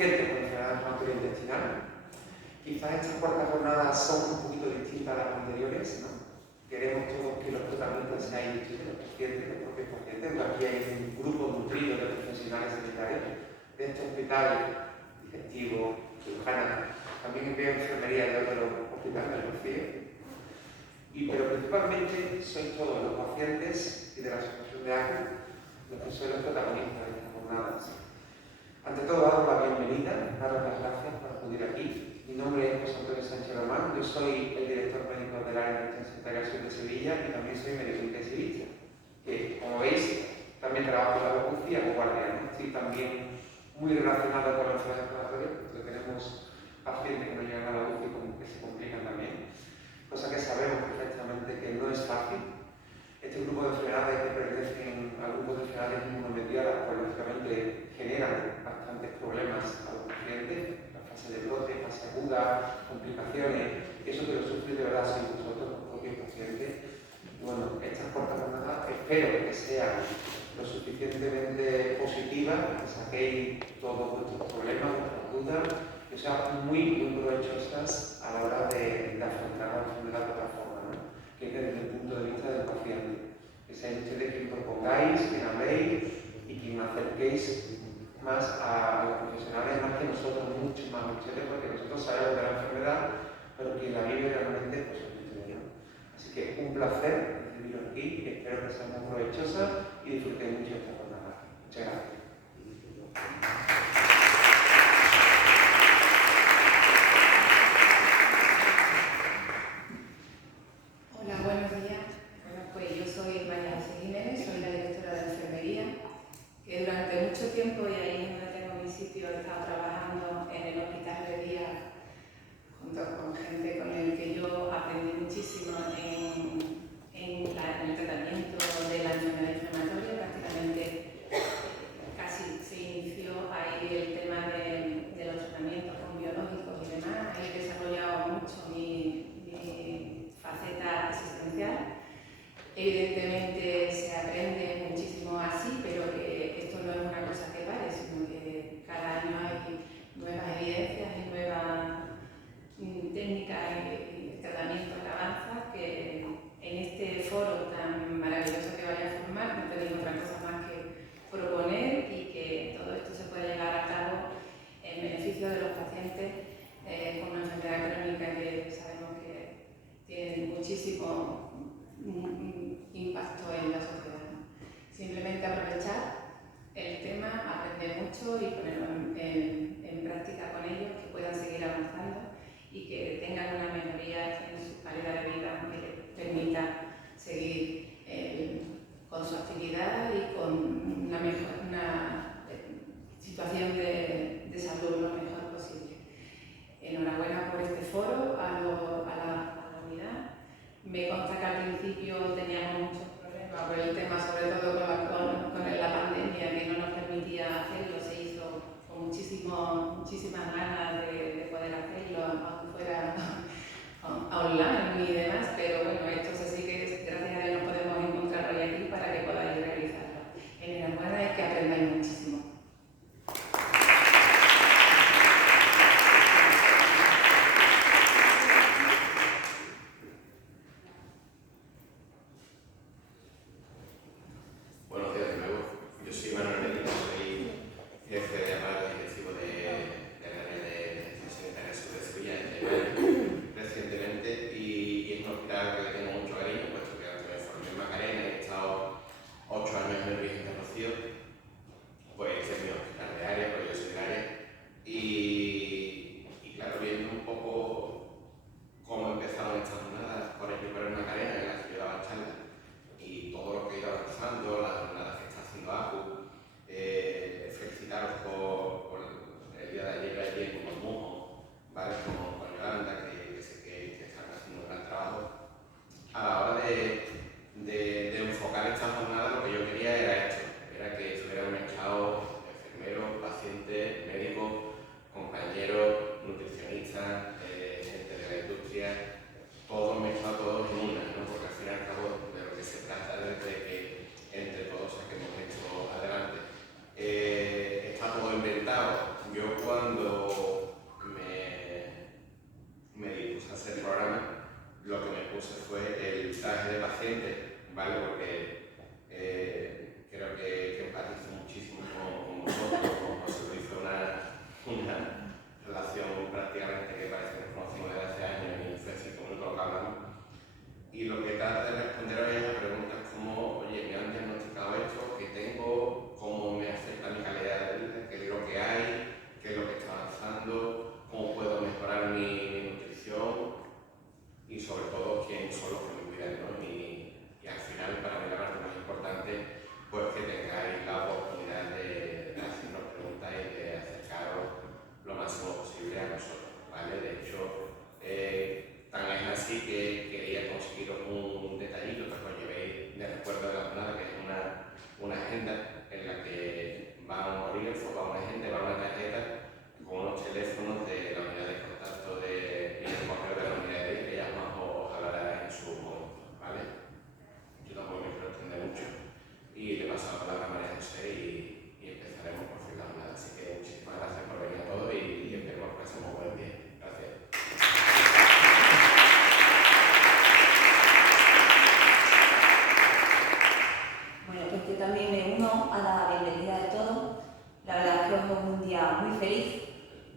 pacientes con enfermedad inflamatoria intestinal. Quizás estas cuartas jornadas son un poquito distintas a las anteriores, ¿no? Queremos todos que los tratamientos sean distintos de los pacientes, los propios pacientes. Aquí hay un grupo nutrido de profesionales sanitarios de este hospital digestivo, cirujana, también veo enfermería de otro hospital del Rocío. Pero principalmente sois todos los pacientes y de la Asociación de ACU los que sois los protagonistas de estas jornadas. Ante todo, daros la bienvenida, daros las gracias por acudir aquí. Mi nombre es José Antonio Sánchez Román, yo soy el director médico del área de Atención Sanitaria Sur de Sevilla y también soy médico intensivista, que, como veis, también trabajo en la docencia como guardia, ¿no? Estoy también muy relacionado con la enfermedad inflamatoria, porque tenemos pacientes que no llegan a la UCI que se complican también, cosa que sabemos perfectamente que no es fácil. Este grupo de enfermedades que pertenecen al grupo de enfermedades inmunomediadas, pues lógicamente generan bastantes problemas a los pacientes, la fase de brote, fase aguda, complicaciones, eso que lo sufrís de verdad sois vosotros, los propios pacientes. Y bueno, estas cortas jornadas espero que sean lo suficientemente positivas, que saquéis todos vuestros problemas, vuestras dudas, que sean muy provechosas a la hora de afrontar la enfermedad de otra forma, ¿no? Que desde el punto de vista del paciente, que seáis ustedes quien propongáis, quien habléis y quien acerquéis más a los profesionales, más que nosotros, mucho más ustedes, porque nosotros sabemos de la enfermedad, pero quien la vive realmente pues es ustedes, ¿no? Así que un placer recibiros aquí, espero que sea muy provechosa y disfrutéis mucho de esta jornada. Muchas gracias. Durante mucho tiempo, y ahí es donde tengo mi sitio, he estado trabajando en el hospital de día junto con gente con el que yo aprendí muchísimo en el tratamiento de la enfermedad inflamatoria. Prácticamente casi se inició ahí el tema de los tratamientos con biológicos y demás. Ahí he desarrollado mucho mi faceta asistencial. Evidentemente se aprende muchísimo así, pero que esto no es una cosa que pare, sino que cada año hay nuevas evidencias y nuevas técnicas y tratamientos que avanzan, que en este foro tan maravilloso que vaya a formar no tenemos otra cosa más que proponer y que todo esto se pueda llevar a cabo en beneficio de los pacientes con una enfermedad crónica que sabemos que tiene muchísimo impacto en la sociedad. Simplemente aprovechar el tema, aprender mucho y ponerlo en práctica con ellos, que puedan seguir avanzando y que tengan una mejoría en su calidad de vida que les permita seguir con su actividad y con una situación de salud lo mejor posible. Enhorabuena por este foro, a la unidad. Me consta que al principio teníamos muchos problemas por el tema, sobre todo con la pandemia, que no nos permitía hacerlo. Se hizo con muchísimas ganas de poder hacerlo, aunque fuera online y demás, pero bueno, esto se sigue, gracias a Dios nos podemos encontrar hoy aquí para que podáis realizarlo. Enhorabuena y que aprendáis muchísimo. Recientemente y es un hospital que le tengo mucho cariño.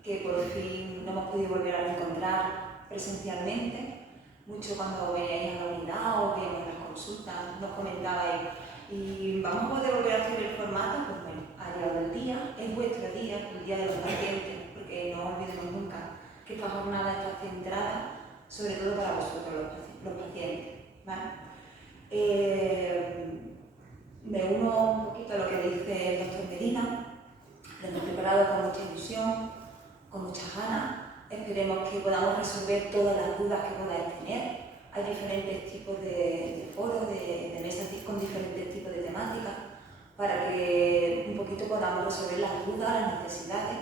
que por fin no hemos podido volver a encontrar presencialmente, mucho cuando veníais a la unidad o que en las consultas nos comentabais, ¿y vamos a poder volver a hacer el formato? Pues bueno, ha llegado el día, es vuestro día, el día de los pacientes, porque no olvidemos nunca que esta jornada está centrada sobre todo para vosotros, los pacientes, ¿vale? Me uno un poquito a lo que dice el doctor Medina, lo hemos preparado con mucha ilusión, con muchas ganas, esperemos que podamos resolver todas las dudas que podáis tener. Hay diferentes tipos de foros, de mesas con diferentes tipos de temáticas, para que un poquito podamos resolver las dudas, las necesidades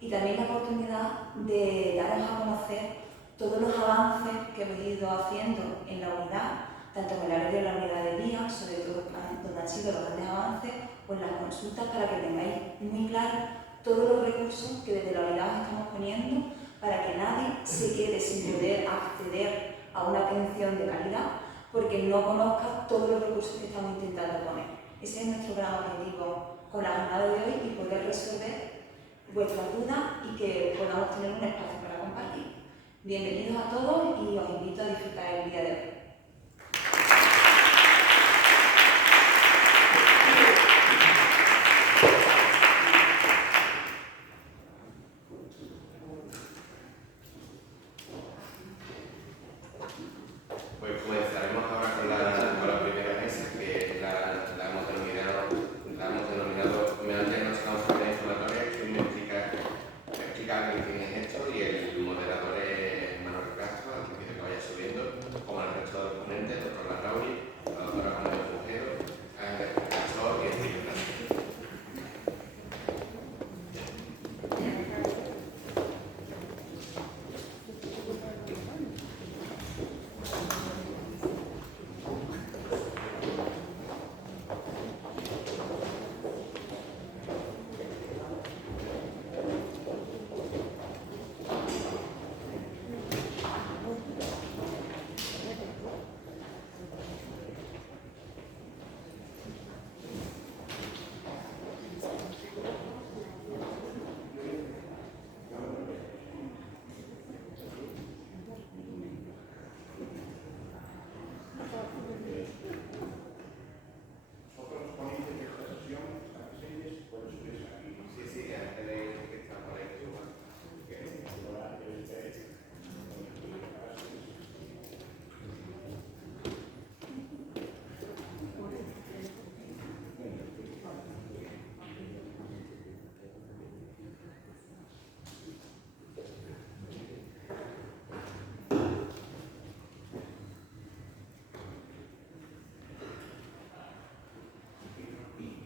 y también la oportunidad de daros a conocer todos los avances que hemos ido haciendo en la unidad, tanto en el área de la unidad de día, sobre todo donde han sido los grandes avances, o en las consultas, para que tengáis muy claro todos los recursos que desde la unidad os estamos poniendo para que nadie se quede sin poder acceder a una atención de calidad porque no conozca todos los recursos que estamos intentando poner. Ese es nuestro gran objetivo con la jornada de hoy y poder resolver vuestras dudas y que podamos tener un espacio para compartir. Bienvenidos a todos y os invito a disfrutar el día de hoy. Pues comenzaremos ahora con la primera mesa, que la hemos denominado mediante nuestra conferencia informatoria, que me explica quién es esto, y el moderador es Manuel Castro, al que pido que vaya subiendo, como el resto de los ponentes, el doctor Larrauri, la doctora Manuel Fujero, Ángel Castor y Enrique Francisco.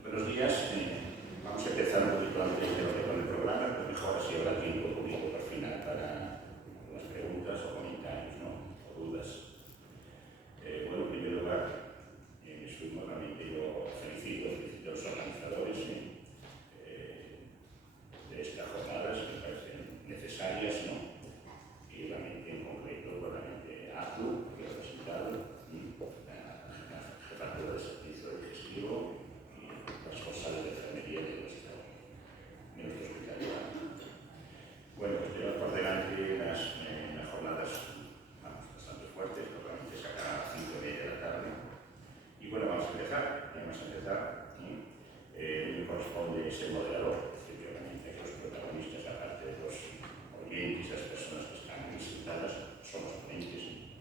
Buenos días. Vamos a empezar un poquito antes de lo que con el programa, pero mejor así habrá tiempo un poquito al final para las preguntas o comentarios, ¿no? O dudas. Bueno, en primer lugar, realmente yo felicito a los organizadores de estas jornadas que me parecen necesarias, ¿no? Y realmente en concreto, realmente ACU, que ha presentado la jefatura de servicio digestivo, responsable de enfermería de nuestro hospital. Bueno, pues tenemos por delante unas jornadas bastante fuertes, probablemente sacará a las 5:30 de la tarde. Y bueno, vamos a empezar. Me corresponde ser moderador, es decir, que obviamente los protagonistas, aparte de los oyentes, las personas que están aquí sentadas, somos ponentes.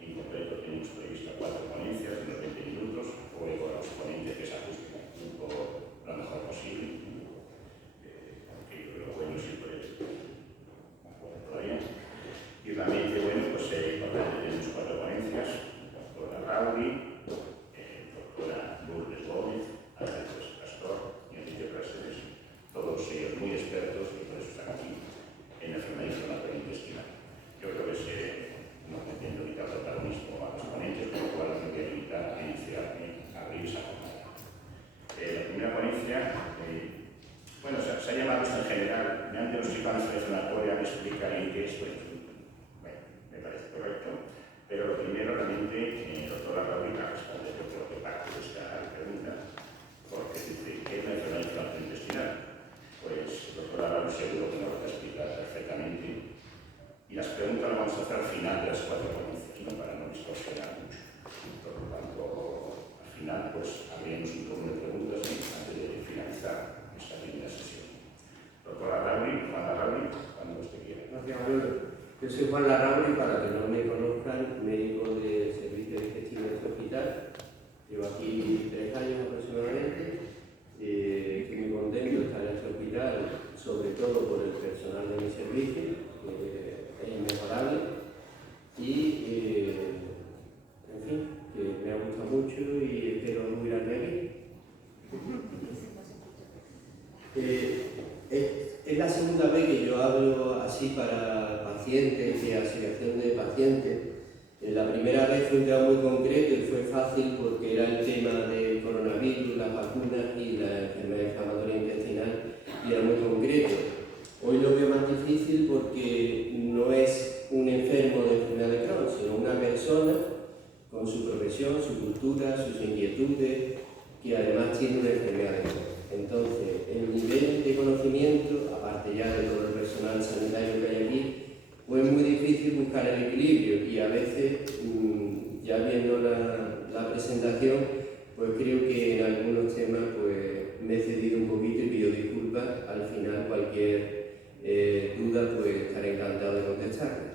En concreto tenemos previsto 4 ponencias de unos 20 minutos, luego a los ponentes que se ajusten lo mejor posible, aunque lo bueno siempre es todavía. Y realmente, bueno, pues tenemos 4 ponencias: doctora Larrauri, doctora Lourdes Gómez, Ángel Castor y Enrique Praseres, todos ellos muy expertos y por eso están aquí en la enfermería inflamatoria intestinal. Yo creo que no pretendo quitar protagonismo a los ponentes, con lo cual me voy a limitar a iniciarme a abrir esa jornada. La primera ponencia, bueno, se ha llamado esto en general, mediante los cirujanos de inflamatoria, me explica en qué es, bueno, me parece correcto, pero lo primero realmente, el doctor Larrauri va a responder, yo creo que parte de esta pregunta, porque dice, ¿qué es la enfermedad inflamatoria intestinal? Pues el doctor Larrauri seguro que nos va a explicar distorsionar mucho. Por lo tanto, al final, pues abrimos un turno de preguntas antes de finalizar esta primera sesión. Doctora Larrauri, Juan Larrauri, cuando usted quiera. Gracias, Manuel. Yo soy Juan Larrauri, para que no me conozcan, médico de servicio digestivo de este hospital. Llevo aquí 3 años aproximadamente. Estoy muy contento de estar en este hospital, sobre todo por el personal de mi servicio, que es inmejorable. Y, en fin, que me ha gustado mucho y espero jubilarme aquí. Es la segunda vez que yo hablo así para pacientes y asociación de pacientes. La primera vez fue un tema muy concreto y fue fácil porque era el tema del coronavirus, las vacunas y la enfermedad inflamatoria intestinal, y era muy concreto. Hoy lo veo más difícil porque no es un enfermo de enfermedad de Crohn, sino una persona con su profesión, su cultura, sus inquietudes, que además tiene una enfermedad de Crohn. Entonces, el nivel de conocimiento, aparte ya de todo el personal sanitario que hay aquí, pues es muy difícil buscar el equilibrio, y a veces, ya viendo la presentación, pues creo que en algunos temas pues me he cedido un poquito y pido disculpas. Al final, cualquier duda, pues estaré encantado de contestarle.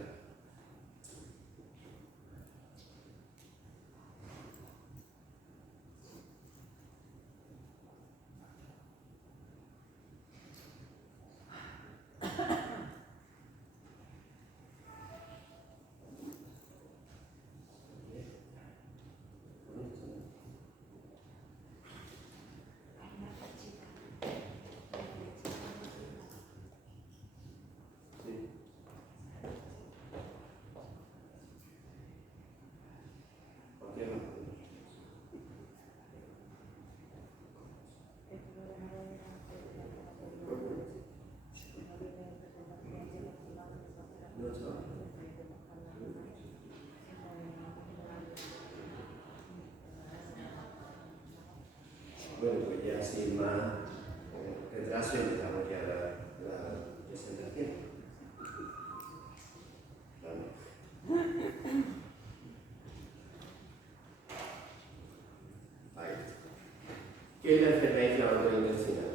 Bueno, pues ya sin más retraso empezamos ya la presentación. Ahí. ¿Qué es la enfermedad inflamatoria intestinal?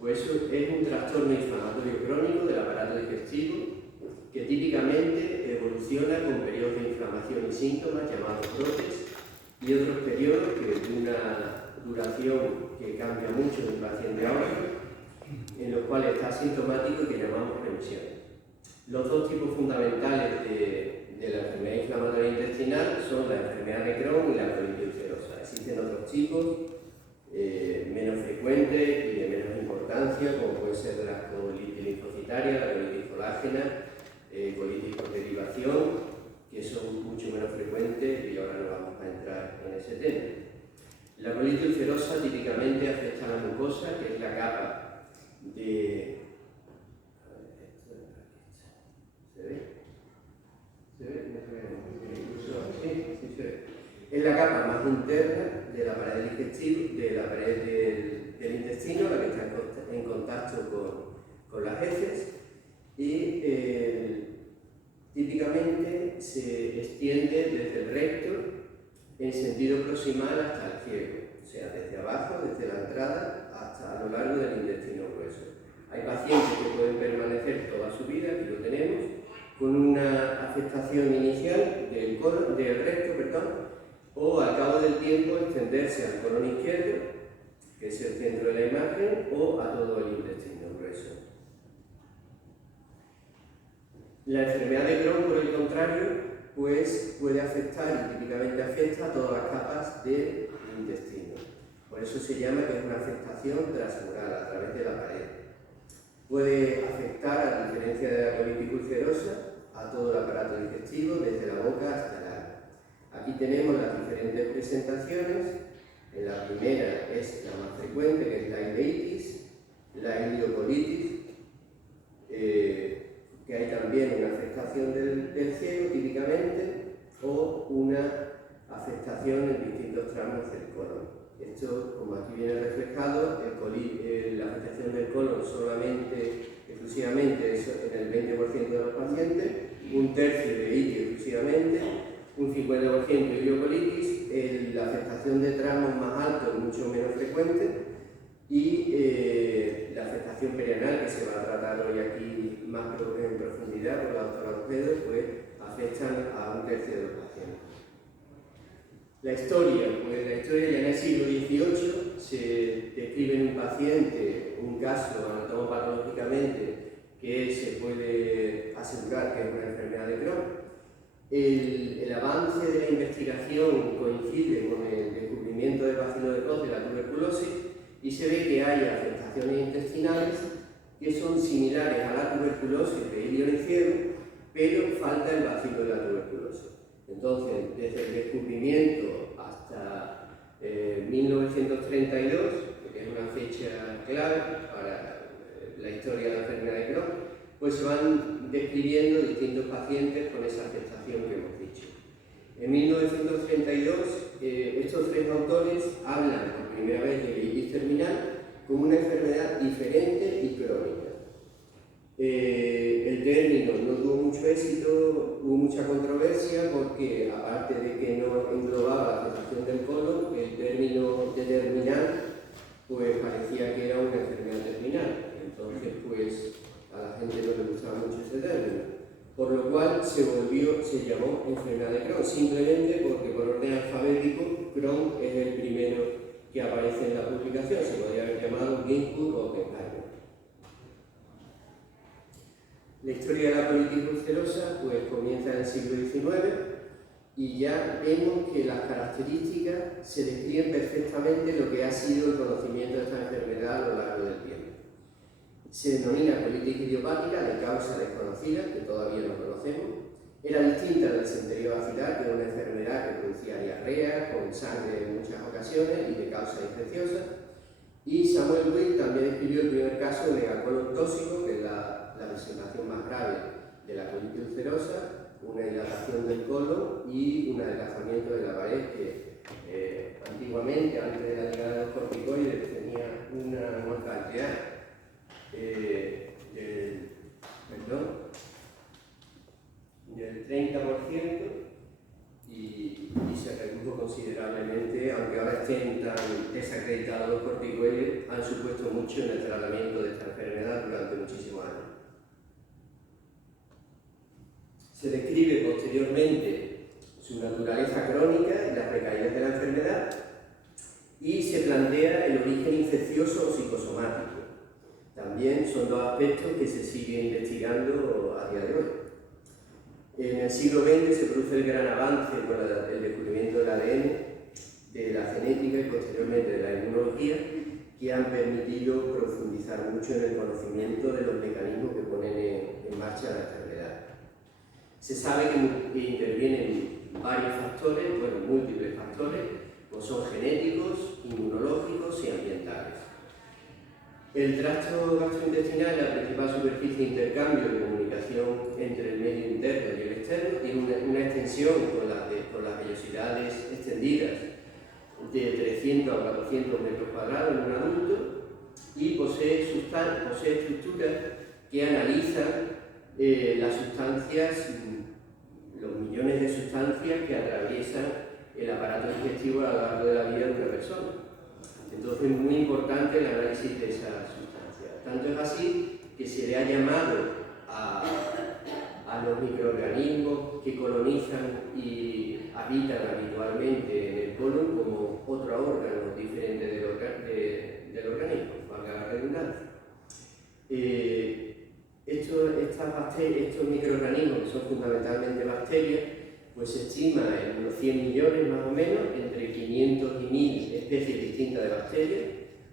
Pues eso es un trastorno inflamatorio crónico del aparato digestivo que típicamente evoluciona con periodos de inflamación y síntomas llamados brotes, y otros periodos que de una duración que cambia mucho de un paciente a otro, en los cuales está asintomático y que llamamos remisión. Los dos tipos fundamentales de la enfermedad inflamatoria intestinal son la enfermedad de Crohn y la colitis ulcerosa. Existen otros tipos menos frecuentes y de menos importancia, como puede ser la colitis linfocitaria, la colitis colágena, colitis por derivación, que son mucho menos frecuentes, y ahora no vamos a entrar en ese tema. La colitis ulcerosa típicamente afecta a la mucosa, que es la capa de... ¿Se ve? ¿Se ve? Sí, se ve. Es la capa más interna de la pared digestiva, de la pared del intestino, la que está en contacto con las heces, y típicamente se extiende desde el recto en sentido proximal hasta el ciego, o sea, desde abajo, desde la entrada, hasta a lo largo del intestino grueso. Hay pacientes que pueden permanecer toda su vida, aquí lo tenemos, con una afectación inicial del recto, o al cabo del tiempo extenderse al colon izquierdo, que es el centro de la imagen, o a todo el intestino grueso. La enfermedad de Crohn, por el contrario, pues puede afectar, y típicamente afecta, a todas las capas del intestino. Por eso se llama que es una afectación transmural a través de la pared. Puede afectar, a diferencia de la colitis ulcerosa, a todo el aparato digestivo, desde la boca hasta el ano. Aquí tenemos las diferentes presentaciones. En la primera es la más frecuente, que es la ileitis, la ileocolitis, que hay también una afectación del ciego típicamente, o una afectación en distintos tramos del colon. Esto, como aquí viene reflejado, la afectación del colon exclusivamente es en el 20% de los pacientes, un tercio de ilio exclusivamente, un 50% de ileocolitis, la afectación de tramos más altos es mucho menos frecuente y la afectación perianal, que se va a tratar hoy aquí más en profundidad por la doctora Alfredo, pues afectan a un tercio de los pacientes. La historia, pues la historia ya en el siglo XVIII se describe en un paciente un caso anatomopatológicamente que se puede asegurar que es una enfermedad de Crohn. El avance de la investigación coincide con el descubrimiento del bacilo de Koch, de la tuberculosis, y se ve que hay afectaciones intestinales que son similares a la tuberculosis de Ilio Ciego, pero falta el bacilo de la tuberculosis. Entonces, desde el descubrimiento hasta 1932, que es una fecha clave para la historia de la enfermedad de Crohn, pues se van describiendo distintos pacientes con esa afectación que hemos dicho. En 1932, estos tres autores hablan por primera vez de itis terminal como una enfermedad diferente y crónica. El término no tuvo mucho éxito, hubo mucha controversia porque, aparte de que no englobaba la afectación del colon, el término de terminal pues parecía que era una enfermedad terminal. Entonces, pues a la gente no le gustaba mucho ese término, por lo cual se llamó enfermedad de Crohn, simplemente porque por orden alfabético Crohn es el primero que aparece en la publicación. Se podría haber llamado Ginsburg o Oppenheimer. La historia de la colitis ulcerosa pues comienza en el siglo XIX y ya vemos que las características se describen perfectamente lo que ha sido el conocimiento de esta enfermedad a lo largo del tiempo. Se denomina colitis idiopática de causa desconocida, que todavía no conocemos. Era distinta del disentería baciliar, que era una enfermedad que producía diarrea, con sangre en muchas ocasiones y de causa infecciosa. Y Samuel Will también escribió el primer caso de megacolon tóxico, que es la presentación más grave de la colitis ulcerosa, una dilatación del colon y un adelgazamiento de la pared que antiguamente, antes de la llegada de los corticoides, tenía una mortalidad del 30% y se redujo considerablemente, aunque ahora estén tan desacreditados los corticoides, han supuesto mucho en el tratamiento de esta enfermedad durante muchísimos años. Se describe posteriormente su naturaleza crónica y las recaídas de la enfermedad y se plantea el origen infeccioso o psicosomático. También son dos aspectos que se siguen investigando a día de hoy. En el siglo XX se produce el gran avance con el descubrimiento del ADN, de la genética y posteriormente de la inmunología, que han permitido profundizar mucho en el conocimiento de los mecanismos que ponen en marcha la enfermedad. Se sabe que intervienen varios factores, bueno, múltiples factores, pues son genéticos, inmunológicos y ambientales. El tracto gastrointestinal es la principal superficie de intercambio de comunicación entre el medio interno y el externo, tiene una extensión con las vellosidades extendidas de 300 a 400 metros cuadrados en un adulto y posee estructuras que analizan las sustancias, los millones de sustancias que atraviesan el aparato digestivo a lo largo de la vida de una persona. Entonces es muy importante el análisis de esas sustancias. Tanto es así que se le ha llamado a los microorganismos que colonizan y habitan habitualmente en el colon como otro órgano diferente del organismo, valga la redundancia. Estos microorganismos, que son fundamentalmente bacterias, pues se estima en unos 100 millones más o menos, entre 500 y 1000 especies distintas de bacterias,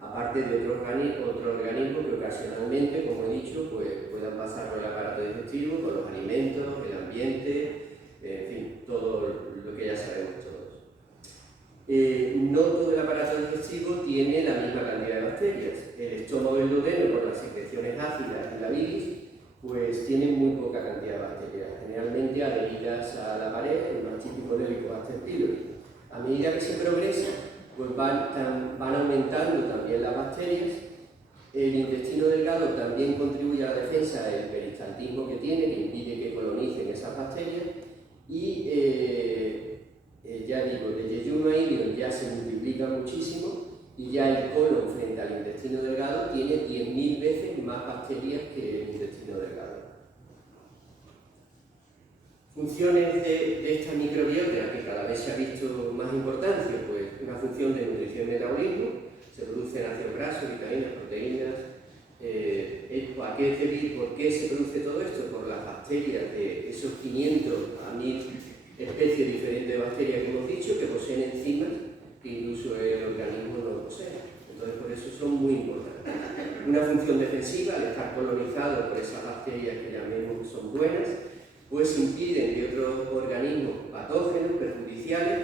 aparte de otros organismos que ocasionalmente, como he dicho, pues puedan pasar por el aparato digestivo, por los alimentos, el ambiente, en fin, todo lo que ya sabemos todos. No todo el aparato digestivo tiene la misma cantidad de bacterias. El estómago y el duodeno, por las secreciones ácidas y la bilis, pues tienen muy poca cantidad de bacterias, generalmente adheridas a la pared, el más típico del Helicobacter pylori. A medida que se progresa, pues van aumentando también las bacterias. El intestino delgado también contribuye a la defensa del peristaltismo que tiene, que impide que colonicen esas bacterias, y digo, de yeyuno a ilio ya se multiplica muchísimo y ya el colon frente al intestino delgado tiene 10.000 veces más bacterias que el intestino delgado. Funciones de esta microbiota que cada vez se ha visto más importancia, pues una función de nutrición y metabolismo, se producen ácidos grasos, vitaminas, proteínas. ¿A qué decir por qué se produce todo esto? Por las bacterias de esos 500 a 1000 especies diferentes de bacterias que hemos dicho, que poseen enzimas que incluso el organismo no posee. Entonces, por eso son muy importantes. Una función defensiva, al estar colonizado por esas bacterias que llamemos que son buenas, pues impiden que otros organismos patógenos, perjudiciales,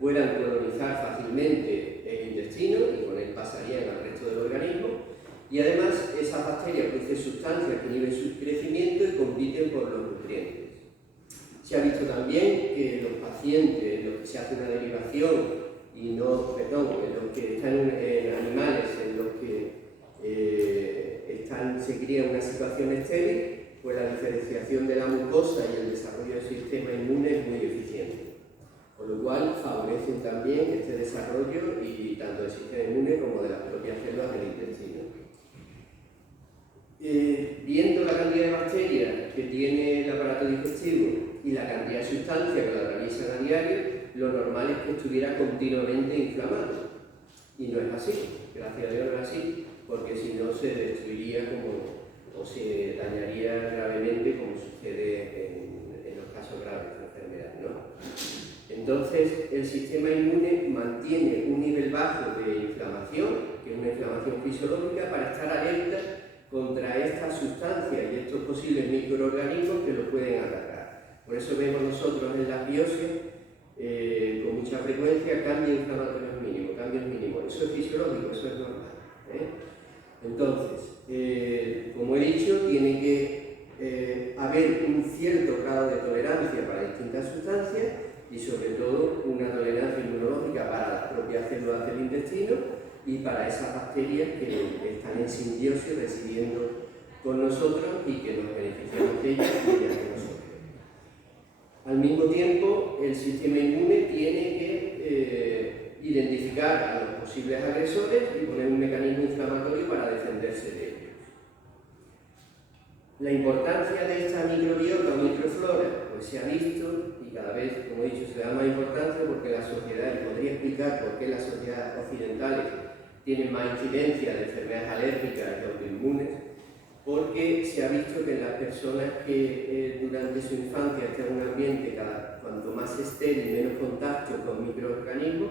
puedan colonizar fácilmente el intestino y con él pasarían al resto del organismo. Y además, esas bacterias producen sustancias que inhiben su crecimiento y compiten por los nutrientes. Se ha visto también que los pacientes en los que se hace una derivación y no, perdón, en los que están en animales en los que se cría una situación estéril, pues la diferenciación de la mucosa y el desarrollo del sistema inmune es muy eficiente. Con lo cual favorecen también este desarrollo y tanto del sistema inmune como de las propias células del intestino. Viendo la cantidad de bacterias que tiene el aparato digestivo y la cantidad de sustancias que la realizan a diario, lo normal es que estuviera continuamente inflamado. Y no es así, gracias a Dios no es así, porque si no se destruiría o se dañaría gravemente, como sucede en los casos graves de la enfermedad, ¿no? Entonces, el sistema inmune mantiene un nivel bajo de inflamación, que es una inflamación fisiológica, para estar alerta contra estas sustancias y estos posibles microorganismos que lo pueden atacar. Por eso vemos nosotros en las biopsias con mucha frecuencia cambios inflamatorios mínimos. Eso es fisiológico, eso es normal. Entonces, como he dicho, tiene que haber un cierto grado de tolerancia para distintas sustancias y sobre todo una tolerancia inmunológica para las propias células del intestino y para esas bacterias que están en simbiosis residiendo con nosotros y que nos beneficiamos de ellas y ellas de nosotros. Al mismo tiempo, el sistema inmune tiene que identificar a los posibles agresores y poner un mecanismo inflamatorio para defenderse de ellos. La importancia de esta microbiota o microflora pues se ha visto y cada vez, como he dicho, se da más importancia porque la sociedad, y podría explicar por qué las sociedades occidentales tienen más incidencia de enfermedades alérgicas y autoinmunes, porque se ha visto que en las personas que durante su infancia están en un ambiente cuanto más estéril, menos contacto con microorganismos,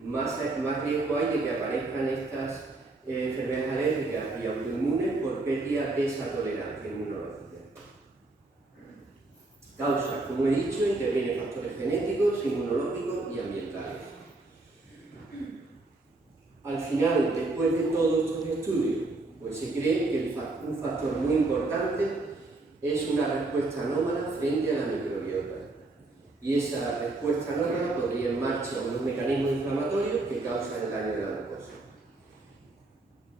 más riesgo hay de que aparezcan estas enfermedades alérgicas y autoinmunes por pérdida de esa tolerancia inmunológica. Causas, como he dicho, intervienen factores genéticos, inmunológicos y ambientales. Al final, después de todos estos estudios, pues se cree que un factor muy importante es una respuesta anómala frente a la microbiota. Y esa respuesta anómala podría en marcha unos mecanismos inflamatorios que causan el daño de la mucosa.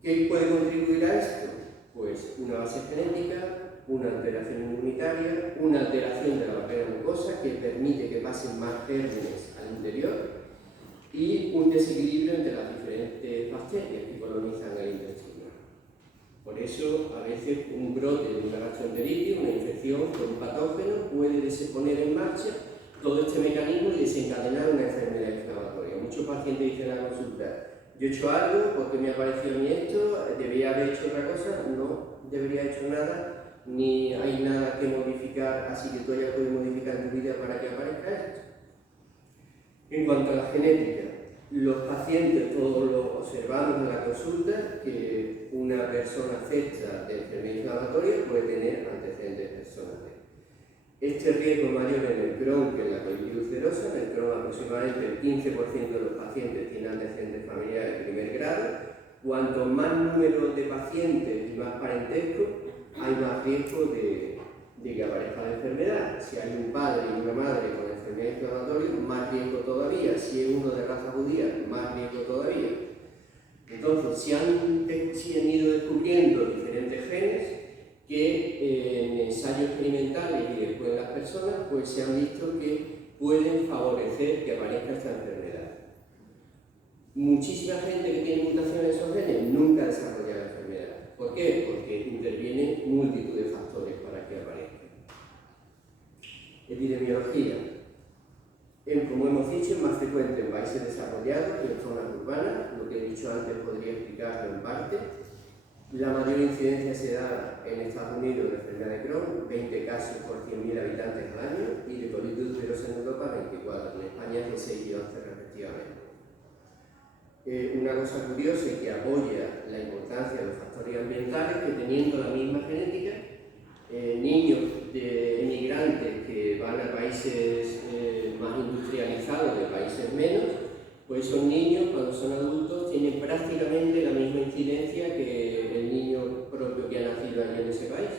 ¿Qué puede contribuir a esto? Pues una base genética, una alteración inmunitaria, una alteración de la barrera mucosa que permite que pasen más gérmenes al interior y un desequilibrio entre las diferentes bacterias que colonizan el intestino. Por eso, a veces un brote de una gastroenteritis, una infección con un patógeno puede poner en marcha todo este mecanismo y desencadenar una enfermedad inflamatoria. Muchos pacientes dicen en la consulta: yo he hecho algo, porque me ha parecido a mí esto, debería haber hecho otra cosa, no debería haber hecho nada, ni hay nada que modificar, así que tú ya puedes modificar tu vida para que aparezca esto. En cuanto a la genética, los pacientes todos lo observamos en la consulta que una persona afecta de enfermedad inflamatoria puede tener antecedentes personales. Este riesgo es mayor en el Crohn que en la colitis ulcerosa. En el Crohn aproximadamente el 15% de los pacientes tienen antecedentes familiares de primer grado. Cuanto más número de pacientes y más parentesco, hay más riesgo de que aparezca la enfermedad. Si hay un padre y una madre con enfermedad inflamatoria, más riesgo todavía. Si es uno de raza judía, más riesgo todavía. Entonces, se han ido descubriendo diferentes genes que en ensayos experimentales y después en las personas, pues se han visto que pueden favorecer que aparezca esta enfermedad. Muchísima gente que tiene mutaciones en esos genes nunca desarrolla la enfermedad. ¿Por qué? Porque intervienen multitud de factores para que aparezca. Epidemiología. Como hemos dicho, es más frecuente en países desarrollados que en zonas urbanas. Lo que he dicho antes podría explicarlo en parte. La mayor incidencia se da en Estados Unidos de enfermedad de Crohn, 20 casos por 100.000 habitantes al año, y de colitis ulcerosa en Europa, 24. En España es de 6 y 11 respectivamente. Una cosa curiosa y que apoya la importancia de los factores ambientales, que teniendo la misma genética, niños de emigrantes que van a países más industrializados, de países menos, pues esos niños cuando son adultos tienen prácticamente la misma incidencia que el niño propio que ha nacido allí en ese país.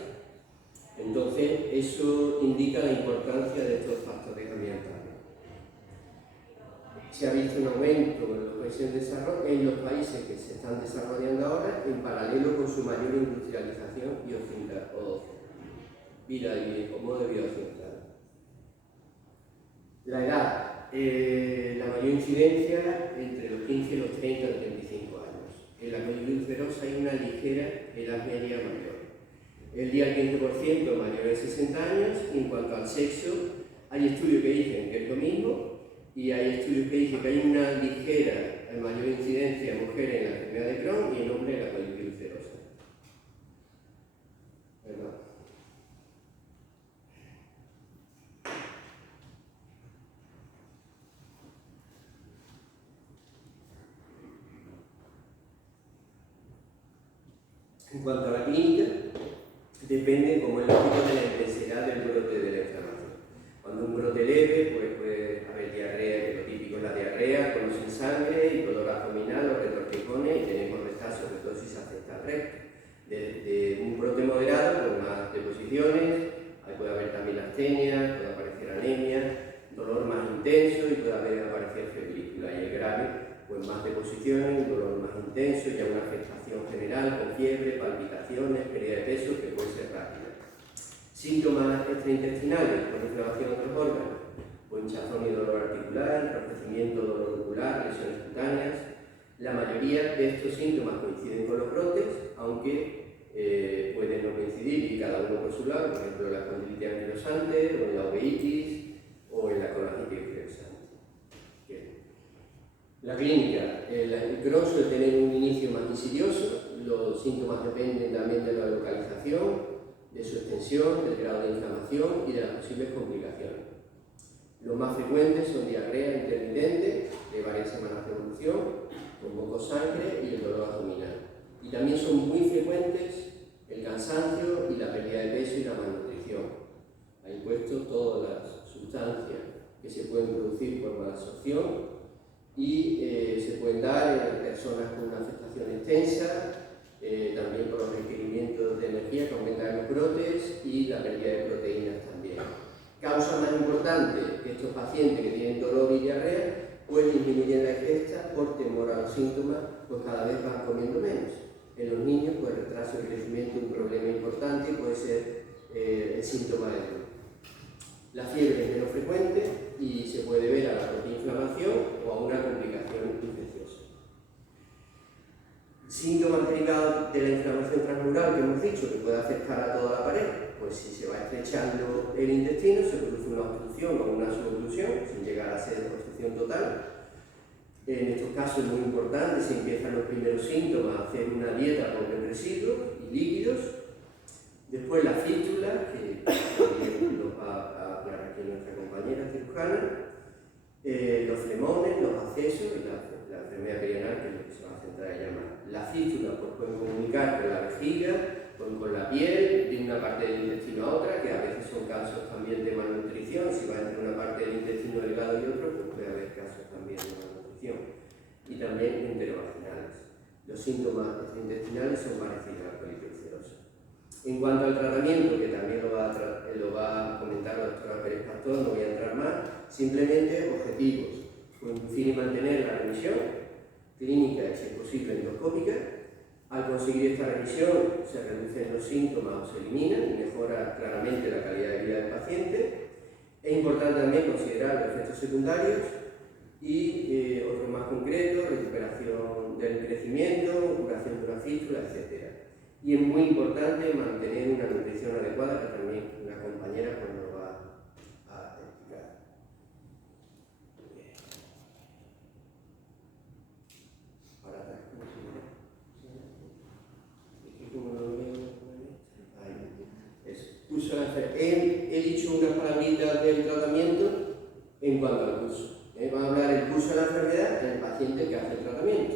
Entonces eso indica la importancia de estos factores ambientales. Se ha visto un aumento en los países que se están desarrollando ahora en paralelo con su mayor industrialización y modo de vida occidental. La edad. La mayor incidencia entre los 15 y los 30 o 35 años. En la colitis ulcerosa hay una ligera edad media mayor. El día 15% mayor de 60 años, y en cuanto al sexo, hay estudios que dicen que es lo mismo, y hay estudios que dicen que hay una ligera mayor incidencia en mujeres en la enfermedad de Crohn y en hombres en la colitis ulcerosa. ¿Verdad? En cuanto a la clínica, depende, como es lógico, de la intensidad del brote de la inflamación. Cuando un brote leve, pues puede haber diarrea, que lo típico es la diarrea, con o sin sangre y dolor abdominal o retortijones, y tenemos casos de tosis afecta al recto. Desde un brote moderado, con más deposiciones, ahí puede haber también astenia, puede aparecer anemia, dolor más intenso y puede aparecer febrícula. Y el grave, pues más deposiciones, un dolor más intenso, ya una afectación general con fiebre, palpitaciones, pérdida de peso que puede ser rápida. Síntomas extraintestinales con inflamación de otros órganos, pues hinchazón y dolor articular, enrojecimiento, dolor ocular, lesiones cutáneas. La mayoría de estos síntomas coinciden con los brotes, aunque pueden no coincidir y cada uno por su lado, por ejemplo la condilitis anquilosante, o en la uveitis, o en la colonitis inflexante. La clínica, el Crohn suele tener un inicio más insidioso, los síntomas dependen también de la localización, de su extensión, del grado de inflamación y de las posibles complicaciones. Los más frecuentes son diarrea intermitente de varias semanas de evolución, con poco sangre y el dolor abdominal. Y también son muy frecuentes el cansancio y la pérdida de peso y la malnutrición. Ahí puesto todas las sustancias que se pueden producir por malabsorción y se pueden dar en personas con una afectación extensa, también por los requerimientos de energía que aumentan los brotes y la pérdida de proteínas también. Causa más importante que estos pacientes que tienen dolor y diarrea, pues disminuyen la ingesta por temor a los síntomas, pues cada vez van comiendo menos. En los niños, pues el retraso de crecimiento es un problema importante y puede ser el síntoma de dolor. La fiebre es menos frecuente y se puede ver a la propia inflamación o a una complicación infecciosa. Síntomas derivados de la inflamación transmural que hemos dicho que puede afectar a toda la pared, pues si se va estrechando el intestino se produce una obstrucción o una suboclusión sin llegar a ser obstrucción total. En estos casos es muy importante, si empiezan los primeros síntomas, hacer una dieta pobre en residuos y líquidos. Después la fístula, que también nos va a aclarar aquí nuestra compañera cirujana, los flemones, los accesos y la enfermedad perianal, que es lo que se va a centrar ella más. La fístula pues, pueden comunicar con la vejiga, con la piel, de una parte del intestino a otra, que a veces son casos también de malnutrición. Si va entre una parte del intestino delgado y otro, pues puede haber casos también de malnutrición. Y también enterovaginales. Los síntomas intestinales son parecidos a la colitis ulcerosa. En cuanto al tratamiento, que también lo va a comentar la doctora Pérez Pastor, no voy a entrar más, simplemente objetivos, inducir y mantener la remisión clínica y, si es posible, endoscópica. Al conseguir esta remisión, se reducen los síntomas o se eliminan y mejora claramente la calidad de vida del paciente. Es importante también considerar los efectos secundarios y otros más concretos, recuperación del crecimiento, curación de una fístula, etc. Y es muy importante mantener una nutrición adecuada, que también una compañera pues, nos va a explicar. Ahora atrás, ¿cómo se llama? Es que como lo veo, he dicho unas palabritas del tratamiento en cuanto al curso. Vamos a hablar del curso de la enfermedad en el paciente que hace el tratamiento.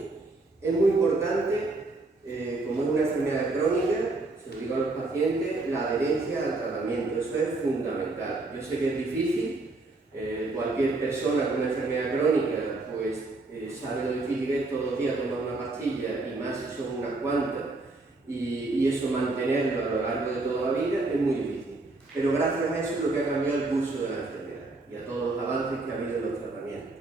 Es muy importante, como es una enfermedad crónica, se lo digo a los pacientes, la adherencia al tratamiento. Eso es fundamental. Yo sé que es difícil, cualquier persona con una enfermedad crónica pues sabe lo difícil que es todos los días tomar una pastilla, y más si son unas cuantas, y eso mantenerlo a lo largo de toda la vida es muy difícil. Pero gracias a eso es lo que ha cambiado el curso de la enfermedad y a todos los avances que ha habido en los tratamientos.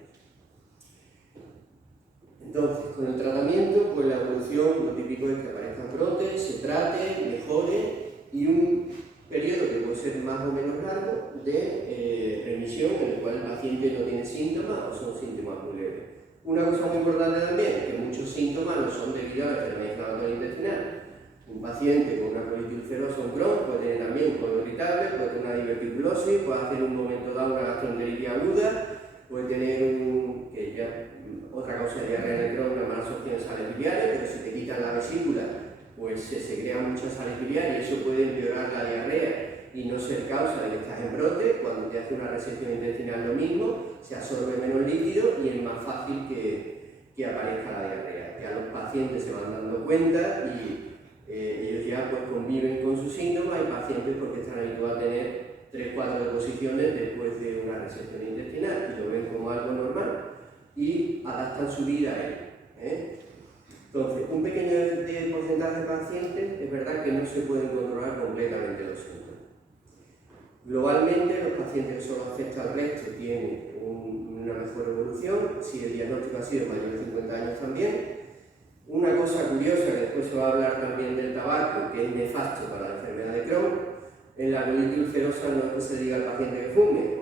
Entonces, con el tratamiento, pues la evolución, lo típico es que aparezcan brotes, se trate, mejore, y un periodo que puede ser más o menos largo de remisión, en el cual el paciente no tiene síntomas o son síntomas muy leves. Una cosa muy importante también, que muchos síntomas no son debido a la enfermedad inflamatoria intestinal. Un paciente con una colitis ulcerosa o Crohn puede tener también un colon irritable, puede tener una diverticulosis, puede hacer en un momento dado una gastroenteritis aguda, puede tener otra causa de diarrea en el Crohn, una mala absorción de sales biliares, pero si te quitan la vesícula, pues se secretan muchas sales biliares y eso puede empeorar la diarrea y no ser causa de que estás en brote. Cuando te hace una resección intestinal lo mismo, se absorbe menos líquido y es más fácil que aparezca la diarrea. Ya los pacientes se van dando cuenta y ellos ya pues conviven con sus síntomas. Hay pacientes porque están habituados a tener 3-4 deposiciones después de una resección intestinal y lo ven como algo normal y adaptan su vida a ello. Entonces, un pequeño porcentaje de pacientes es verdad que no se pueden controlar completamente los síntomas. Globalmente, los pacientes que solo afecta al resto tienen una mejor evolución, si el diagnóstico ha sido mayor de 50 años también. Una cosa curiosa, que después se va a hablar también del tabaco, que es nefasto para la enfermedad de Crohn, en la colitis ulcerosa no es que se diga al paciente que fume,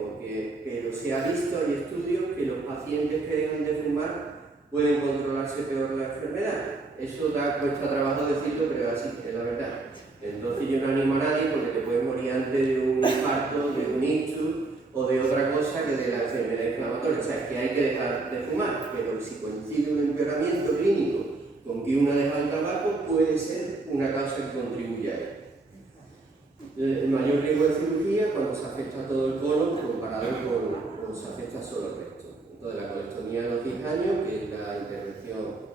pero se ha visto, hay estudios, que los pacientes que dejan de fumar pueden controlarse peor la enfermedad. Eso cuesta trabajo decirlo, pero así es la verdad. Entonces yo no animo a nadie porque te puedes morir antes de un infarto, de un ictus o de otra cosa que de la enfermedad inflamatoria. O sea, es que hay que dejar de fumar, pero si coincide un empeoramiento clínico con que uno deja el tabaco, puede ser una causa que contribuya a ello. El mayor riesgo de cirugía cuando se afecta todo el colon comparado con cuando se afecta solo el recto. Entonces, la colestomía a los 10 años, que es la intervención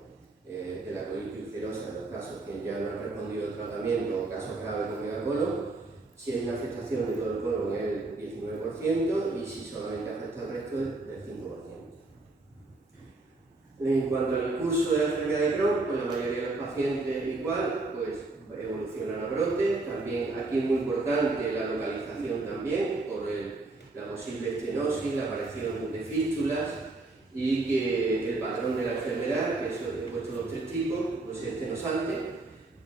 de la colitis ulcerosa en los casos que ya no han respondido al tratamiento o casos graves con megacolon, si hay una afectación de todo el colon es el 19% y si solamente afecta al resto es del 5%. En cuanto al curso de la enfermedad de Crohn, pues la mayoría de los pacientes igual, pues evolucionan a brotes. También aquí es muy importante la localización también, por la posible estenosis, la aparición de fístulas y que el patrón de la enfermedad, que eso he puesto los 3 tipos, pues es estenosante,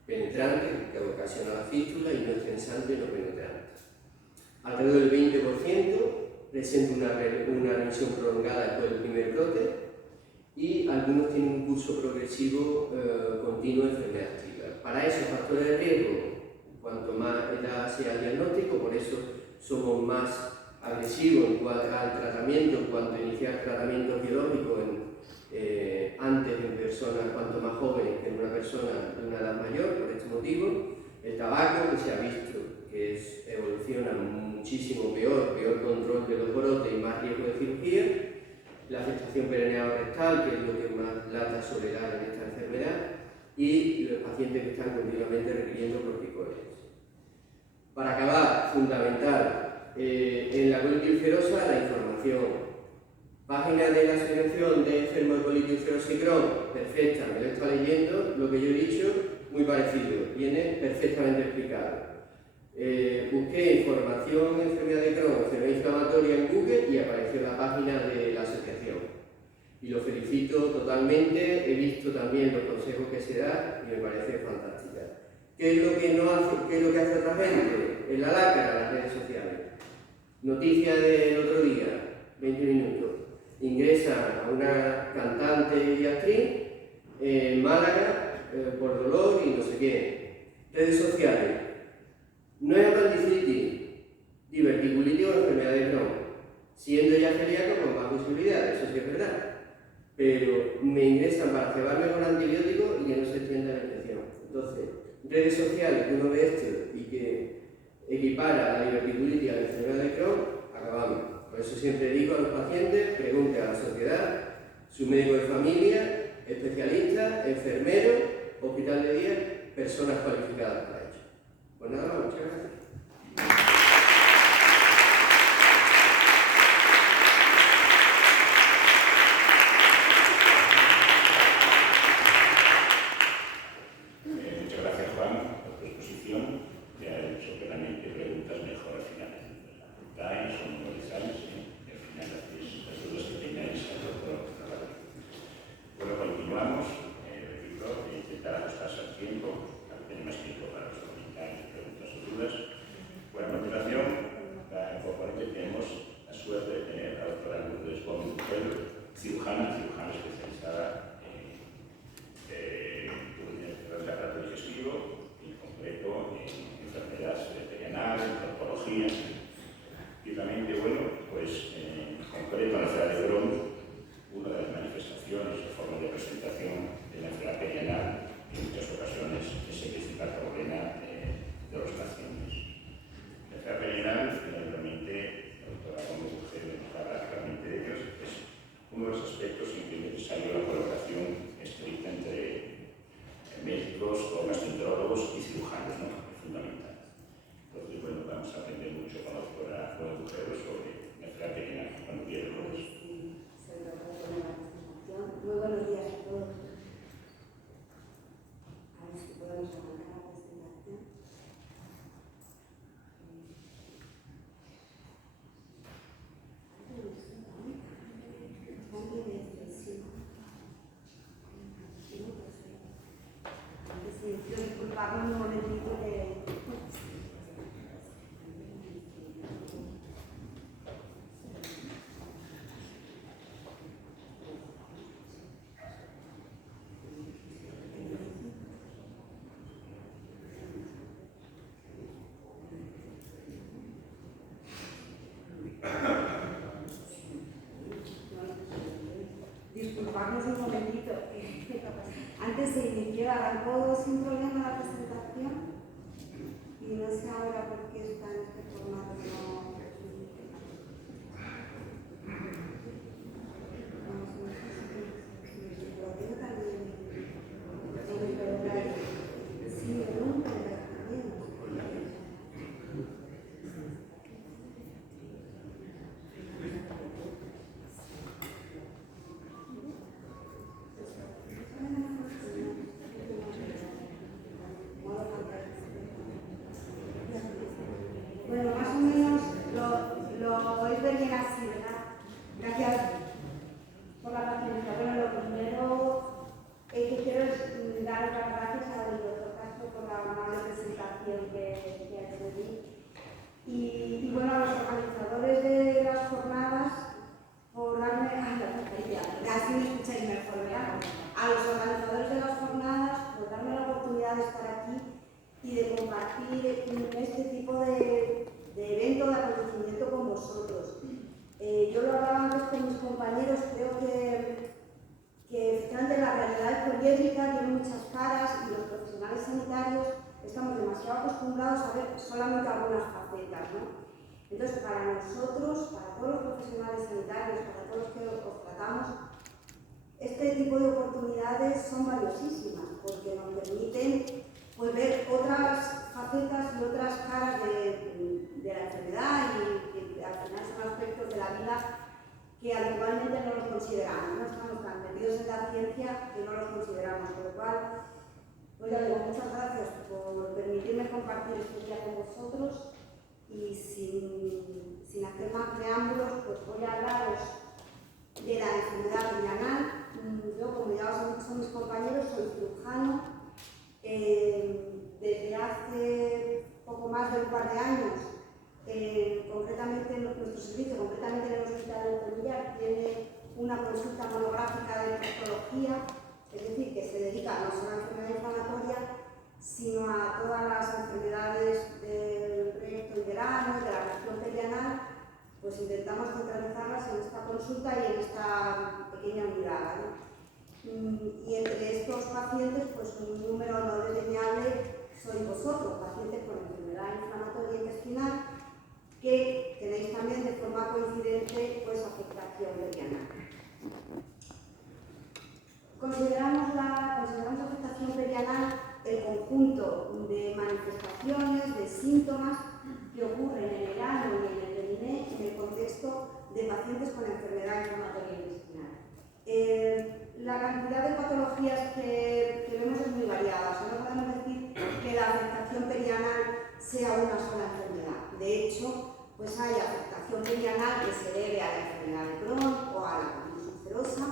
penetrante, que ocasiona la fístula, y no estensante, no penetrante. Alrededor del 20% presenta una remisión prolongada después del primer brote, y algunos tienen un curso progresivo continuo de enfermedad articular. Para esos factores de riesgo, cuanto más edad sea el diagnóstico, por eso somos más agresivos en cuanto al tratamiento, en cuanto a iniciar tratamientos biológicos antes en personas cuanto más jóvenes que en una persona de una edad mayor, por este motivo. El tabaco, que se ha visto que evoluciona muchísimo peor control de los brotes y más riesgo de cirugía. La afectación perineal-rectal, que es lo que más lata suele dar en esta enfermedad, y los pacientes que están continuamente requiriendo corticoides. Para acabar, fundamental, en la colitis ulcerosa, la información. Página de la Asociación de Enfermos de Colitis Ulcerosa y Crohn, perfecta, me lo está leyendo, lo que yo he dicho, muy parecido, viene perfectamente explicado. Busqué información en enfermedad de Crohn, enfermedad inflamatoria en Google y apareció la página de la asociación. Y lo felicito totalmente, he visto también los consejos que se dan y me parece fantástica. ¿Qué es lo que no hace, qué es lo que hace otra gente? En la lacra, las redes sociales. Noticia del otro día, 20 minutos. Ingresa a una cantante y actriz en Málaga por dolor y no sé qué. Redes sociales. No es apendicitis, diverticulitis o enfermedad de Crohn. Siendo ya celíaco con más posibilidades, eso sí es verdad. Pero me ingresan para cebarme con antibióticos y que no se extienda la infección. Entonces, redes sociales que uno ve esto y que equipara la diverticulitis a la enfermedad de Crohn, acabamos. Por eso siempre digo a los pacientes, pregunten a la sociedad, su médico de familia, especialista, enfermero, hospital de día, personas cualificadas para ello. Pues nada más, muchas gracias. Muchas gracias, Juan, por tu exposición, que ha hecho claramente preguntas mejor al final. Las apuntáis, son memorizáis y al final hacéis las dudas que tengáis al doctor Navarro. Bueno, continuamos. Repito, intentar ajustarse al tiempo. Tenemos tiempo para los comentarios, preguntas o dudas. Bueno, a continuación, en componente tenemos la suerte de tener a la doctora Lourdes Gómez Bujel, cirujana especializada de aparato digestivo, en concreto en enfermedades veterinaria, en proctología. Y realmente, bueno, pues en concreto en la enfermedad de Crohn, una de las manifestaciones o formas de presentación de la enfermedad perianal en muchas ocasiones es el principal problema de los pacientes. La enfermedad perianal, realmente, la doctora Gómez Bujel nos habla claramente de ellos, es uno de los aspectos en que es necesaria la colaboración estricta entre médicos o gastroenterólogos y cirujanos, ¿no? Es fundamental. Entonces, bueno, vamos a aprender mucho con la doctora Gómez Bujel sobre la enfermedad perianal cuando quiera. Muy buenos días a todos. A ver si podemos arrancar la presentación. Disculpadme un momentito de... Disculpadnos un momentito. Antes se inició, arrancó sin problema la presentación y no sé ahora por qué está en este formato. Lo tengo también. Sí, el nombre también. Bueno, más o menos lo podéis ver bien así, ¿verdad? Gracias por la paciencia. Bueno, lo primero que quiero es dar las gracias al doctor Castro por la amable presentación que ha hecho de mí. Y bueno, a los organizadores de las jornadas por darme... Así me escucháis mejor, ¿verdad? A los organizadores de las jornadas por darme la oportunidad de estar aquí y de compartir este tipo de evento, de acontecimiento con vosotros. Yo lo hablaba antes con mis compañeros, creo que efectivamente la realidad poliédrica tiene muchas caras y los profesionales sanitarios estamos demasiado acostumbrados a ver solamente algunas facetas, ¿no? Entonces, para nosotros, para todos los profesionales sanitarios, para todos los que os tratamos, este tipo de oportunidades son valiosísimas porque nos permiten pues, ver otras facetas y otras caras de la enfermedad y que al final son aspectos de la vida que habitualmente no los consideramos, no estamos tan metidos en la ciencia que no los consideramos, por lo cual, pues ya digo, muchas gracias por permitirme compartir este día con vosotros y sin hacer más preámbulos, pues voy a hablaros de la enfermedad perianal. Yo, como ya os han dicho mis compañeros, soy cirujano. Desde hace poco más de un par de años, concretamente nos una consulta monográfica de proctología, es decir, que se dedica no solo a la enfermedad inflamatoria, sino a todas las enfermedades del recto y del ano, de la región perianal, pues intentamos centralizarlas en esta consulta y en esta pequeña unidad, ¿no? Y entre estos pacientes, pues un número no desdeñable sois vosotros, pacientes con enfermedad inflamatoria intestinal, que tenéis también de forma coincidente pues afectación perianal. Consideramos afectación perianal el conjunto de manifestaciones, de síntomas que ocurren en el ano y en el periné en el contexto de pacientes con enfermedad inflamatoria intestinal. La cantidad de patologías que vemos es muy variada, o sea, no podemos decir que la afectación perianal sea una sola enfermedad. De hecho, pues hay afectación perianal que se debe a la enfermedad de Crohn o a la colitis ulcerosa,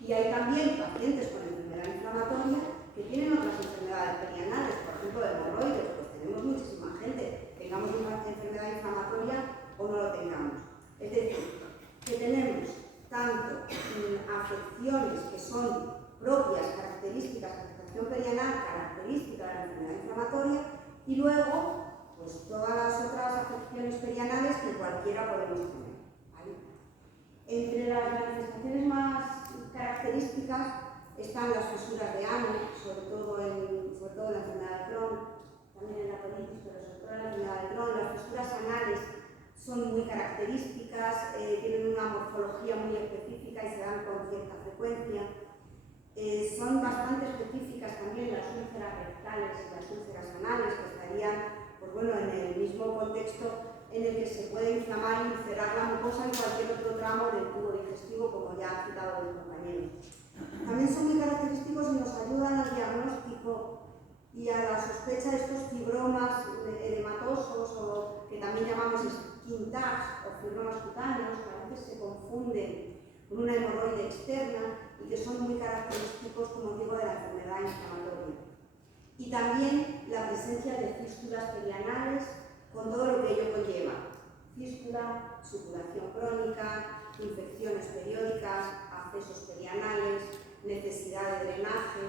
y hay también pacientes con enfermedad inflamatoria que tienen otras enfermedades perianales, por ejemplo, hemorroides, pues tenemos muchísima gente, tengamos una enfermedad inflamatoria o no lo tengamos. Es decir, que tenemos tanto afecciones que son propias, características de afectación perianal, características de la enfermedad inflamatoria, y luego pues todas las otras afecciones perianales que cualquiera podemos tener, ¿vale? Entre las manifestaciones más características están las fisuras de ano, sobre todo en la enfermedad de Crohn, también en la colitis, pero sobre todo en la enfermedad de Crohn. Las fisuras anales son muy características, tienen una morfología muy específica y se dan con cierta frecuencia. Son bastante específicas también las úlceras rectales y las úlceras anales, que estarían pues bueno, en el mismo contexto en el que se puede inflamar y ulcerar la mucosa en cualquier otro tramo del tubo digestivo, como ya han citado los compañeros. También son muy característicos y nos ayudan al diagnóstico y a la sospecha de estos fibromas edematosos, o que también llamamos skin tags o fibromas cutáneos, que a veces se confunden con una hemorroide externa y que son muy característicos, como digo, de la enfermedad inflamatoria. Y también la presencia de fístulas perianales con todo lo que ello conlleva: fístula, supuración crónica, infecciones periódicas, accesos perianales, necesidad de drenaje.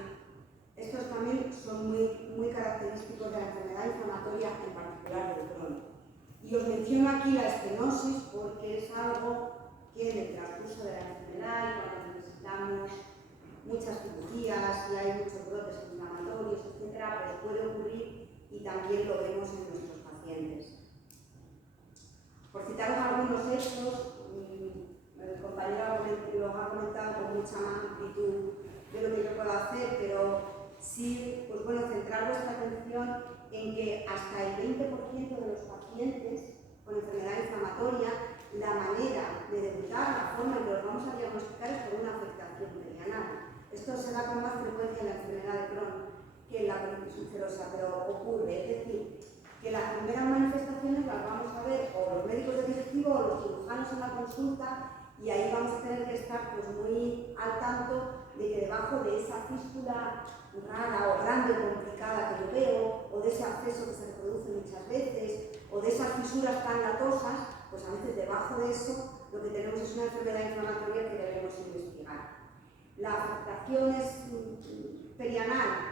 Estos también son muy característicos de la enfermedad inflamatoria, en particular del Crohn. Y os menciono aquí la estenosis porque es algo que en el transcurso de la enfermedad, cuando necesitamos muchas cirugías y hay muchos brotes inflamatorios, etc., pues puede ocurrir y también lo vemos en nuestros pacientes. Por citaros algunos hechos, el compañero los ha comentado con mucha más amplitud de lo que yo puedo hacer, pero sí, pues bueno, centrar vuestra atención en que hasta el 20% de los pacientes con enfermedad inflamatoria, la manera de debutar, la forma en que los vamos a diagnosticar es por una afectación perianal. Esto se da con más frecuencia en la enfermedad de Crohn que en la colitis ulcerosa, pero ocurre, es decir, que las primeras manifestaciones las vamos a ver o los médicos de digestivo o los cirujanos en la consulta, y ahí vamos a tener que estar pues muy al tanto de que debajo de esa fístula rara o grande o complicada que yo veo, o de ese acceso que se reproduce muchas veces, o de esas fisuras tan latosas, pues a veces debajo de eso lo que tenemos es una enfermedad inflamatoria que debemos investigar. La afectación perianal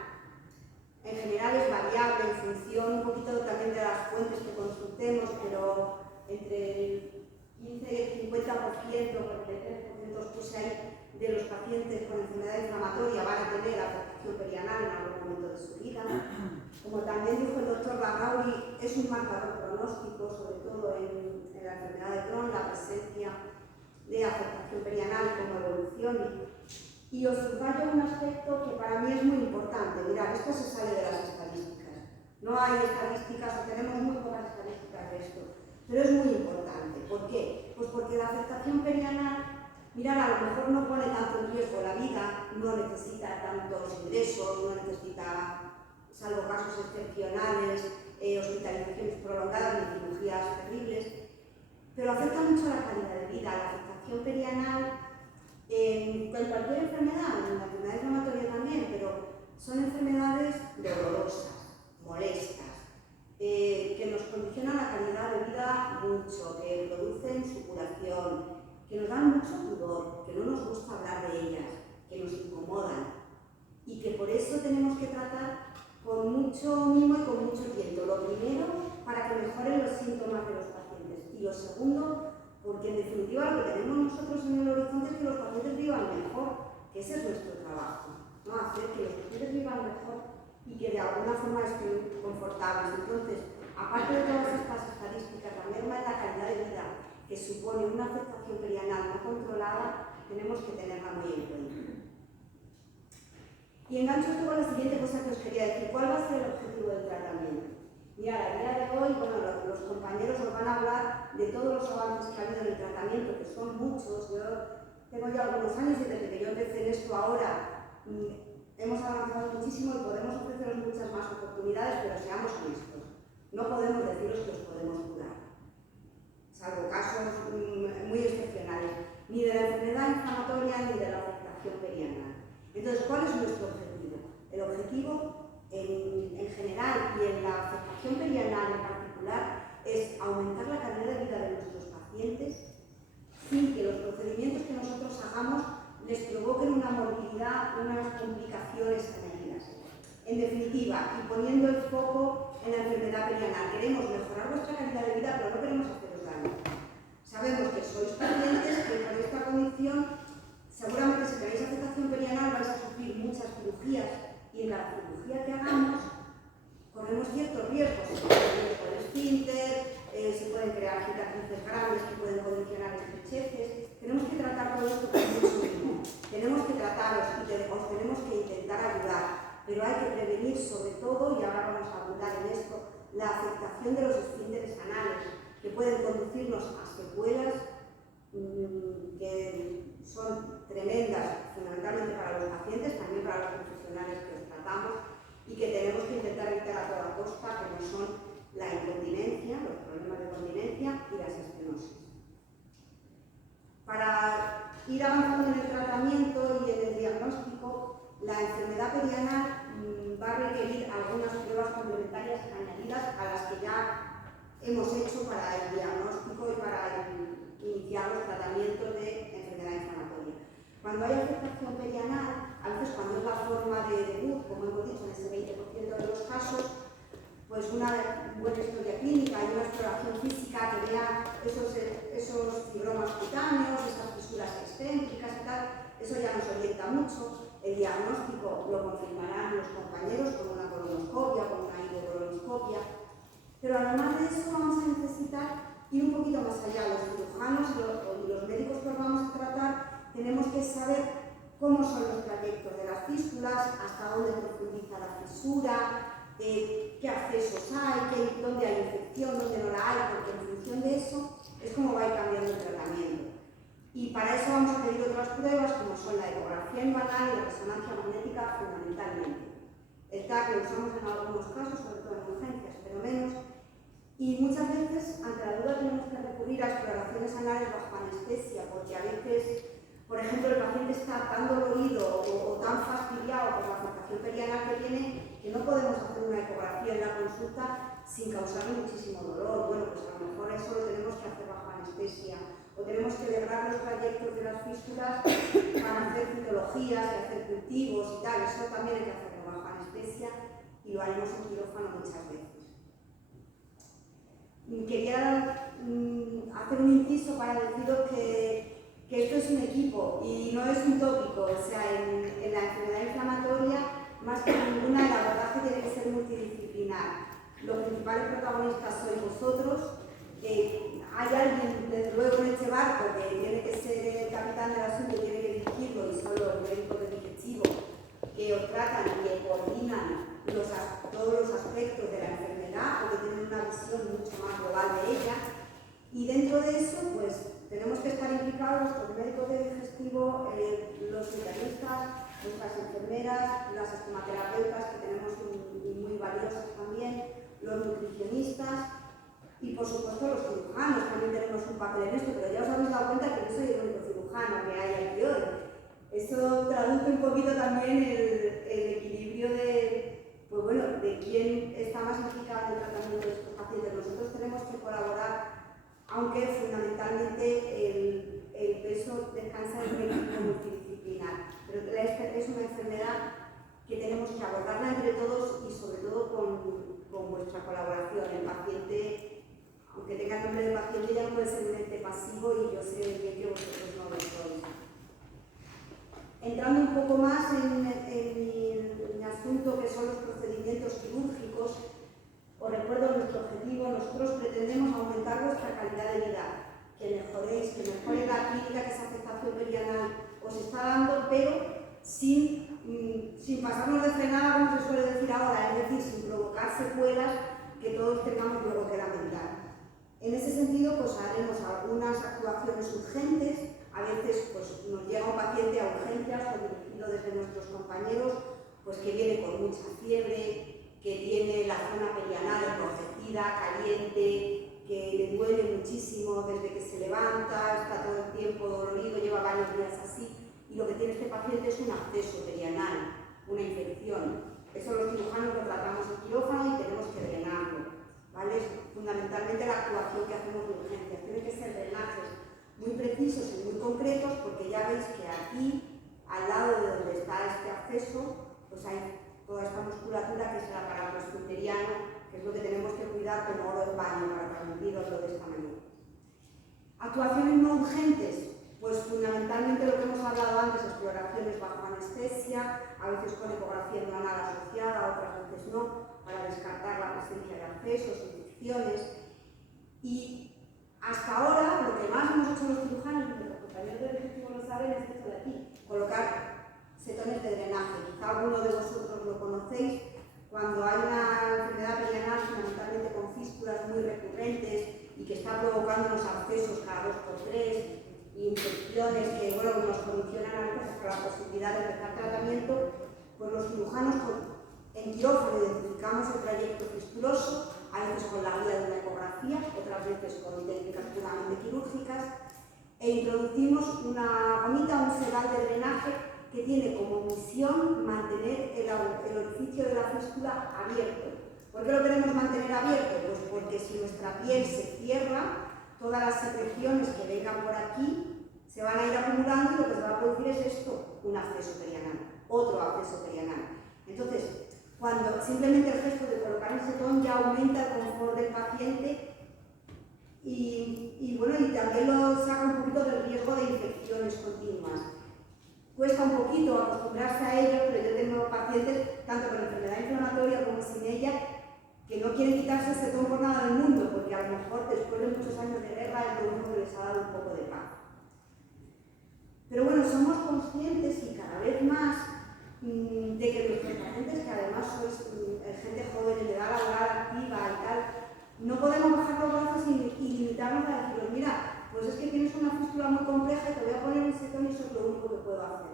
en general es variable en función un poquito también de las fuentes que consultemos, pero entre el 15 y el 50%, 43% os puse ahí, de los pacientes con enfermedad inflamatoria van a tener afectación perianal en algún momento de su vida. Como también dijo el doctor Larrauri, es un marcador pronóstico, sobre todo en la enfermedad de Crohn, la presencia de afectación perianal como evolución. Y os subrayo un aspecto que para mí es muy importante. Mirad, esto se sale de las estadísticas. No hay estadísticas, o tenemos muy pocas estadísticas de esto, pero es muy importante. ¿Por qué? Pues porque la afectación perianal, mirad, a lo mejor no pone tanto en riesgo la vida, no necesita tantos ingresos, no necesita, salvo casos excepcionales, hospitalizaciones prolongadas ni cirugías terribles, pero afecta mucho a la calidad de vida. La afectación perianal en cualquier enfermedad, en la enfermedad inflamatoria también, pero son enfermedades dolorosas, molestas, que nos condicionan la calidad de vida mucho, que producen supuración, que nos dan mucho pudor, que no nos gusta hablar de ellas, que nos incomodan y que por eso tenemos que tratar con mucho mimo y con mucho tiento. Lo primero, para que mejoren los síntomas de los pacientes, y lo segundo, porque en definitiva lo que tenemos nosotros en el horizonte es que los pacientes vivan mejor, que ese es nuestro trabajo, ¿no? Hacer que los pacientes vivan mejor y que de alguna forma estén confortables. Entonces, aparte de todas estas estadísticas, la merma en la calidad de vida que supone una afectación perianal no controlada, tenemos que tenerla muy en cuenta. Y engancho esto con la siguiente cosa que os quería decir. ¿Cuál va a ser el objetivo del tratamiento? Mira, a día de hoy, bueno, los compañeros os van a hablar de todos los avances que ha habido en el tratamiento, que son muchos. Yo tengo ya algunos años y desde que yo empecé en esto ahora hemos avanzado muchísimo y podemos ofreceros muchas más oportunidades, pero seamos honestos. No podemos deciros que os podemos curar, salvo casos muy excepcionales, ni de la enfermedad inflamatoria ni de la afectación perianal. Entonces, ¿cuál es nuestro objetivo? El objetivo en general y en la afectación perianal en particular es aumentar la calidad de vida de nuestros pacientes sin que los procedimientos que nosotros hagamos les provoquen una morbilidad, unas complicaciones añadidas. En definitiva, y poniendo el foco en la enfermedad perianal, queremos mejorar vuestra calidad de vida, pero no queremos haceros daño. Sabemos que sois pacientes que con esta condición seguramente si tenéis afectación perianal vais a sufrir muchas cirugías y en cada cirugía que hagamos corremos ciertos riesgos. Se puede romper el esfínter, se pueden crear cicatrices grandes que pueden condicionar estrecheces. Tenemos que tratar todo esto con mucho mimo. Tenemos que trataros y os tenemos que intentar ayudar, pero hay que prevenir sobre todo, y ahora vamos a abundar en esto, la afectación de los esfínteres anales que pueden conducirnos a secuelas que son tremendas, fundamentalmente para los pacientes, también para los profesionales que os tratamos y que tenemos que intentar evitar a toda costa, como son la incontinencia, los problemas de continencia y las estenosis. Para ir avanzando en el tratamiento y en el diagnóstico, la enfermedad perianal va a requerir algunas pruebas complementarias añadidas a las que ya hemos hecho para el diagnóstico y para iniciar los tratamientos de enfermedad inflamatoria. Cuando hay afectación perianal, a veces cuando es la forma de debut, como hemos dicho en ese 20% de los casos, pues una buena historia clínica y una exploración física que vea esos fibromas cutáneos, esas fisuras excéntricas y tal, eso ya nos orienta mucho. El diagnóstico lo confirmarán los compañeros con una colonoscopia, con una hidrocolonoscopia. Pero además de eso vamos a necesitar ir un poquito más allá. Los cirujanos y los médicos que vamos a tratar tenemos que saber cómo son los trayectos de las fístulas, hasta dónde profundiza la fisura, qué accesos hay, dónde hay infección, dónde no la hay, porque en función de eso es como va a ir cambiando el tratamiento. Y para eso vamos a pedir otras pruebas como son la ecografía inguinal y la resonancia magnética fundamentalmente. El TAC lo usamos en algunos casos, sobre todo en urgencias, pero menos. Y muchas veces, ante la duda, tenemos que recurrir a exploraciones anales bajo anestesia, porque a veces, por ejemplo, el paciente está tan dolorido o tan fastidiado por la afectación perianal que tiene que no podemos hacer una ecografía en la consulta sin causarle muchísimo dolor. Bueno, pues a lo mejor eso lo tenemos que hacer bajo anestesia, o tenemos que lograr los trayectos de las fístulas para hacer citologías y hacer cultivos y tal. Eso también hay que hacerlo bajo anestesia y lo haremos en quirófano muchas veces. Quería hacer un inciso para deciros que esto es un equipo y no es un tópico. O sea, en la enfermedad inflamatoria, más que ninguna, el abordaje tiene que ser multidisciplinar. Los principales protagonistas sois vosotros. Hay alguien, desde luego, en este barco que tiene que ser el capitán del asunto y tiene que dirigirlo, y son los médicos del digestivo que os tratan y que coordinan todos los aspectos de la enfermedad o que tienen una visión mucho más global de ella. Y dentro de eso, pues tenemos que estar implicados los médicos de digestivo, los internistas, nuestras enfermeras, las estomaterapeutas, que tenemos muy valiosas también, los nutricionistas y, por supuesto, los cirujanos. También tenemos un papel en esto, pero ya os habéis dado cuenta que no soy el único cirujano que hay aquí hoy. Eso traduce un poquito también el equilibrio de quién está más implicado en el tratamiento de estos pacientes. Nosotros tenemos que colaborar, aunque fundamentalmente el cáncer es un equipo multidisciplinar, pero es una enfermedad que tenemos que abordarla entre todos y sobre todo con vuestra colaboración. El paciente, aunque tenga el nombre de paciente, ya no puede ser un ente pasivo y yo sé bien que vosotros no lo sois. Entrando un poco más en mi asunto, que son los procedimientos quirúrgicos, os recuerdo nuestro objetivo. Nosotros pretendemos aumentar vuestra calidad de vida, que mejoréis, que mejore la clínica, que esa afectación perianal os está dando, pero sin pasarnos de frenada, como se suele decir ahora, es decir, sin provocar secuelas que todos tengamos luego que lamentar. En ese sentido, pues haremos algunas actuaciones urgentes. A veces pues, nos llega un paciente a urgencias o dirigido desde nuestros compañeros, pues que viene con mucha fiebre, que tiene la zona perianal enrojecida, caliente, que le duele muchísimo desde que se levanta, está todo el tiempo dolorido, lleva varios días así, y lo que tiene este paciente es un absceso perianal, una infección. Eso los cirujanos lo tratamos en quirófano y tenemos que drenarlo, ¿vale? Es fundamentalmente la actuación que hacemos de urgencias. Tienen que ser drenajes muy precisos y muy concretos, porque ya veis que aquí, al lado de donde está este acceso, pues hay toda esta musculatura que es el aparato esfinteriano, que es lo que tenemos que cuidar como oro en baño, para transmitiroslo de esta manera. Actuaciones no urgentes, pues fundamentalmente lo que hemos hablado antes, exploraciones bajo anestesia, a veces con ecografía neuronal asociada, otras veces no, para descartar la presencia de accesos, infecciones. Y hasta ahora, lo que más hemos hecho los cirujanos, y los compañeros del digestivo lo saben, es esto de aquí, colocar setones de drenaje. Quizá alguno de vosotros lo conocéis. Cuando hay una enfermedad perianal, fundamentalmente con fístulas muy recurrentes y que está provocando unos abscesos cada 2x3, y infecciones que bueno, nos condicionan a veces hasta la posibilidad de empezar tratamiento, pues los cirujanos en quirófano identificamos el trayecto fistuloso, a veces con la guía de una ecografía, otras veces con técnicas puramente quirúrgicas, e introducimos una gomita, un sedal de drenaje que tiene como misión mantener el orificio de la fístula abierto. ¿Por qué lo queremos mantener abierto? Pues porque si nuestra piel se cierra, todas las secreciones que vengan por aquí se van a ir acumulando y lo que se va a producir es esto, un absceso perianal, otro absceso perianal. Entonces, cuando simplemente el gesto de colocar un setón ya aumenta el confort del paciente y también lo saca un poquito del riesgo de infecciones continuas. Cuesta un poquito acostumbrarse a ello, pero yo tengo pacientes, tanto con enfermedad inflamatoria como sin ella, que no quieren quitarse el setón por nada del mundo, porque a lo mejor después de muchos años de guerra es lo único que les ha dado un poco de paz. Pero bueno, somos conscientes y cada vez más de que nuestros pacientes, que además sois gente joven en edad laboral activa y tal, no podemos bajar los brazos y limitarnos a deciros, mira, pues es que tienes una fístula muy compleja y te voy a poner un setón y eso es lo único que puedo hacer.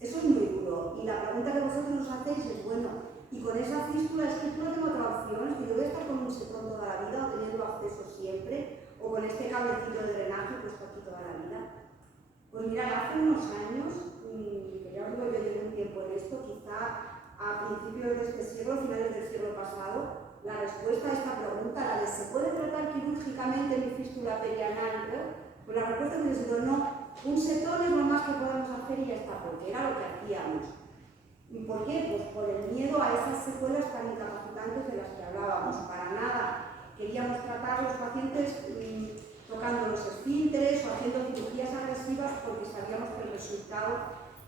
Eso es muy duro. Y la pregunta que vosotros nos hacéis es, bueno, y con esa fístula es que tú no tengo otra opción, es que yo voy a estar con un setón toda la vida o teniendo acceso siempre, o con este cablecito de drenaje puesto aquí toda la vida. Pues mirad, hace unos años, que ya os digo, yo llevo un tiempo en esto, quizá a principios de este siglo, finales del siglo pasado, la respuesta a esta pregunta, la de ¿se puede tratar quirúrgicamente mi fístula perianal? Pues la respuesta me ha sido no, un setón es lo más que podemos hacer y ya está, porque era lo que hacíamos. ¿Y por qué? Pues por el miedo a esas secuelas tan incapacitantes de las que hablábamos. Para nada queríamos tratar a los pacientes tocando los esfínteres o haciendo cirugías agresivas porque sabíamos que el resultado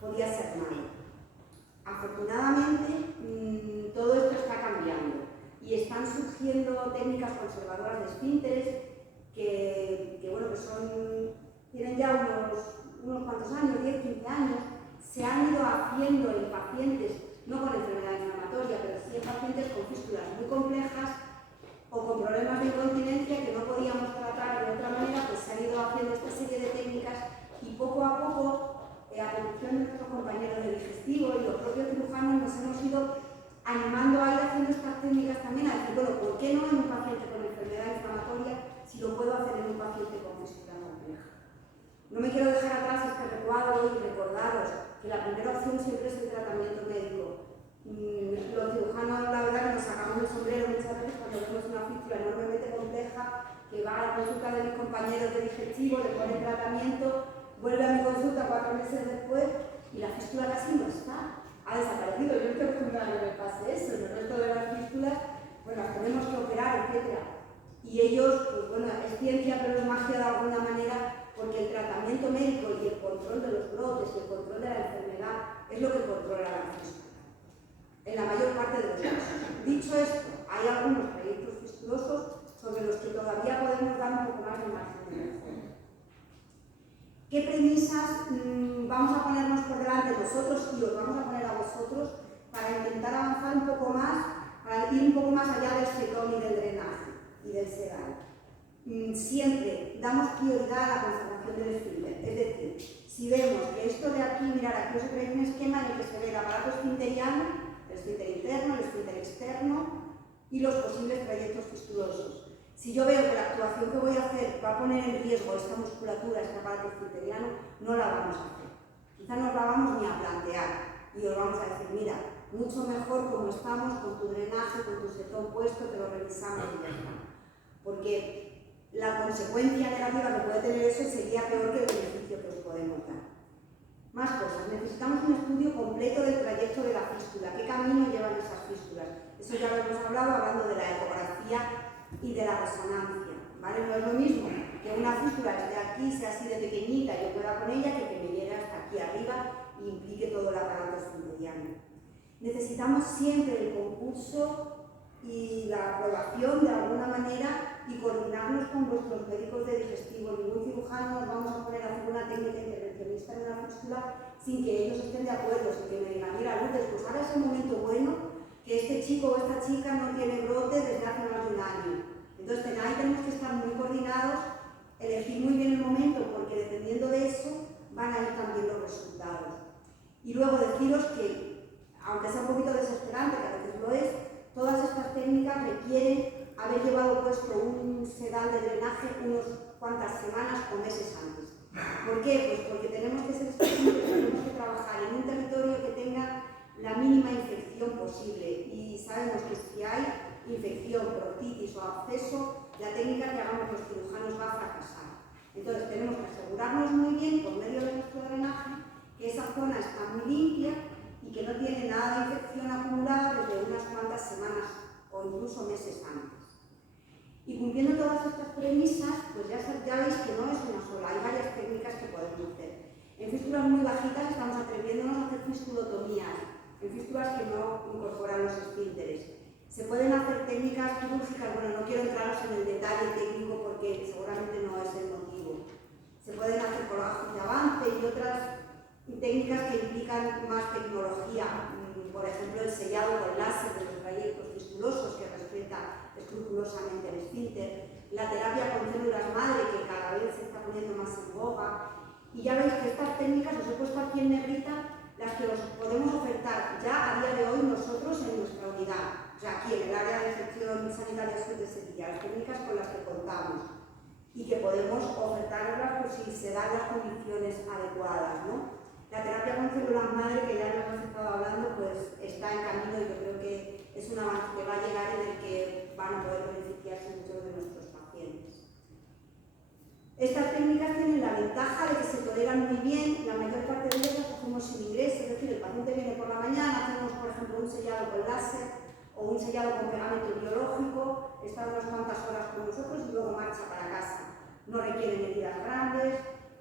podía ser malo. Afortunadamente, todo esto está cambiando y están surgiendo técnicas conservadoras de esfínteres que tienen ya unos cuantos años, 10, 15 años, se han ido haciendo en pacientes, no con enfermedad inflamatoria, pero sí en pacientes con fístulas muy complejas o con problemas de incontinencia que no podíamos tratar de otra manera, pues se han ido haciendo esta serie de técnicas y poco a poco, a petición de nuestros compañeros de digestivo y los propios cirujanos, nos hemos ido animando a ir haciendo estas técnicas también, a decir, bueno, ¿por qué no en un paciente con enfermedad inflamatoria si lo puedo hacer en un paciente con fístula compleja? No me quiero dejar atrás este recuadro y recordaros que la primera opción siempre es el tratamiento médico. Los cirujanos, la verdad, que nos sacamos el sombrero muchas veces cuando vemos una fístula enormemente compleja que va a la consulta de mis compañeros de digestivo, le ponen tratamiento, vuelve a mi consulta 4 meses después y la fístula casi no está, ha desaparecido. Yo no estoy acostumbrada a que me pase eso, en el resto de las fístulas, pues las tenemos que operar, etc. Y ellos, pues bueno, es ciencia pero es magia de alguna manera, porque el tratamiento médico y el control de los brotes y el control de la enfermedad es lo que controla la fístula, en la mayor parte de los casos. Dicho esto, hay algunos trayectos fistulosos sobre los que todavía podemos dar un poco más de margen de mejora. ¿Qué premisas vamos a ponernos por delante nosotros y os vamos a poner a vosotros para intentar avanzar un poco más, para ir un poco más allá del setón y del drenaje y del sedal? Siempre damos prioridad a la conservación del esfínter, es decir, si vemos que esto de aquí, mirad, aquí os traéis un esquema en el que se ve el aparato esfinteriano, el esfínter interno, el esfínter externo y los posibles trayectos fistulosos. Si yo veo que la actuación que voy a hacer va a poner en riesgo esta musculatura, este aparato esfinteriano, no la vamos a hacer. Quizá no la vamos ni a plantear y os vamos a decir, mira, mucho mejor como estamos, con tu drenaje, con tu setón puesto, te lo revisamos y ya está. Porque la consecuencia negativa que puede tener eso sería peor que el beneficio que os podemos dar. Más cosas. Necesitamos un estudio completo del trayecto de la fístula. ¿Qué camino llevan esas fístulas? Eso ya lo hemos hablado hablando de la ecografía y de la resonancia. ¿Vale? No es lo mismo que una fístula esté aquí, sea así de pequeñita y yo pueda con ella, que me llegue hasta aquí arriba y implique todo el aparato esfinteriano. Necesitamos siempre el concurso y la aprobación de alguna manera y coordinarnos con vuestros médicos de digestivo. Ningún cirujano nos vamos a poner a hacer una técnica intervencionista en una fístula sin que ellos estén de acuerdo, sin que me digan, mira Lourdes, pues ahora es el momento bueno que este chico o esta chica no tiene brote desde hace más de un año. Entonces ahí tenemos que estar muy coordinados, elegir muy bien el momento, porque dependiendo de eso van a ir también los resultados. Y luego deciros que, aunque sea un poquito desesperante, que a veces lo es, todas estas técnicas requieren haber llevado puesto un sedal de drenaje unas cuantas semanas o meses antes. ¿Por qué? Pues porque tenemos que ser específicos, tenemos que trabajar en un territorio que tenga la mínima infección posible y sabemos que si hay infección, proctitis o absceso, la técnica que hagamos los cirujanos va a fracasar. Entonces tenemos que asegurarnos muy bien, por medio de nuestro drenaje, que esa zona está muy limpia y que no tiene nada de infección acumulada desde unas cuantas semanas o incluso meses antes. Y cumpliendo todas estas premisas, pues ya veis que no es una sola, hay varias técnicas que podemos hacer. En fístulas muy bajitas estamos atreviéndonos a hacer fistulotomías, en fístulas que no incorporan los esfínteres. Se pueden hacer técnicas quirúrgicas, bueno, no quiero entraros en el detalle técnico porque seguramente no es el motivo. Se pueden hacer colgajos de avance y otras técnicas que implican más tecnología, por ejemplo el sellado con láser de los trayectos fistulosos que respeta escrupulosamente el esfínter, la terapia con células madre que cada vez se está poniendo más en boga. Y ya veis que estas técnicas, os he puesto aquí en negrita, las que os podemos ofertar ya a día de hoy nosotros en nuestra unidad, o sea, aquí en el área de sección sanitaria sur de Sevilla, las técnicas con las que contamos y que podemos ofertarlas pues, si se dan las condiciones adecuadas, ¿no? La terapia con células madre, que ya nos hemos estado hablando, pues está en camino y yo creo que es un avance que va a llegar y del que van a poder beneficiarse muchos de nuestros pacientes. Estas técnicas tienen la ventaja de que se toleran muy bien, la mayor parte de ellas las hacemos sin ingreso, es decir, el paciente viene por la mañana, hacemos por ejemplo un sellado con láser o un sellado con pegamento biológico, está unas cuantas horas con nosotros y luego marcha para casa. No requiere medidas grandes,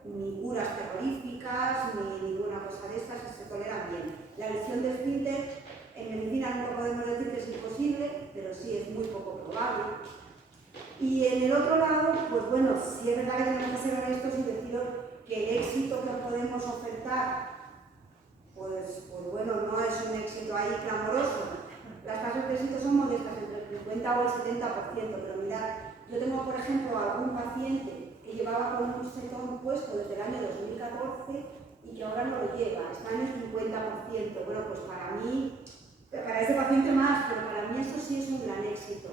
ni curas terroríficas, ni ninguna cosa de estas, que se toleran bien. La lesión de esfínter, en medicina nunca podemos decir que es imposible, pero sí es muy poco probable. Y en el otro lado, pues bueno, sí es verdad que tenemos que ser honestos y deciros que el éxito que podemos ofertar, pues bueno, no es un éxito ahí clamoroso. Las tasas de éxito son modestas, entre el 50 o el 70%, pero mirad, yo tengo por ejemplo algún paciente que llevaba con un setón puesto desde el año 2014 y que ahora no lo lleva, está en el 50%. Bueno, pues para mí, para ese paciente más, pero para mí eso sí es un gran éxito,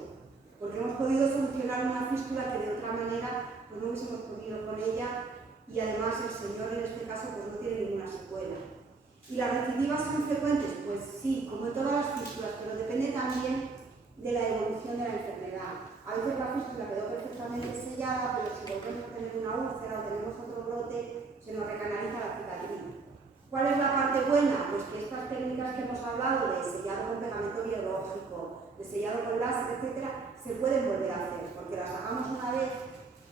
porque hemos podido solucionar una fístula que de otra manera pues no hubiésemos podido con ella y además el señor en este caso pues no tiene ninguna secuela. ¿Y las recidivas son frecuentes? Pues sí, como en todas las fístulas, pero depende también de la evolución de la enfermedad. A veces la fístula quedó perfectamente sellada, pero si volvemos a tener una úlcera o tenemos otro brote, se nos recae hablado de sellado con pegamento biológico, de sellado con láser, etcétera, se pueden volver a hacer, porque las hagamos una vez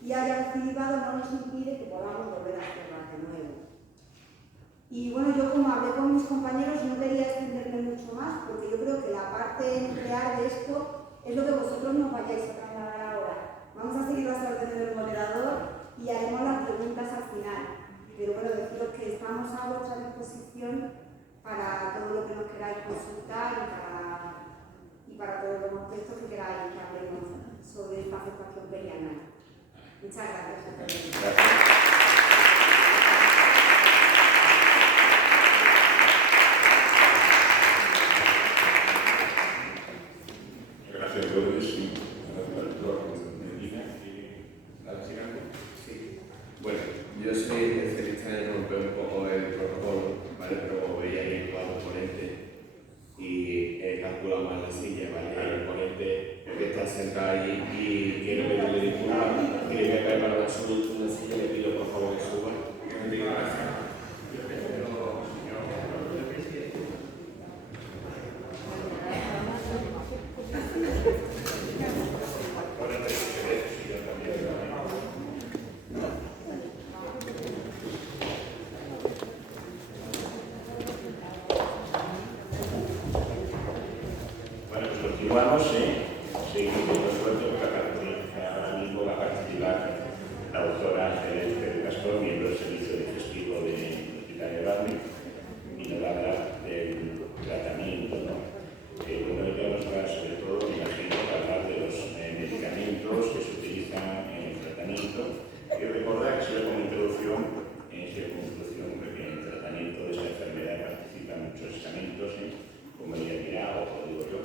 y haya recidivado no nos impide que podamos volver a hacerlas de nuevo. Y bueno, yo como hablé con mis compañeros no quería extenderme mucho más, porque yo creo que la parte nuclear de esto es lo que vosotros nos vayáis a trasladar ahora. Vamos a seguir las órdenes del moderador y haremos las preguntas al final. Pero bueno, deciros que estamos a vuestra disposición para todo lo que nos queráis consultar y para todos los aspectos que queráis que hablemos sobre esta aceptación perianal. Muchas gracias a todos. Gracias a todos. Sí. Bueno, yo soy especialista en romper un poco el protocolo, ¿vale? Pero como veía ahí los ponentes y he calculado más la silla, ¿vale? Hay un ponente que está sentado allí y quiero pedirle disculpas, quiere que prepare una silla, le pido por favor que suba. Bueno, pues continuamos, seguimos con suerte porque ahora mismo va a participar la doctora Ángeles Pérez Castor, miembro del Servicio Digestivo del Hospital de Barney, y nos va a hablar del tratamiento, ¿no? Bueno, ella nos va sobre todo, me imagino, a hablar de los medicamentos que se utilizan en el tratamiento. Y recordar que sirve como introducción, porque en el tratamiento de esta enfermedad participan muchos estamentos, como ella dirá, o digo yo,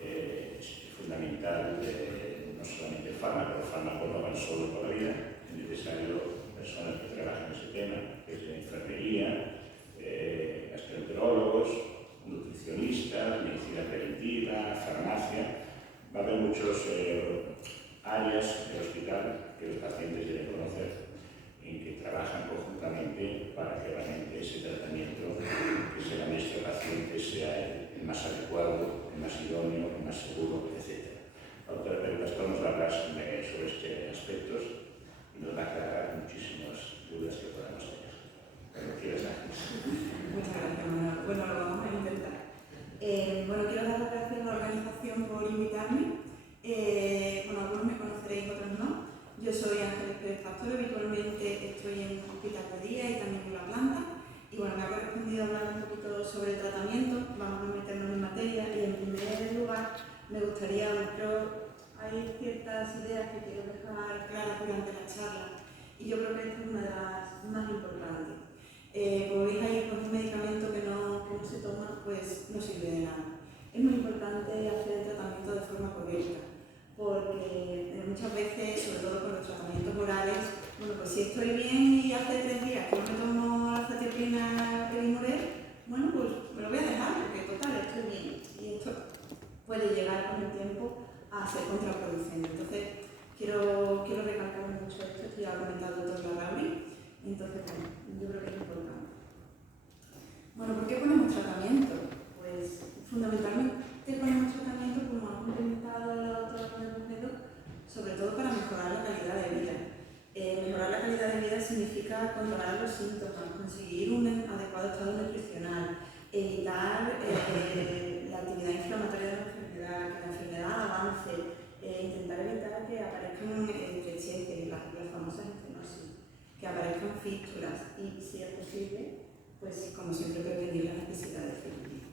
es fundamental no solamente el fármaco, los fármacos no van solo por la vida, es necesario personas que trabajan en ese tema, que es la enfermería, gastroenterólogos, nutricionistas, medicina preventiva, farmacia. Va a haber muchas áreas del hospital que los pacientes deben conocer en que trabajan conjuntamente para que realmente ese tratamiento que se da a nuestro paciente sea el más adecuado, el más idóneo, el más seguro, etc. La doctora Pérez Castor nos va a hablar sobre estos aspectos y nos va a aclarar muchísimas dudas que podamos tener. Cuando quieras, Ángeles. Muchas gracias, Manuel. Bueno, lo vamos a intentar. Bueno, quiero dar las gracias a la organización por invitarme. Bueno, algunos me conoceréis, otros no. Yo soy Ángeles Pérez Castor, habitualmente estoy en hospital de día y también en la planta. Y bueno, me ha correspondido hablar un poquito sobre el tratamiento, vamos a meternos en materia y en primer lugar me gustaría, creo, hay ciertas ideas que quiero dejar claras durante la charla y yo creo que esta es una de las más importantes. Como veis ahí, pues un medicamento que no se toma, pues no sirve de nada. Es muy importante hacer el tratamiento de forma correcta, porque muchas veces, sobre todo con los tratamientos orales, bueno, pues si estoy bien y hace 3 días que no me tomo la acetilcolina Evinurel, bueno, pues me lo voy a dejar porque total, estoy bien. Y esto puede llegar con el tiempo a ser contraproducente. Entonces, quiero recalcar mucho esto, esto ya lo ha comentado el doctor Larrauri, entonces, bueno, yo creo que es importante. Bueno, ¿por qué ponemos tratamiento? Pues fundamentalmente ponemos tratamiento, como ha comentado la doctora Pérez, sobre todo para mejorar la calidad de vida. Mejorar la calidad de vida significa controlar los síntomas, conseguir un adecuado estado nutricional, evitar la actividad inflamatoria de la enfermedad, que la enfermedad avance, intentar evitar que aparezcan estrecheces, las famosas estenosis, que aparezcan fístulas y, si es posible, pues como siempre prevenir la necesidad de cirugía.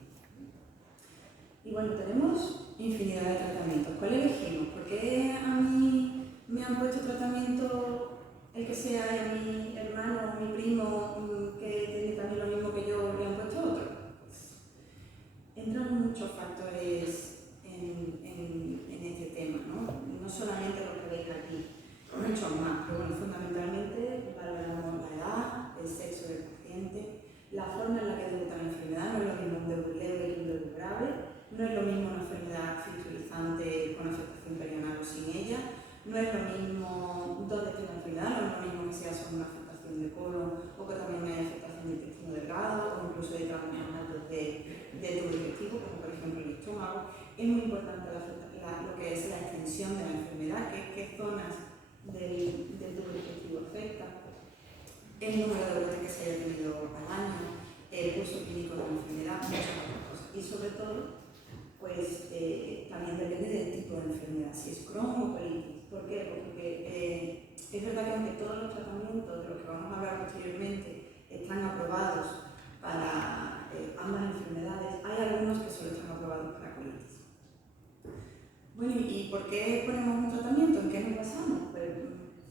Y bueno, tenemos infinidad de tratamientos. ¿Cuál elegimos? ¿Por qué a mí me han puesto tratamiento el que sea y a mi hermano o mi primo que tiene también lo mismo que yo le han puesto otro? Pues entran muchos factores en este tema, ¿no? No solamente lo que veis aquí, muchos más, pero bueno, fundamentalmente valoramos la edad, el sexo del paciente, la forma en la que debuta la enfermedad, no es lo mismo un debut leve que un debut grave, no es lo mismo una enfermedad fistulizante con afectación perianal o sin ella, no es lo mismo dónde esté la enfermedad, no es lo mismo que sea el número de brotes que se haya tenido al año, el curso clínico de la enfermedad, muchas otras cosas. Y sobre todo, pues también depende del tipo de enfermedad, si es Crohn o colitis. ¿Por qué? Porque es verdad que aunque todos los tratamientos de los que vamos a hablar posteriormente están aprobados para ambas enfermedades, hay algunos que solo están aprobados para colitis. Bueno, ¿y por qué ponemos un tratamiento? ¿En qué nos basamos? Pues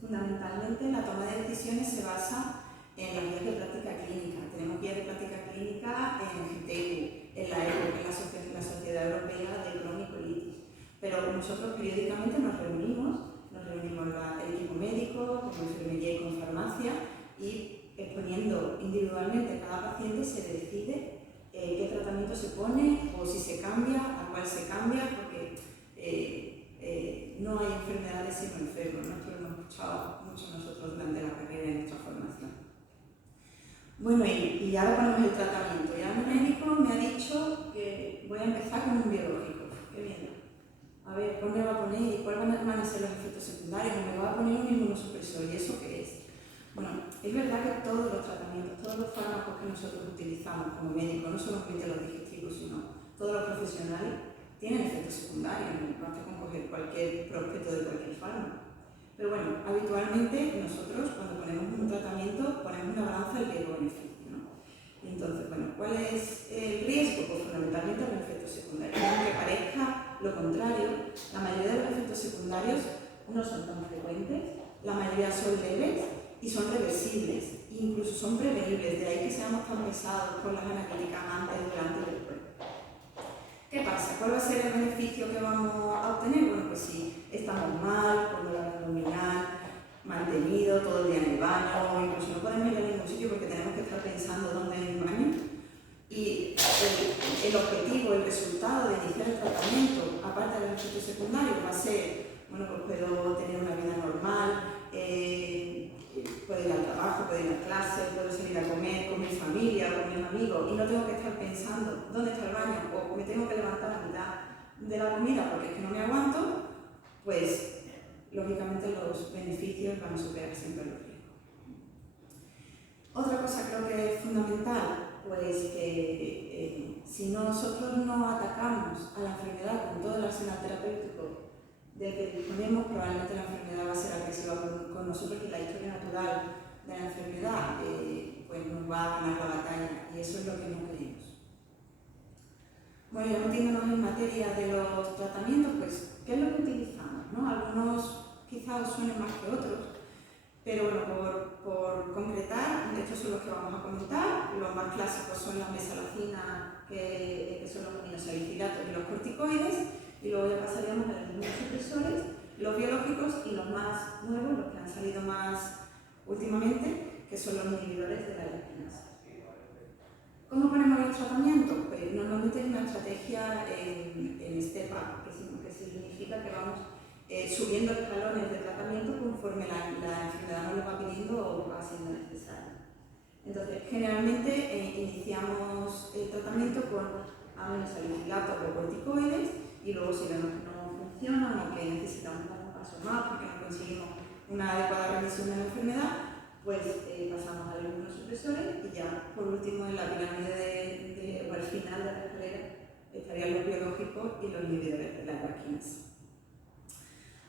fundamentalmente la toma de decisiones se basa en las guías de práctica clínica. Tenemos guías de práctica clínica en GTU, en la EPO, que es la Sociedad Europea de Crohn y Colitis. Pero nosotros periódicamente nos reunimos el equipo médico, con enfermería y con farmacia, y exponiendo individualmente a cada paciente se decide qué tratamiento se pone o si se cambia, a cuál se cambia, porque no hay enfermedades sino enfermos, ¿no? Esto lo hemos escuchado mucho nosotros durante la carrera y en nuestra formación. Bueno, y ahora ponemos el tratamiento. Ya mi médico me ha dicho que voy a empezar con un biológico. ¡Qué miedo! A ver, ¿cuál me va a poner y cuáles van a ser los efectos secundarios? ¿Me va a poner un inmunosupresor? ¿Y eso qué es? Bueno, es verdad que todos los tratamientos, todos los fármacos que nosotros utilizamos como médicos, no solamente los digestivos, sino todos los profesionales, tienen efectos secundarios, no basta con coger cualquier prospecto de cualquier fármaco. Pero bueno, habitualmente nosotros cuando ponemos un tratamiento ponemos una balanza del riesgo-beneficio, ¿no? Y entonces, bueno, ¿cuál es el riesgo? Pues fundamentalmente los efectos secundarios. Aunque parezca lo contrario, la mayoría de los efectos secundarios no son tan frecuentes, la mayoría son leves y son reversibles, e incluso son prevenibles, de ahí que seamos tan pesados con las analíticas antes, durante y después. ¿Qué pasa? ¿Cuál va a ser el beneficio que vamos a obtener? Bueno, pues si estamos mal, con dolor abdominal, mantenido todo el día en el baño, o incluso no podemos ir a ningún sitio porque tenemos que estar pensando dónde hay un baño. Y el objetivo, el resultado de iniciar el tratamiento, aparte de los efectos secundarios, va a ser, bueno, pues puedo tener una vida normal, puedo ir al trabajo, puedo ir a clase, puedo salir a comer con mi familia, con mis amigos, y no tengo que estar pensando dónde está el baño, o me tengo que levantar a mitad de la comida porque es que no me aguanto, pues lógicamente los beneficios van a superar siempre los riesgos. Otra cosa creo que es fundamental, pues que si nosotros no atacamos a la enfermedad con todo el arsenal terapéutico del que disponemos, probablemente la enfermedad va a ser agresiva con nosotros y la historia natural de la enfermedad pues nos va a ganar la batalla, y eso es lo que no queremos. Bueno, ya metiéndonos en materia de los tratamientos, pues, ¿qué es lo que utilizamos? ¿No? Algunos quizás os suenen más que otros, pero bueno, por concretar, estos son los que vamos a comentar. Los más clásicos son la mesalazina, que son los aminosalicilatos y los corticoides, y luego ya pasaríamos a los inmunosupresores, los biológicos y los más nuevos, los que han salido más últimamente, que son los inhibidores de la electinasa. ¿Cómo ponemos los tratamientos? Pues normalmente es una estrategia en step-up, que significa que vamos subiendo escalones de tratamiento conforme la enfermedad nos lo va pidiendo o va siendo necesario. Entonces, generalmente iniciamos el tratamiento con aminosalicilatos o corticoides, y luego si vemos que no funcionan o que necesitamos dar un paso más porque no conseguimos una adecuada remisión de la enfermedad, pues pasamos a los inmunosupresores, y ya por último en la pirámide o al final de la escalera estarían los biológicos y los inhibidores de la electinasa.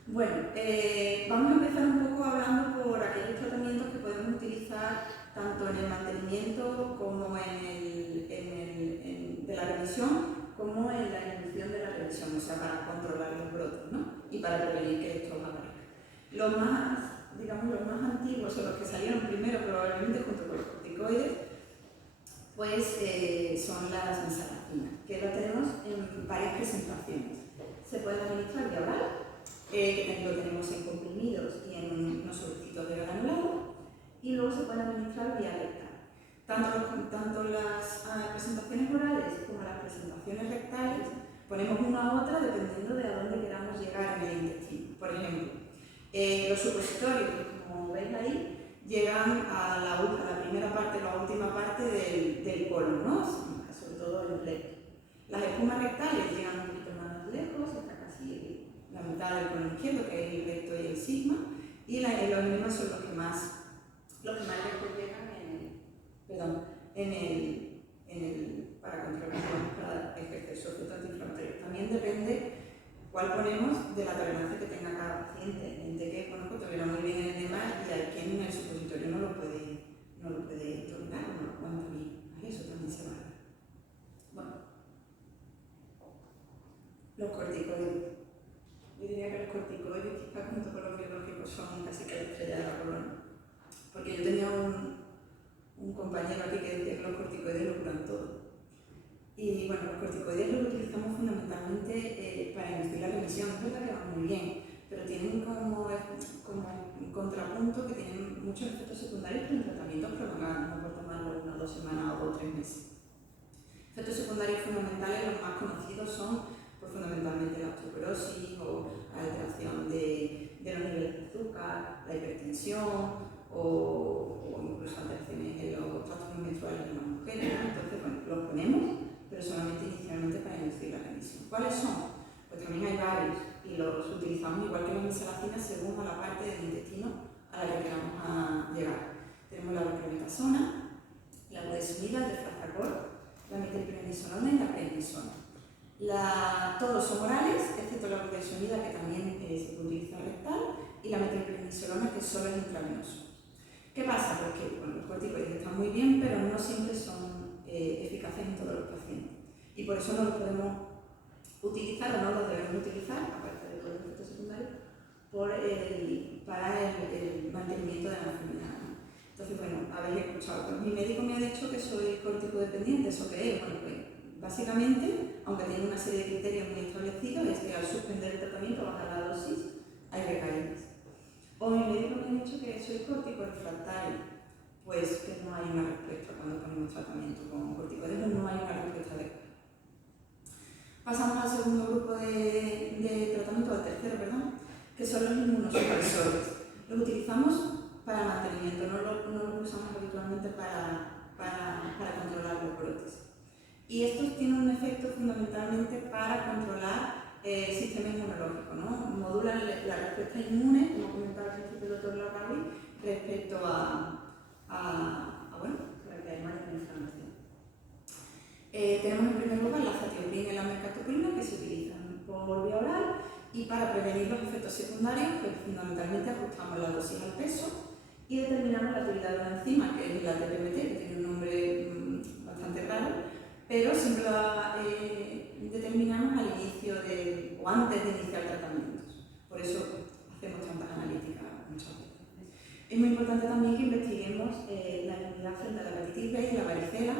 Bueno, vamos a empezar un poco hablando por aquellos tratamientos que podemos utilizar tanto en el mantenimiento como de la remisión, como en la inducción de la remisión, o sea, para controlar los brotes, ¿no? Y para prevenir que esto aparezca. Los más antiguos, o los que salieron primero probablemente junto con los corticoides, pues son las mesalacinas, que lo tenemos en varias presentaciones. Se puede administrar vía oral, que lo tenemos en comprimidos y en unos sobrecitos de granulado, y luego se puede administrar vía rectal. Tanto las presentaciones orales como las presentaciones rectales ponemos una a otra dependiendo de a dónde queramos llegar en el intestino. Por ejemplo, los supositorios, como veis ahí, llegan a la primera parte, la última parte del colon, ¿no? Sobre todo el pleco. Las espumas rectales llegan un poquito más lejos, hasta casi la mitad del colon izquierdo, que es el recto y el sigma, y los enemas son los que más lejos llegan ponemos de la tolerancia que tenga cada paciente. Hay gente que, bueno, pues tolera muy bien el enema y hay quien el supositorio no lo puede tolerar o no lo aguanta bien. Eso también se vale. Bueno, los corticoides. Yo diría que los corticoides, quizás junto con los biológicos, son casi que la estrella de la corona. Porque yo tenía un compañero aquí que decía que los corticoides lo curan todo. Y bueno, los corticoides los utilizamos fundamentalmente para inducir la remisión. Es verdad que van muy bien, pero tienen como un contrapunto que tienen muchos efectos secundarios en tratamientos prolongados, no por tomarlo 1 o 2 semanas o 2 o 3 meses. Efectos secundarios fundamentales, los más conocidos son pues, fundamentalmente la osteoporosis o la alteración de los niveles de azúcar, la hipertensión o incluso alteraciones en los trastornos menstruales en las mujeres. Entonces, bueno, los ponemos, pero solamente inicialmente para inducir la remisión. ¿Cuáles son? Pues también hay varios y los utilizamos igual que las mesalacinas según a la parte del intestino a la que queramos llegar. Tenemos la clobetasona, la budesonida, el deflazacor, la metilprednisolona y la prednisona. Todos son orales, excepto la budesonida que también se puede utilizar rectal y la metilprednisolona que solo es intravenoso. ¿Qué pasa? Pues que bueno, los corticoides están muy bien, pero no siempre son eficaces en todos los pacientes. Y por eso no los podemos utilizar o no los debemos utilizar, aparte de todos los efectos secundarios, para el mantenimiento de la enfermedad. Entonces, bueno, habéis escuchado, pues mi médico me ha dicho que soy corticodependiente, ¿eso qué es? Bueno, pues básicamente, aunque tiene una serie de criterios muy establecidos, es que al suspender el tratamiento, bajar la dosis, hay recaídas. O mi médico me ha dicho que soy corticorefractario, pues que no hay una respuesta cuando ponemos tratamiento con corticoides, no hay una respuesta adecuada. Pasamos al segundo grupo de tratamiento, al tercero, perdón, que son los inmunosupresores. Los utilizamos para mantenimiento, no los usamos habitualmente para controlar los brotes. Y estos tienen un efecto fundamentalmente para controlar el sistema inmunológico, ¿no? Modulan la respuesta inmune, como comentaba al principio el doctor Larrauri, respecto bueno, para que haya más inflamación. Tenemos en primer lugar la azatioprina y la mercaptopurina que se utilizan por vía oral y para prevenir los efectos secundarios, pues fundamentalmente ajustamos la dosis al peso y determinamos la actividad de una enzima, que es la TPMT, que tiene un nombre bastante raro, pero siempre la determinamos al inicio o antes de iniciar tratamientos. Por eso hacemos tantas analíticas muchas veces. Es muy importante también que investiguemos la inmunidad frente a la hepatitis B y la varicela,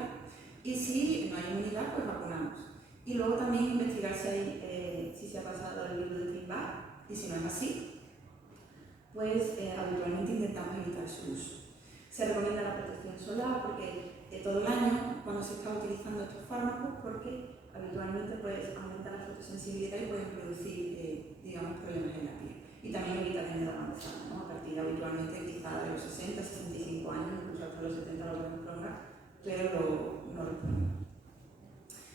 y si no hay inmunidad, pues vacunamos. Y luego también investigar si se ha pasado el virus de Epstein-Barr, y si no es así, pues habitualmente intentamos evitar su uso. Se recomienda la protección solar porque todo el año, cuando se está utilizando estos fármacos, porque habitualmente pues, aumenta la fotosensibilidad y pueden producir digamos, problemas en la piel. Y también evitar en edad avanzada, ¿no? A partir habitualmente quizá de los 60, 65 años, incluso hasta los 70 lo podemos prolongar, pero no lo ponemos.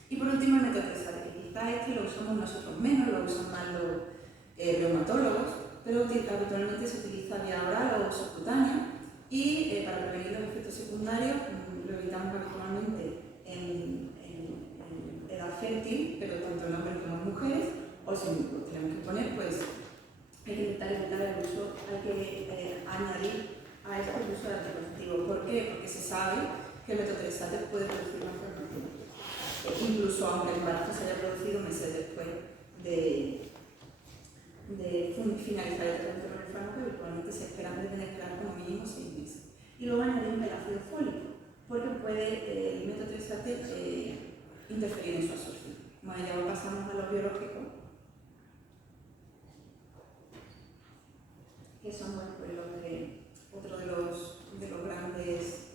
Y por último el metotrexato, que quizá este lo usamos nosotros menos, lo usan más los reumatólogos, pero habitualmente se utiliza vía oral o subcutánea y para prevenir los efectos secundarios lo evitamos habitualmente en edad fértil, pero tanto en hombres como en mujeres, o si lo tenemos que poner, pues hay que intentar evitar el uso, hay que añadir a esto el uso de anticonceptivos. ¿Por qué? Porque se sabe que el metotrexato puede producir una enfermedad. Incluso aunque el embarazo se haya producido meses después de finalizar el tratamiento con el fármaco, habitualmente se esperan deben esperar como mínimo 6 meses. Y luego añadimos el ácido fólico, porque puede el metotrexato interferir en su absorción. Bueno, ya pasamos a los biológicos, que son bueno, pues otro de los grandes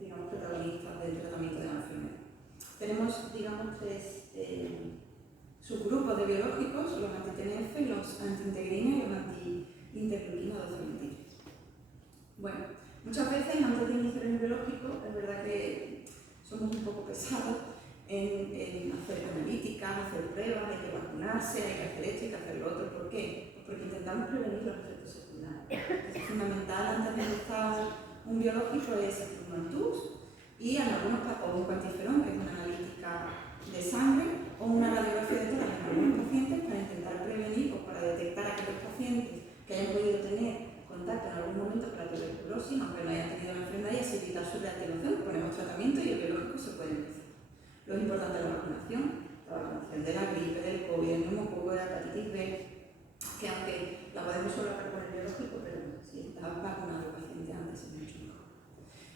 digamos, protagonistas del tratamiento de la enfermedad. Tenemos, digamos, 3 subgrupos de biológicos, los anti-TNF, los anti-integrina y los anti-interleuquina 12-23. Bueno, muchas veces antes de iniciar el biológico, es verdad que somos un poco pesados en hacer analíticas, hacer pruebas, hay que vacunarse, hay que hacer esto, hay que hacer lo otro. ¿Por qué? Pues porque intentamos prevenir los efectos secundarios. Es fundamental antes de empezar un biológico es hacer un antus y en algunos casos un cuantiferón, que es una analítica de sangre, o una radiografía de tórax en algunos pacientes para intentar prevenir o para detectar a aquellos pacientes que hayan podido tener contacto en algún momento con la tuberculosis, aunque no hayan tenido la enfermedad, y así evitar su reactivación. Ponemos tratamiento y el biológico se puede empezar. Lo importante es la vacunación de la gripe, del COVID, del neumococo, de la hepatitis B, que aunque la podemos solapar con el biológico, pero si está vacunado el paciente antes es mucho mejor.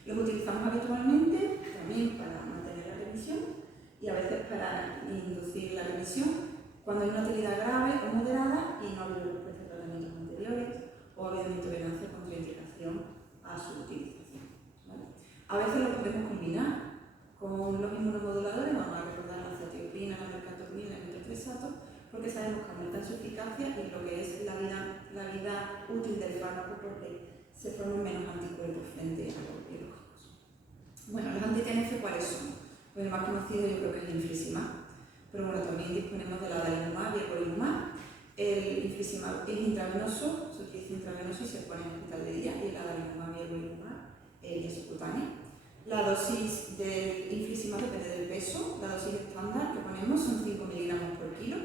Los utilizamos habitualmente también para mantener la remisión y a veces para inducir la remisión cuando hay una utilidad grave o moderada y no ha habido respuesta a tratamientos anteriores o ha habido intolerancia o contraindicación a su utilización. ¿Vale? A veces lo podemos combinar con los inmunomoduladores, vamos a recordar la cetiopina, la mercaptopurina, el metotrexato, porque sabemos que aumentan su eficacia y lo que es la vida útil del fármaco, porque se forman menos anticuerpos frente a los biológicos. Bueno, los anti-TNF, ¿cuáles son? Pues el más conocido yo creo que es el infliximab, pero bueno, también disponemos del adalimumab y el golimumab. El infliximab es intravenoso, se utiliza intravenoso y se pone en hospital de día, y el adalimumab y el golimumab es subcutánea. La dosis del infliximab depende del peso, la dosis estándar que ponemos son 5 miligramos por kilo.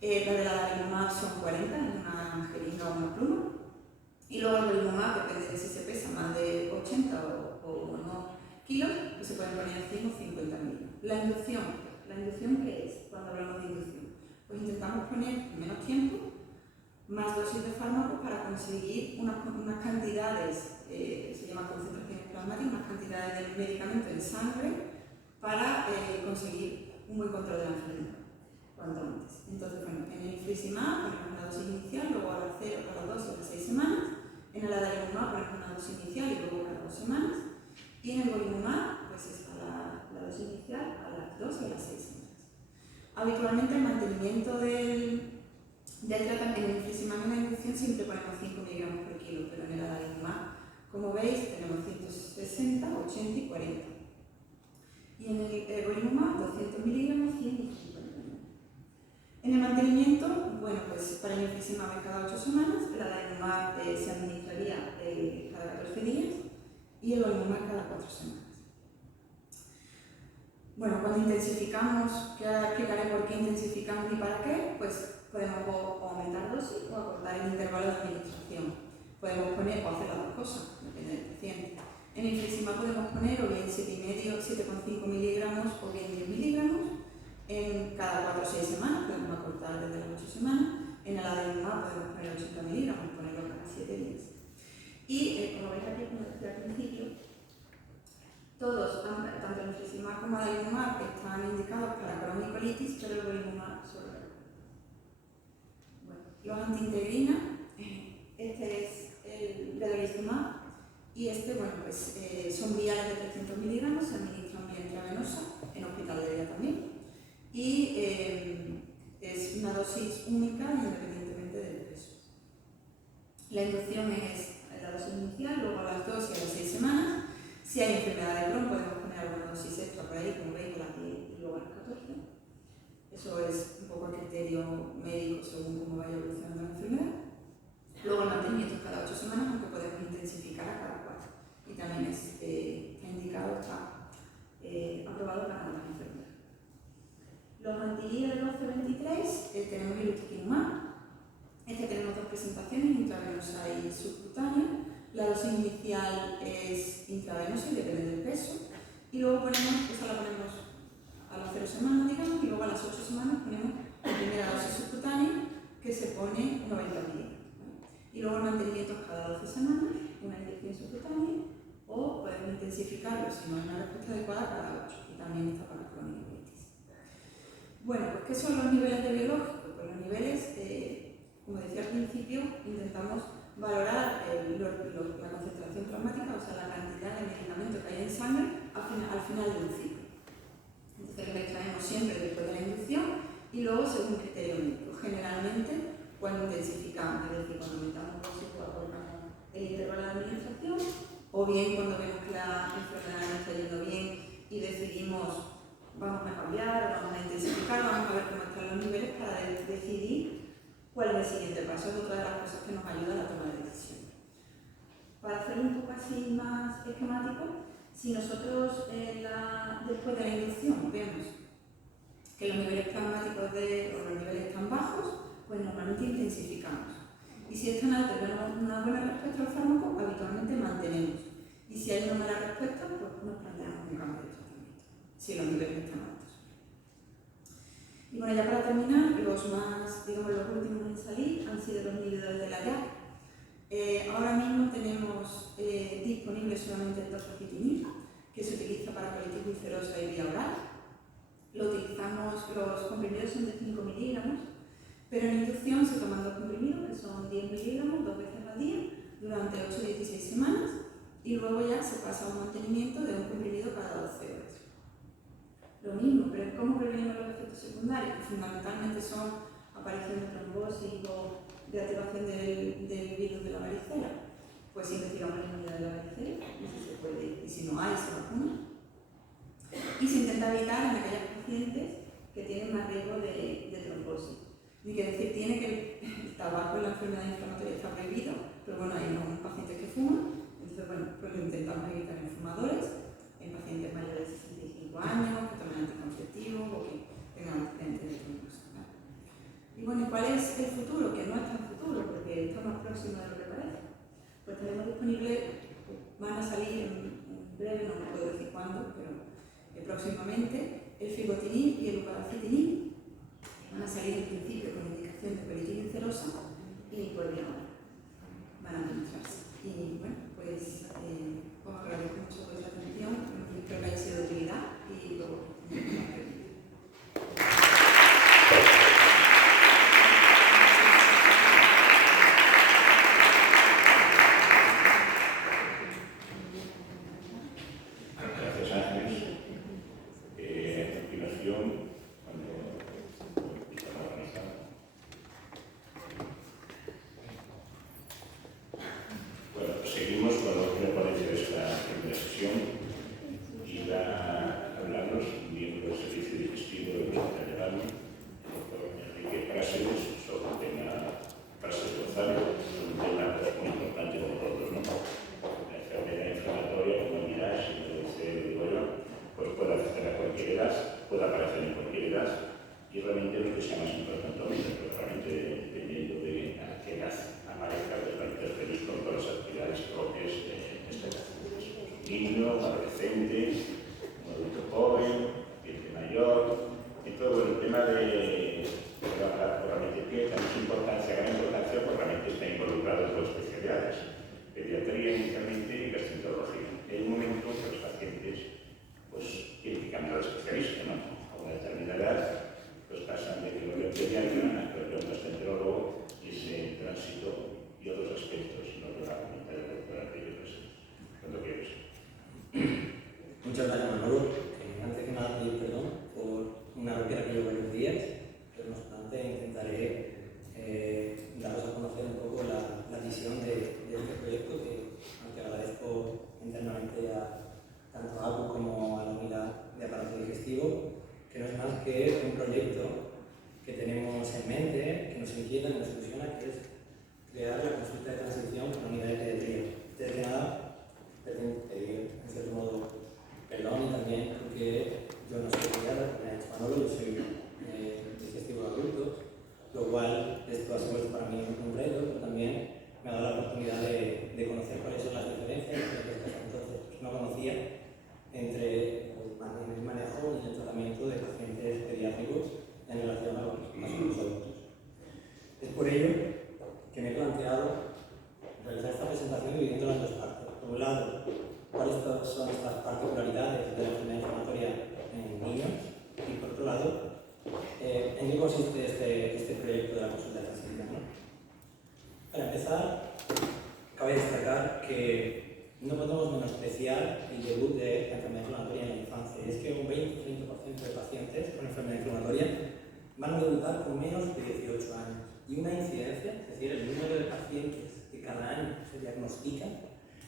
La del adalimumab son 40 en una jeringa o una pluma. Y luego el golimumab, depende de si se pesa más de 80 o no kilos, pues se pueden poner 100 o 50 miligramos. La inducción ¿qué es cuando hablamos de inducción? Pues intentamos poner en menos tiempo más dosis de fármacos para conseguir unas cantidades, se llama concentraciones plasmáticas, unas cantidades de medicamento en sangre para conseguir un buen control de la enfermedad cuanto antes. Entonces, bueno, en el infliximab ponemos una dosis inicial, luego a las 0, a las 2 y a las 6 semanas. En el adalimumab ponemos una dosis inicial y luego cada 2 semanas. Y en el golimumab, pues es la dosis inicial a las 2 y a las 6 semanas. Habitualmente el mantenimiento del tratamiento en el infliximab en la inducción siempre ponemos 5 miligramos por kilo, pero en el adalimumab, como veis, tenemos 160, 80 y 40. Y en el golimumab, 200 miligramos, 100 y 50. En el mantenimiento, bueno, pues para el infliximab es cada 8 semanas, el adalimumab se administraría cada 14 días y el golimumab cada 4 semanas. Bueno, cuando intensificamos, que ahora explicaré por qué intensificamos y para qué, pues podemos o aumentar dosis o acortar el intervalo de administración. Podemos poner o hacer las dos cosas, depende del paciente. En el infliximab podemos poner o bien 7,5 miligramos o bien 10 miligramos en cada 4 o 6 semanas, podemos acortar desde las 8 semanas. En el adalimumab podemos poner 80 miligramos, ponerlo cada 7 días. Y como veis aquí, como decía al principio, todos, tanto el infliximab como el adalimumab, están indicados para cronicolitis, pero el golimumab solo. Bueno, los antiintegrina, este es el vedolizumab y este, bueno, pues son viales de 300 miligramos, se administran vía intravenosa, en hospital de día también, y es una dosis única independientemente del peso. La inducción es la dosis inicial, luego a las 2 y a las 6 semanas. Si hay enfermedad de Crohn podemos poner alguna dosis extra por ahí, como veis, a las 10 y luego a las 14. Eso es un poco el criterio médico según cómo vaya evolucionando la enfermedad. Luego el mantenimiento es cada 8 semanas, aunque podemos intensificar a cada 4. Y también está indicado, está aprobado para otras enfermedades. Los anti-IL-12-23 tenemos el ustekinumab. Tenemos dos presentaciones, intravenosa y subcutánea. La dosis inicial es intravenosa y depende del peso. Y luego ponemos, esa la ponemos a las 0 semanas, digamos, y luego a las 8 semanas ponemos la primera dosis subcutánea, que se pone 90 miligramos. Y luego el mantenimiento es cada 12 semanas, una inyección subcutánea, o podemos intensificarlo si no hay una respuesta adecuada cada 8, y también está para cronicolitis. Bueno, pues ¿qué son los niveles de biológico? Pues los niveles, como decía al principio, intentamos valorar la concentración plasmática, o sea, la cantidad de medicamento que hay en sangre al final de un ciclo. Entonces lo extraemos siempre después de la inducción y luego según criterio médico. Generalmente cuando intensificamos, es decir, cuando aumentamos dosis o acortamos el intervalo de administración, o bien cuando vemos que la enfermedad no está yendo bien y decidimos vamos a cambiar, vamos a intensificar, vamos a ver cómo están los niveles para decidir cuál es el siguiente paso. Es otra de las cosas que nos ayuda a la toma de decisión. Para hacerlo un poco así más esquemático, si nosotros después de la inducción vemos que los niveles plasmáticos o los niveles están bajos, pues normalmente intensificamos. Y si están altos y tenemos una buena respuesta al fármaco, habitualmente mantenemos. Y si hay una mala respuesta, pues nos planteamos un cambio de tratamiento, si los niveles están altos. Y bueno, ya para terminar, los más, digamos, los últimos en salir han sido los inhibidores de la JAK. Ahora mismo tenemos disponible solamente el tofacitinib, que se utiliza para colitis ulcerosa y vía oral. Lo utilizamos, los comprimidos son de 5 miligramos, pero en inducción se toman 2 comprimidos, que son 10 miligramos, 2 veces al día, durante 8 o 16 semanas, y luego ya se pasa a un mantenimiento de un comprimido cada 12 horas. Lo mismo, pero ¿cómo prevenimos los efectos secundarios? Que fundamentalmente son aparición de trombosis o de activación del virus de la varicela. Pues investigamos la inmunidad de la varicela y si se puede, y si no hay, se vacuna. Y se intenta evitar en aquellos pacientes que tienen más riesgo de trombosis. Ni que decir, tiene que el tabaco en la enfermedad inflamatoria está prohibido, pero bueno, hay unos pacientes que fuman, entonces bueno, pues lo intentamos evitar en fumadores, en pacientes mayores de 65 años, que tomen anticonceptivos o que tengan antecedentes de trombosis. Y bueno, ¿cuál es el futuro? Que no es tan futuro, porque está más próximo de lo que parece. Pues tenemos disponible, van a salir en breve, no puedo decir cuándo, pero próximamente, el filgotinib y el upadacitinib. Van a salir en principio con indicación de colitis ulcerosa y por vía oral. Van a administrarse. Y bueno, pues os agradezco mucho vuestra atención, espero que haya sido de utilidad y luego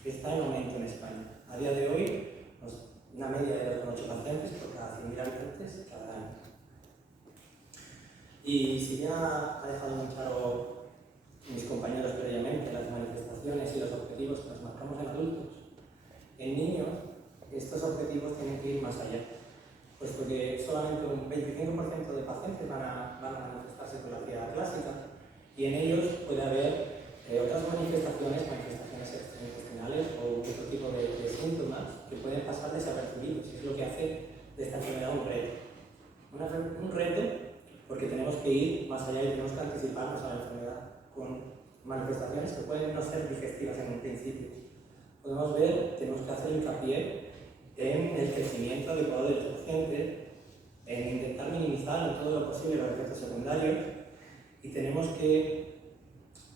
está en aumento en España. A día de hoy, una media de 8 pacientes por cada 100.000 habitantes cada año. Y si ya ha dejado muy claro mis compañeros previamente las manifestaciones y los objetivos que nos marcamos en adultos, en niños estos objetivos tienen que ir más allá. puesto que solamente un 25% de pacientes van a manifestarse con la triada clásica, y en ellos puede haber otras manifestaciones intestinales o otro tipo de síntomas que pueden pasar desapercibidos. Es lo que hace de esta enfermedad un reto. Un reto porque tenemos que ir más allá y tenemos que anticiparnos a la enfermedad con manifestaciones que pueden no ser digestivas en un principio. Podemos ver, tenemos que hacer hincapié en el crecimiento adecuado del paciente, en intentar minimizar en todo lo posible los efectos secundarios, y tenemos que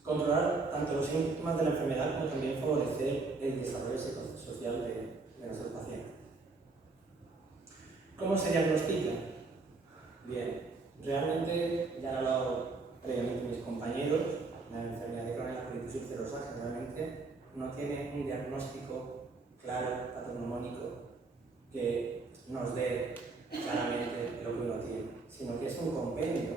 controlar tanto los síntomas de la enfermedad como también favorecer el desarrollo psicosocial de nuestros pacientes. ¿Cómo se diagnostica? Bien, realmente, ya han hablado previamente mis compañeros, la enfermedad de Crohn y la colitis ulcerosa generalmente no tiene un diagnóstico claro, patognomónico, que nos dé claramente lo que uno tiene, sino que es un compendio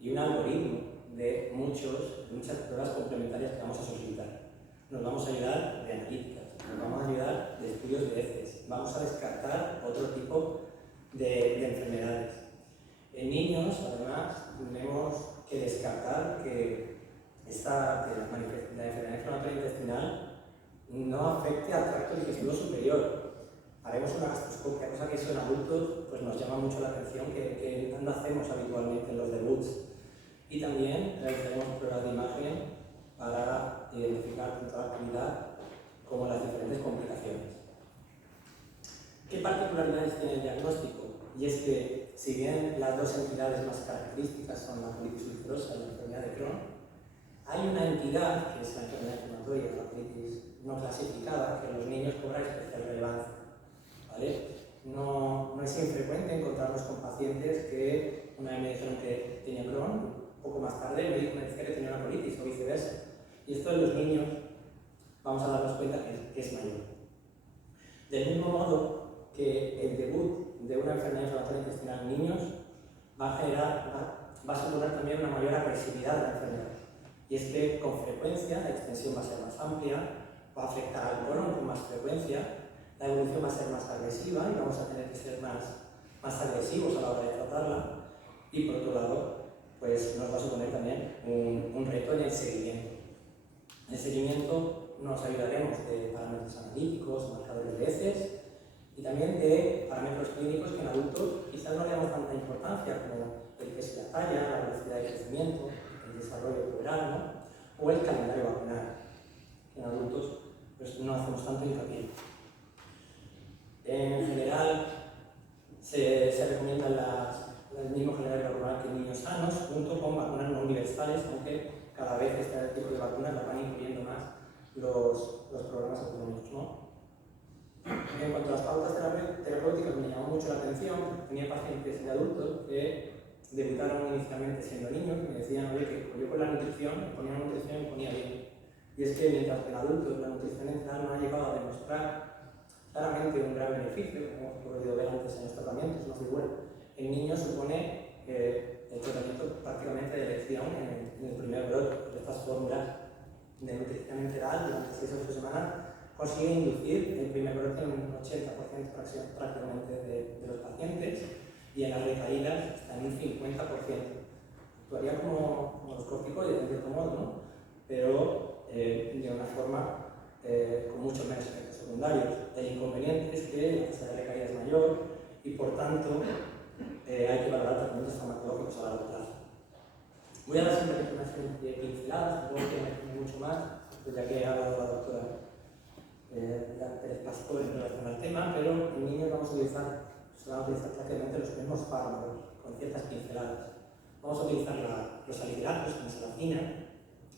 y un algoritmo de muchas pruebas complementarias que vamos a solicitar. Nos vamos a ayudar de analíticas, nos vamos a ayudar de estudios de heces, vamos a descartar otro tipo de enfermedades. En niños, además, tenemos que descartar que la enfermedad inflamatoria intestinal no afecte al tracto digestivo superior. Haremos una gastroscopia, cosa que eso en adultos pues nos llama mucho la atención, que no hacemos habitualmente en los debuts. Y también realizaremos pruebas de imagen para identificar tanto la actividad como las diferentes complicaciones. ¿Qué particularidades tiene el diagnóstico? Y es que, si bien las dos entidades más características son la colitis ulcerosa y la enfermedad de Crohn, hay una entidad, que es la enfermedad inflamatoria, la colitis no clasificada, que en los niños cobra especial relevancia. ¿Vale? No es infrecuente encontrarnos con pacientes que una vez me dijeron que tenía Crohn, poco más tarde me decía que tenía una colitis o viceversa. Y esto en los niños vamos a darnos cuenta que es mayor. Del mismo modo que el debut de una enfermedad inflamatoria intestinal en niños va a suponer también una mayor agresividad de la enfermedad. Y es que con frecuencia la extensión va a ser más amplia, va a afectar al colon con más frecuencia, la evolución va a ser más agresiva y vamos a tener que ser más agresivos a la hora de tratarla. Y por otro lado, pues nos va a suponer también un reto en el seguimiento. En el seguimiento nos ayudaremos de parámetros analíticos, marcadores de heces y también de parámetros clínicos que en adultos quizás no le damos tanta importancia, como el peso y la talla, la velocidad de crecimiento, el desarrollo puberal, ¿no? O el calendario vacunal, que en adultos pues, no hacemos tanto hincapié. En general, se recomiendan el mismo calendario vacunal que en niños sanos, junto con vacunas no universales, aunque cada vez este tipo de vacunas las van incluyendo más los programas autonómicos, ¿no? En cuanto a las pautas terapéuticas, me llamó mucho la atención. Tenía pacientes de adultos que debutaron inicialmente siendo niños y me decían, oye, que yo con la nutrición, me ponía nutrición y me ponía bien. Y es que mientras que en adultos la nutrición enteral no ha llegado a demostrar claramente un gran beneficio, como hemos podido ver antes en los tratamientos, no figura, en niños supone el tratamiento prácticamente de elección en el primer brote de estas fórmulas de nutrición enteral durante 6 o 8 semanas consigue inducir el primer brote en un 80% prácticamente de los pacientes y en las recaídas está en un 50%. Actuaría como los corticoides, en cierto modo, ¿no? Pero de una forma con muchos menos efectos secundarios. El inconveniente es que la tasa de recaída es mayor y por tanto hay que valorar tratamientos farmacológicos a largo plazo. Voy a dar simplemente una serie de pinceladas, luego que mucho más, pues ya que ha hablado la doctora Pérez Pastor en relación al tema, pero en niños se van a utilizar prácticamente los mismos fármacos, con ciertas pinceladas. Vamos a utilizar los alihidratos, como salacina,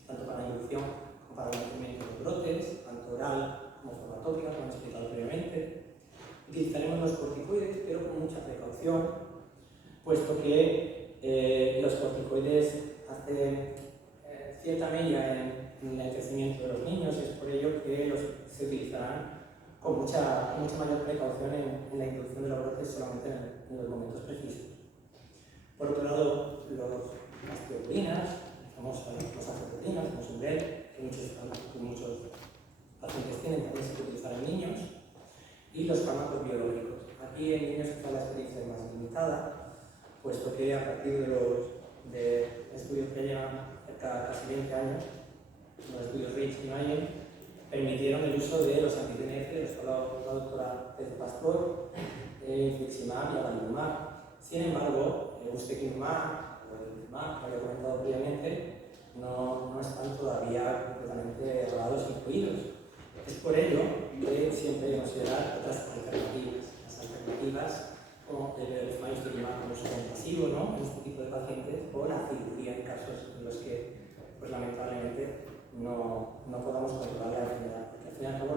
tanto para la inducción como para el mantenimiento de los brotes, tanto oral como forma tópica, como he explicado previamente. Utilizaremos los corticoides, pero con mucha precaución, puesto que los corticoides hacen cierta mella en el crecimiento de los niños, y es por ello que se utilizarán con mucha mayor precaución en la inducción de los brotes solamente en los momentos precisos. Por otro lado, las teobrinas, las acetoninas, como Sumbrel, que muchos pacientes tienen, también se puede utilizar en niños, y los fármacos biológicos. Aquí en niños quizá la experiencia es más limitada, puesto que a partir de los estudios que llevan cerca de casi 20 años, los estudios Rich y Mayen, permitieron el uso de los anti-TNF, los la doctora Pedro Pastor, infliximab y adalimumab. Sin embargo, el ustekinumab o el infliximab, que había comentado previamente, no están todavía completamente avalados e incluidos. Es por ello que siempre hay que considerar otras alternativas. Las alternativas, como el ustekinumab como uso compasivo, ¿no?, en este tipo de pacientes, o la cirugía en casos en los que, pues, lamentablemente, no podamos controlar la enfermedad. Porque al fin y al cabo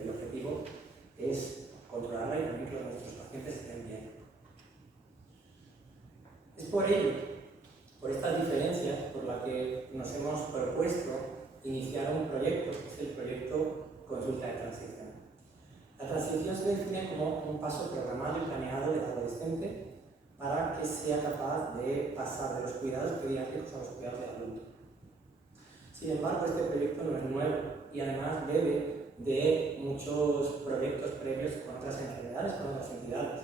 el objetivo es controlarla y también que nuestros pacientes estén bien. Es por ello, por estas diferencias, por las que nos hemos propuesto iniciar un proyecto, que es el proyecto Consulta de Transición. La transición se define como un paso programado y planeado del adolescente para que sea capaz de pasar de los cuidados pediátricos a los cuidados de adultos. Sin embargo, este proyecto no es nuevo y además bebe de muchos proyectos previos con otras enfermedades, con otras entidades,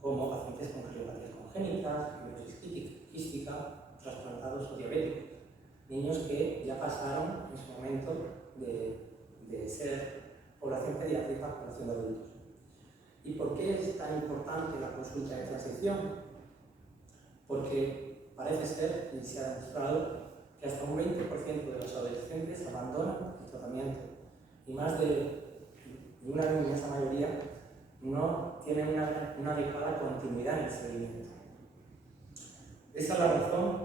como pacientes con cardiopatías congénitas, fibrosis quística, trasplantados o diabéticos, niños que ya pasaron en su momento de ser población pediátrica a población de adultos. ¿Y por qué es tan importante la consulta de transición? Porque parece ser, y se ha demostrado, que hasta un 20% de los adolescentes abandonan el tratamiento y más de una inmensa mayoría no tienen una adecuada continuidad en el seguimiento. Esa es la razón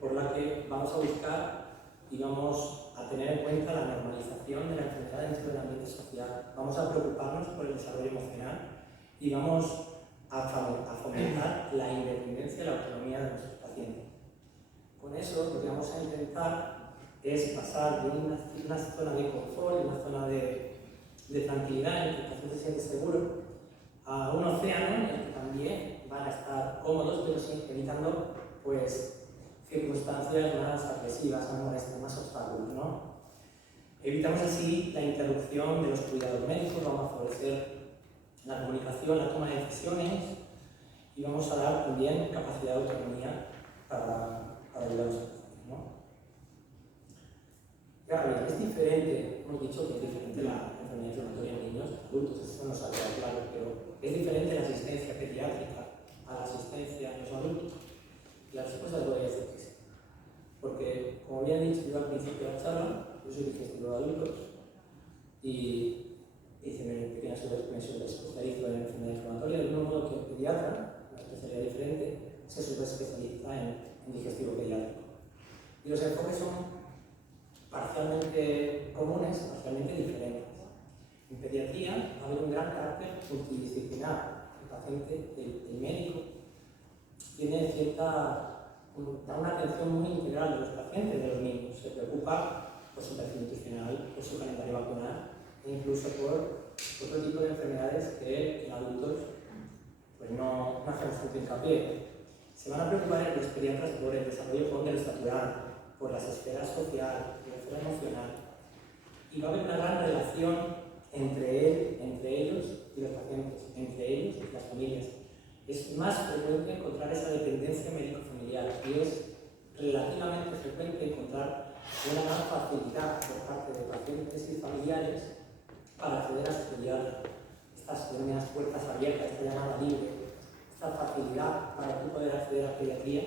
por la que vamos a buscar y vamos a tener en cuenta la normalización de la enfermedad dentro del ambiente social. Vamos a preocuparnos por el desarrollo emocional y vamos a fomentar la independencia y la autonomía de nuestros pacientes. Con eso, lo que vamos a intentar es pasar de una zona de confort, una zona de tranquilidad en que el paciente se siente seguro, a un océano en el que también van a estar cómodos, pero sí evitando, pues, circunstancias más agresivas, más molestas, más obstáculos, ¿no? Evitamos así la interrupción de los cuidados médicos, vamos a favorecer la comunicación, la toma de decisiones y vamos a dar también capacidad de autonomía para ayudar a los pacientes, ¿no? Y ahora bien, es diferente, hemos dicho que es diferente la enfermedad inflamatoria en niños, adultos, eso nos ha quedado claro, pero es diferente la asistencia pediátrica a la asistencia en los adultos. Y la respuesta podría decir que sí. Porque, como bien he dicho yo al principio de la charla, yo soy digestivo de adultos y hice mi pequeña especializo en enfermedad inflamatoria, de un modo que un pediatra, una especialidad diferente, se subespecializa en digestivo pediátrico. Y los enfoques son parcialmente comunes, parcialmente diferentes. En pediatría va a haber un gran carácter multidisciplinar. El paciente, el médico, tiene da una atención muy integral de los pacientes, de los niños. Se preocupa por su perfil nutricional, por su calendario vacunal e incluso por otro tipo de enfermedades que en adultos pues no hacemos tanto hincapié. Se van a preocupar los pediatras por el desarrollo ponderostatural, por las esferas social, por la esfera emocional. Y va a haber una gran relación entre ellos y los pacientes, entre ellos y las familias. Es más frecuente encontrar esa dependencia médico-familiar y es relativamente frecuente encontrar una gran facilidad por parte de pacientes y familiares para acceder a su pediatra. Estas denominadas puertas abiertas, esta llamada libre, esta facilidad para tú poder acceder a pediatría,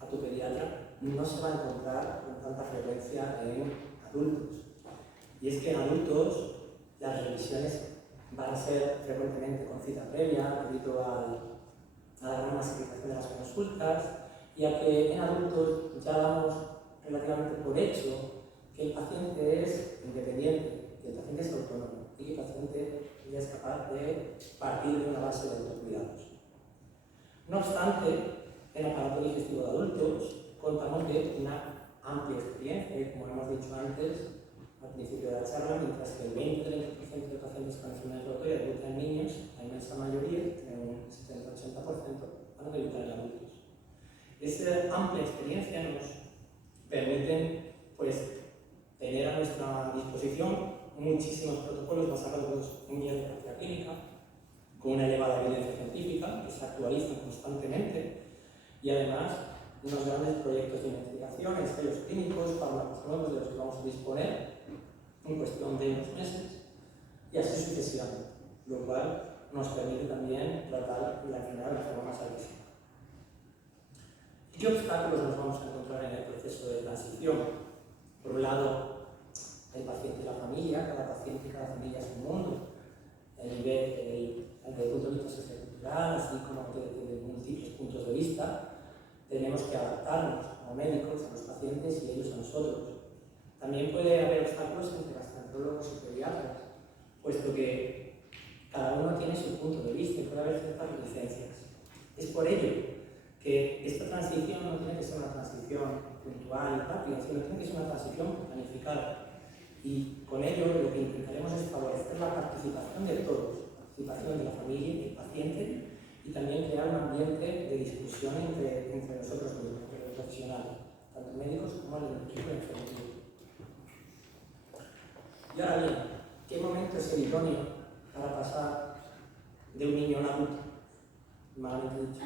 a tu pediatra, no se va a encontrar con tanta frecuencia en adultos. Y es que en adultos las revisiones van a ser frecuentemente con cita previa, debido a la gran masificación de las consultas, y a que en adultos ya damos relativamente por hecho que el paciente es independiente, que el paciente es autónomo y que el paciente ya es capaz de partir de una base de autocuidados. No obstante, en el aparato digestivo de adultos contamos de una amplia experiencia, como hemos dicho antes al principio de la charla, mientras que el 20-30% de pacientes con enfermedad inflamatoria debutan en niños, la inmensa mayoría, un 70-80%, van a debutar en adultos. Esa amplia experiencia nos permite pues, tener a nuestra disposición muchísimos protocolos basados en guías de práctica clínica, con una elevada evidencia científica, que se actualizan constantemente, y además unos grandes proyectos de investigación, ensayos clínicos, fármacos nuevos de los que vamos a disponer en cuestión de unos meses, y así sucesivamente, lo cual nos permite también tratar la enfermedad de una forma más agresiva. ¿Qué obstáculos nos vamos a encontrar en el proceso de transición? Por un lado, el paciente y la familia, cada paciente y cada familia es un mundo, desde el punto de vista sociocultural, así como desde múltiples puntos de vista. Tenemos que adaptarnos como médicos a los pacientes y ellos a nosotros. También puede haber obstáculos entre gastroenterólogos y pediatras, puesto que cada uno tiene su punto de vista y puede haber ciertas reticencias. Es por ello que esta transición no tiene que ser una transición puntual y rápida, sino tiene que ser una transición planificada. Y con ello lo que intentaremos es favorecer la participación de todos, la participación de la familia y del paciente, y también crear un ambiente de discusión entre nosotros mismos, entre los profesionales, tanto médicos como el equipo de enfermería. Y ahora bien, ¿qué momento es el idóneo para pasar de un niño a un adulto? Malamente dicho.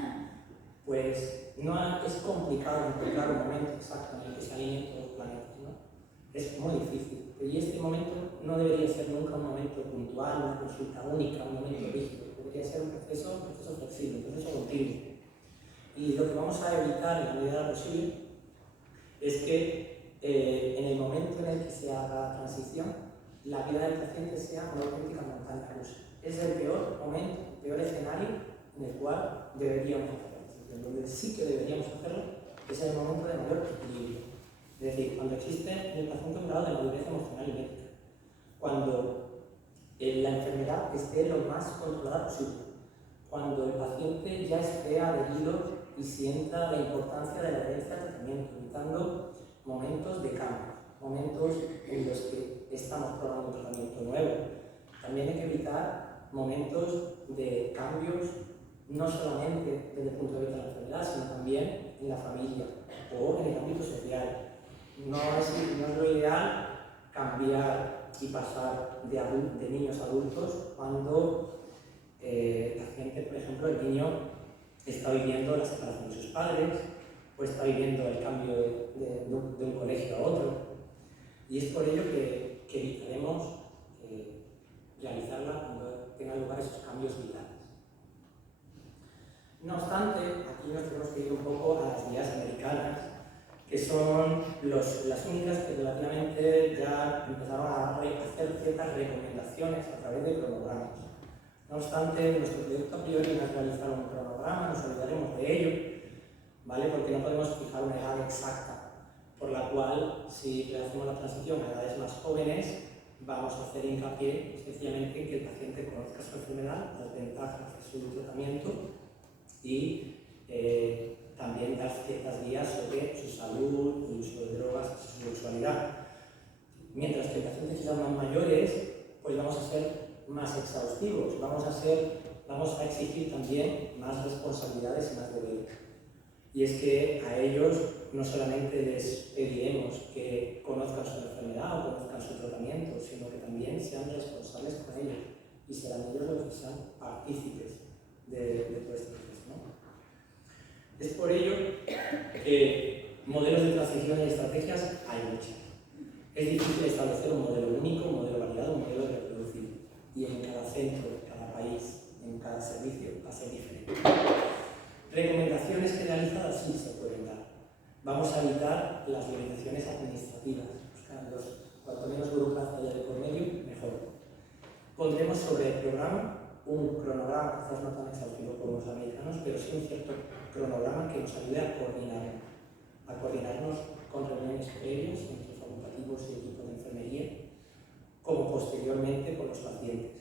Pues no es complicado encontrar un momento exacto en el que se alineen todos los planetas, ¿no? Es muy difícil. Y este momento no debería ser nunca un momento puntual, una consulta única, un momento rígido. Debería ser un proceso flexible, un proceso continuo. Y lo que vamos a evitar en la medida de lo posible es que en el momento en el que se haga la transición, la vida del paciente sea una auténtica montaña rusa. Es el peor momento, el peor escenario en el cual deberíamos hacerlo. En donde sí que deberíamos hacerlo es en el momento de mayor equilibrio. Es decir, cuando existe en el paciente un grado de madurez emocional y médica, cuando la enfermedad esté lo más controlada posible, cuando el paciente ya esté adherido y sienta la importancia de la adherencia al tratamiento, evitando momentos de cambio, momentos en los que estamos probando un tratamiento nuevo. También hay que evitar momentos de cambios no solamente desde el punto de vista de la enfermedad, sino también en la familia o en el ámbito social. No es lo ideal cambiar y pasar de niños a adultos cuando la gente, por ejemplo, el niño está viviendo la separación de sus padres o está viviendo el cambio de un colegio a otro. Y es por ello que evitaremos realizarla cuando tengan lugar esos cambios vitales. No obstante, aquí nos tenemos que ir un poco a las guías americanas, que son las únicas que relativamente ya empezaron a hacer ciertas recomendaciones a través de cronogramas. No obstante, nuestro proyecto a priori no es realizar un cronograma, nos olvidaremos de ello, ¿vale? Porque no podemos fijar una edad exacta, por la cual, si hacemos la transición a edades más jóvenes, vamos a hacer hincapié especialmente en que el paciente conozca su enfermedad, las ventajas de su tratamiento y también dar ciertas guías sobre su salud, el uso de drogas, su sexualidad. Mientras que pacientes que sean más mayores, pues vamos a ser más exhaustivos, vamos a exigir también más responsabilidades y más deberes. Y es que a ellos no solamente les pediremos que conozcan su enfermedad o conozcan su tratamiento, sino que también sean responsables con ellos y serán ellos los que sean partícipes de todo este proceso, ¿no? Es por ello que modelos de transición y estrategias hay muchas. Es difícil establecer un modelo único, un modelo validado, un modelo reproducible. Y en cada centro, en cada país, en cada servicio va a ser diferente. Recomendaciones generalizadas sí se pueden dar. Vamos a evitar las limitaciones administrativas, cuanto menos burocracia haya de por medio, mejor. Pondremos sobre el programa un cronograma, quizás no tan exhaustivo como los americanos, pero sí un cierto cronograma que nos ayude a coordinarnos con reuniones previas entre facultativos y equipos de enfermería, como posteriormente con los pacientes.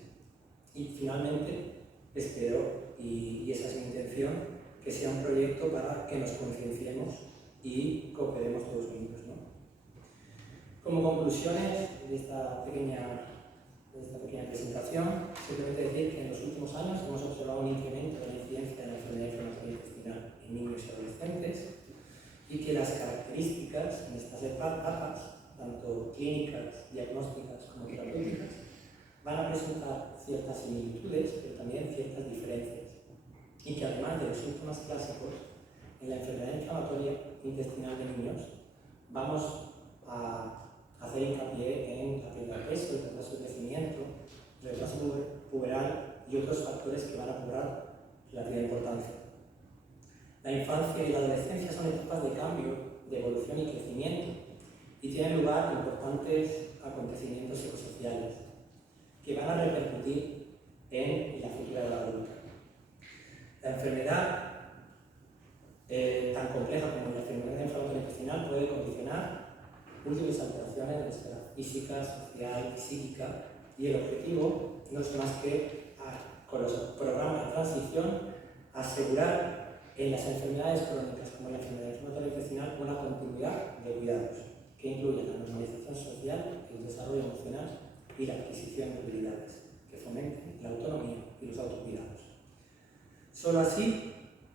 Y finalmente, espero, y esa es mi intención, que sea un proyecto para que nos concienciemos y cooperemos todos juntos, ¿no? Como conclusiones de esta pequeña presentación, simplemente decir que en los últimos años hemos observado un incremento de la incidencia de la enfermedad inflamatoria intestinal en niños y adolescentes y que las características en estas etapas, tanto clínicas, diagnósticas como terapéuticas, van a presentar ciertas similitudes, pero también ciertas diferencias. Y que además de los síntomas clásicos, en la enfermedad inflamatoria intestinal de niños vamos a hacer hincapié en la pérdida de peso, el retraso de crecimiento, el retraso puberal y otros factores que van a cobrar relativa importancia. La infancia y la adolescencia son etapas de cambio, de evolución y crecimiento, y tienen lugar importantes acontecimientos psicosociales que van a repercutir en la futura edad adulta. La enfermedad, tan compleja como la enfermedad inflamatoria intestinal, puede condicionar múltiples alteraciones de la esfera física, social y psíquica, y el objetivo no es más que, con los programas de transición, asegurar en las enfermedades crónicas como la enfermedad inflamatoria intestinal una continuidad de cuidados que incluye la normalización social, el desarrollo emocional y la adquisición de habilidades que fomenten la autonomía y los autocuidados. Solo así,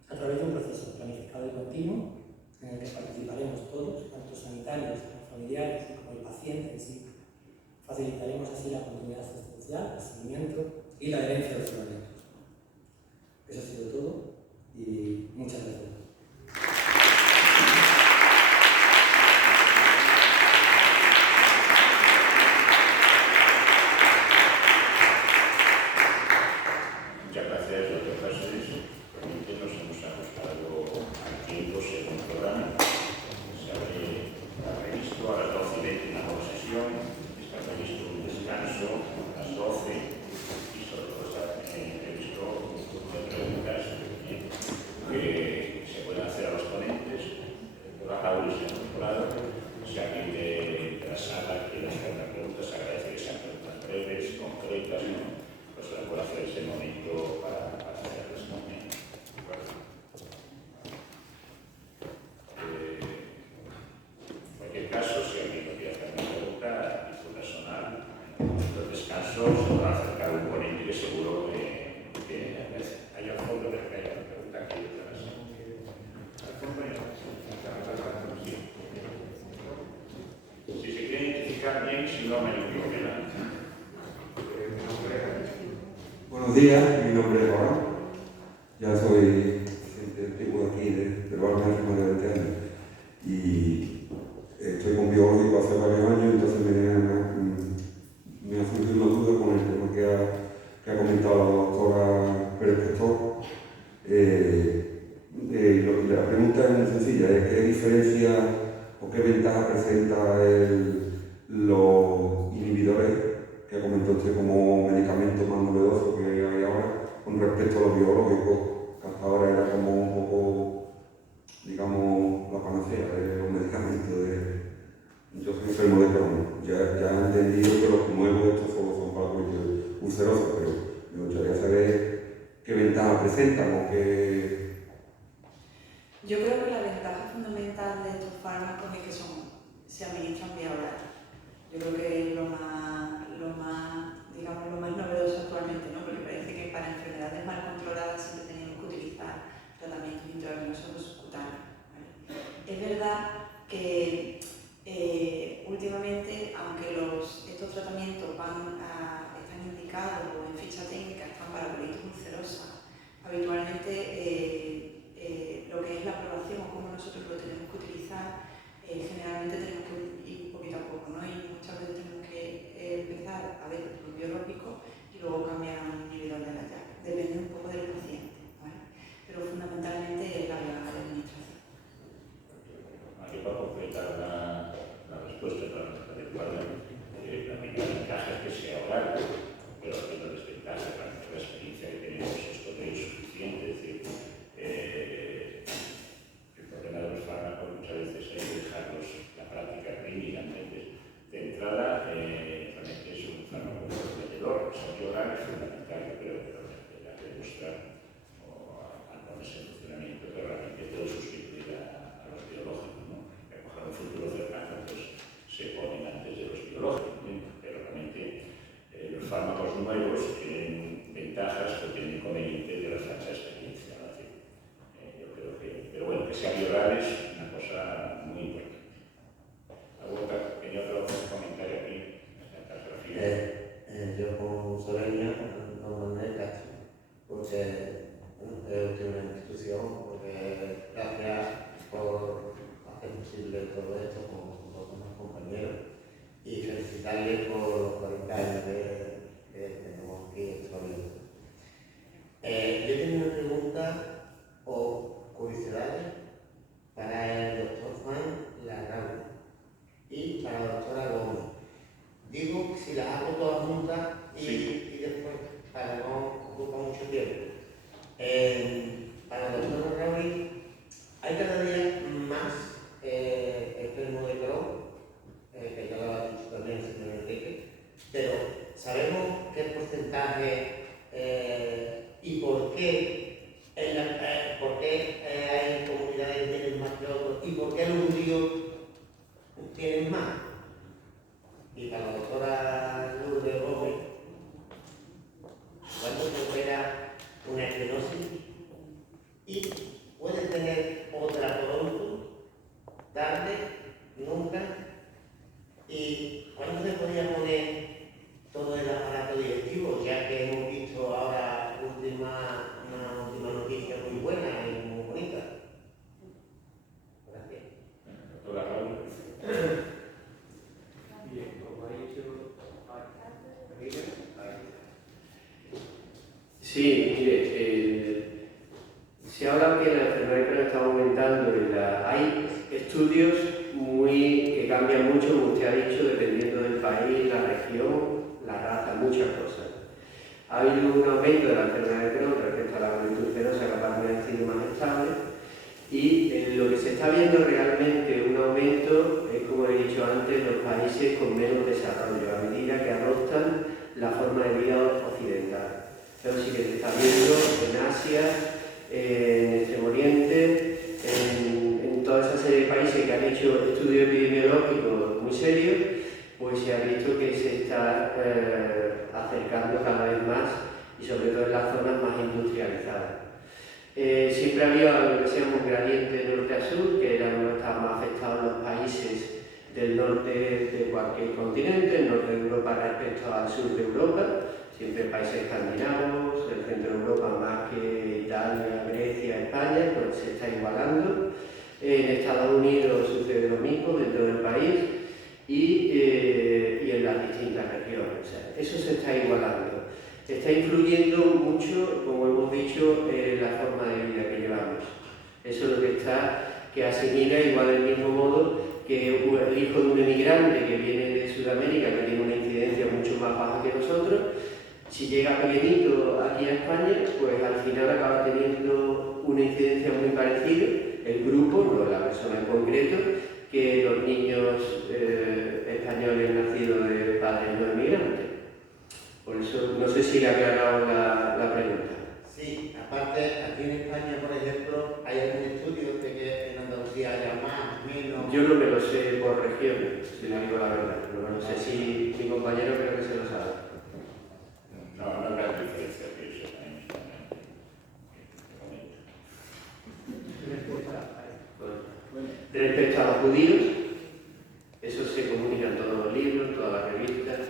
a través de un proceso planificado y continuo, en el que participaremos todos, tanto sanitarios como familiares y como el paciente en sí, facilitaremos así la continuidad asistencial, el seguimiento y la adherencia a los tratamientos. Eso ha sido todo y muchas gracias. Muchas gracias, doctor Cáceres. Realmente nos hemos ajustado al tiempo según el programa. Se ha previsto a las 12:20 una nueva sesión, está previsto un descanso a las 12 y sobre todo está previsto un turno de preguntas que se pueden hacer a los ponentes. Los audios se han incorporado. Si alguien de la sala quiere hacer una pregunta, se agradece que sean preguntas breves, concretas, ¿no? Pues se puede hacer ese momento para hacerlas, ¿no? En cualquier caso, si alguien no quiere hacer una pregunta, a título personal, en el momento del descanso se va a acercar un ponente que seguro que hay al fondo de que haya una pregunta aquí detrás. Al fondo hay una si se quiere identificar bien, si no me lo digo que nada. Buenos días, mi nombre es Juan. Ya soy científico aquí del barrio de más de 20 años. Y estoy con biológico hace varios años, entonces me ha surgido una duda con el tema que ha comentado la doctora Pérez Pastor. La pregunta es muy sencilla, ¿qué diferencia o qué ventaja presenta los inhibidores que comentó usted como medicamento más novedoso que hay ahora con respecto a los biológicos, que hasta ahora era como un poco, digamos, la panacea de los medicamentos? Yo soy enfermo de Crohn, ya he entendido que los nuevos estos solo son para cuello ulceroso, pero me gustaría saber qué ventaja presentan o qué... Yo creo que la ventaja fundamental de estos fármacos es que se administran vía oral. Yo creo que es lo más novedoso actualmente, ¿no? Porque parece que para enfermedades mal controladas siempre tenemos que utilizar tratamientos intravenosos o subcutáneos, ¿vale? Es verdad que últimamente, aunque estos tratamientos están indicados o en ficha técnica están para colitis ulcerosa, habitualmente lo que es la aprobación o cómo nosotros lo tenemos que utilizar, generalmente tenemos que ir poquito a poco, ¿no? Y muchas veces tenemos que empezar a ver los biológicos y luego cambiar a un inhibidor de la llave. Depende un poco del paciente, ¿vale? Pero fundamentalmente es la vía de administración. Aquí para completar la respuesta para nuestra adecuada, la primera ventaja es que sea oral, pero la desventaja para nuestra experiencia que tenemos es todavía insuficiente, es decir, el problema de los fármacos muchas veces hay que dejarlos la práctica clínica. De entrada, realmente es un fármaco prometedor, son orales fundamental, yo creo que la demostrar al ponerse en funcionamiento que realmente puede sustituir a los biológicos, ¿no? Que a un futuro cercano pues, se ponen antes de los biológicos, ¿no? Pero realmente los fármacos nuevos tienen ventajas que tienen inconvenientes de la falsa experiencia, ¿no? Yo creo que, pero bueno, que sea bioral es una cosa muy importante. ¿Tenía otro comentario aquí? Yo tiempo. Para el doctor Raúl, hay cada día más enfermos de Crohn, que ya lo ha dicho también el señor Enrique, pero ¿sabemos qué porcentaje y por qué hay comunidades que tienen más que otros y por qué los judíos tienen más? Y para la doctora Lourdes Gómez, ¿cuándo se opera una estenosis? Y puede tener otra pronto, tarde, nunca. ¿Y cuándo se podría poner todo el aparato digestivo? Ya que hemos visto ahora una última noticia muy buena y muy bonita. Gracias. Doctora Raúl. Bien, como ha dicho. Sí, mire, se habla que la enfermedad de Crohn está aumentando. Hay estudios que cambian mucho, como usted ha dicho, dependiendo del país, la región, la raza, muchas cosas. Ha habido un aumento de la enfermedad de Crohn respecto a la colitis ulcerosa, que ha sido más estable. Y lo que se está viendo realmente un aumento es, como he dicho antes, los países con menos desarrollo, a medida que adoptan la forma de vida occidental. Pero sí que se está viendo en Asia, en Extremo Oriente, en toda esa serie de países que han hecho estudios epidemiológicos muy serios, pues se ha visto que se está acercando cada vez más y sobre todo en las zonas más industrializadas. Siempre había lo que se llama un gradiente norte a sur, que era uno que estaba más afectado en los países del norte de cualquier continente, el norte de Europa respecto al sur de Europa, siempre países escandinavos, el centro de Europa más que Italia, Grecia, España, pues se está igualando. En Estados Unidos sucede lo mismo dentro del país y en las distintas regiones. O sea, eso se está igualando. Está influyendo mucho, como hemos dicho, en la forma de vida que llevamos. Eso es lo que asimila igual del mismo modo que el hijo de un emigrante que viene de Sudamérica, que tiene una incidencia mucho más baja que nosotros, si llega pequeñito aquí a España, pues al final acaba teniendo una incidencia muy parecida, el grupo, no la persona en concreto, que los niños españoles nacidos de padres no emigrantes. Por eso, no sé si le ha aclarado la pregunta. Sí, aparte, aquí en España, por ejemplo, hay algún estudio de que en Andalucía haya más, menos. Yo no me lo sé por regiones, si le digo la verdad. No sé si mi compañero creo que se lo sabe. No hay gran diferencia que eso también. Respecto a los judíos, eso se comunica en todos los libros, en todas las revistas.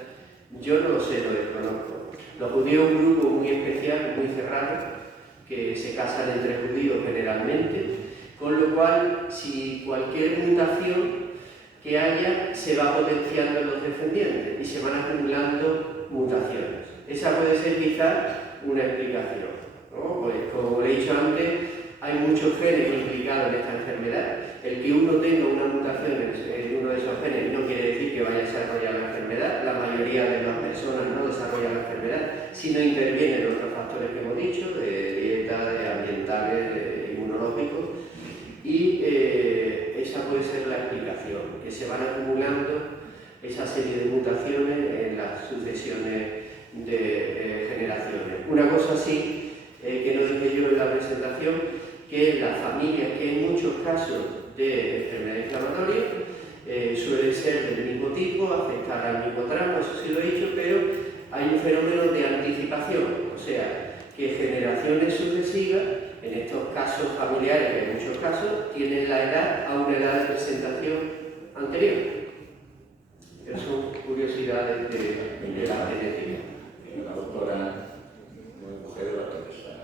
Yo no lo sé, lo desconozco. Los judíos es un grupo muy especial, muy cerrado, que se casan entre judíos generalmente, con lo cual, si cualquier mutación que haya, se va potenciando en los descendientes y se van acumulando mutaciones. Esa puede ser quizás una explicación, ¿no? Pues, como he dicho antes, hay muchos genes implicados en esta enfermedad. El que uno tenga una mutación en uno de esos genes no quiere decir que vaya a desarrollar la enfermedad. La mayoría de las personas no desarrollan la enfermedad si no intervienen otros factores que hemos dicho, de dieta, de ambientales, de inmunológicos. Y esa puede ser la explicación, que se van acumulando esa serie de mutaciones en las sucesiones de generaciones. Una cosa sí, que no dije yo en la presentación, que las familias que en muchos casos de enfermedad inflamatoria suelen ser del mismo tipo, afectar al mismo tramo, eso sí lo he dicho, pero hay un fenómeno de anticipación, o sea, que generaciones sucesivas, en estos casos familiares, que en muchos casos, tienen la edad a una edad de presentación anterior. Pero son curiosidades de la genética. La doctora Mujer va a contestar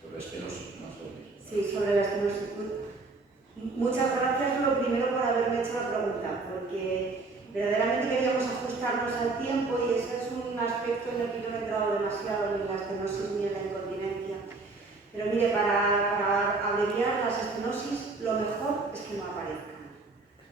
sobre estenosis, más o menos. Sí, sobre la estenosis. Muchas gracias, lo primero, por haberme hecho la pregunta, porque verdaderamente queríamos ajustarnos al tiempo y ese es un aspecto en el que yo no he entrado demasiado, ni en la estenosis ni en la incontinencia. Pero mire, para abreviar las estenosis, lo mejor es que no aparezcan.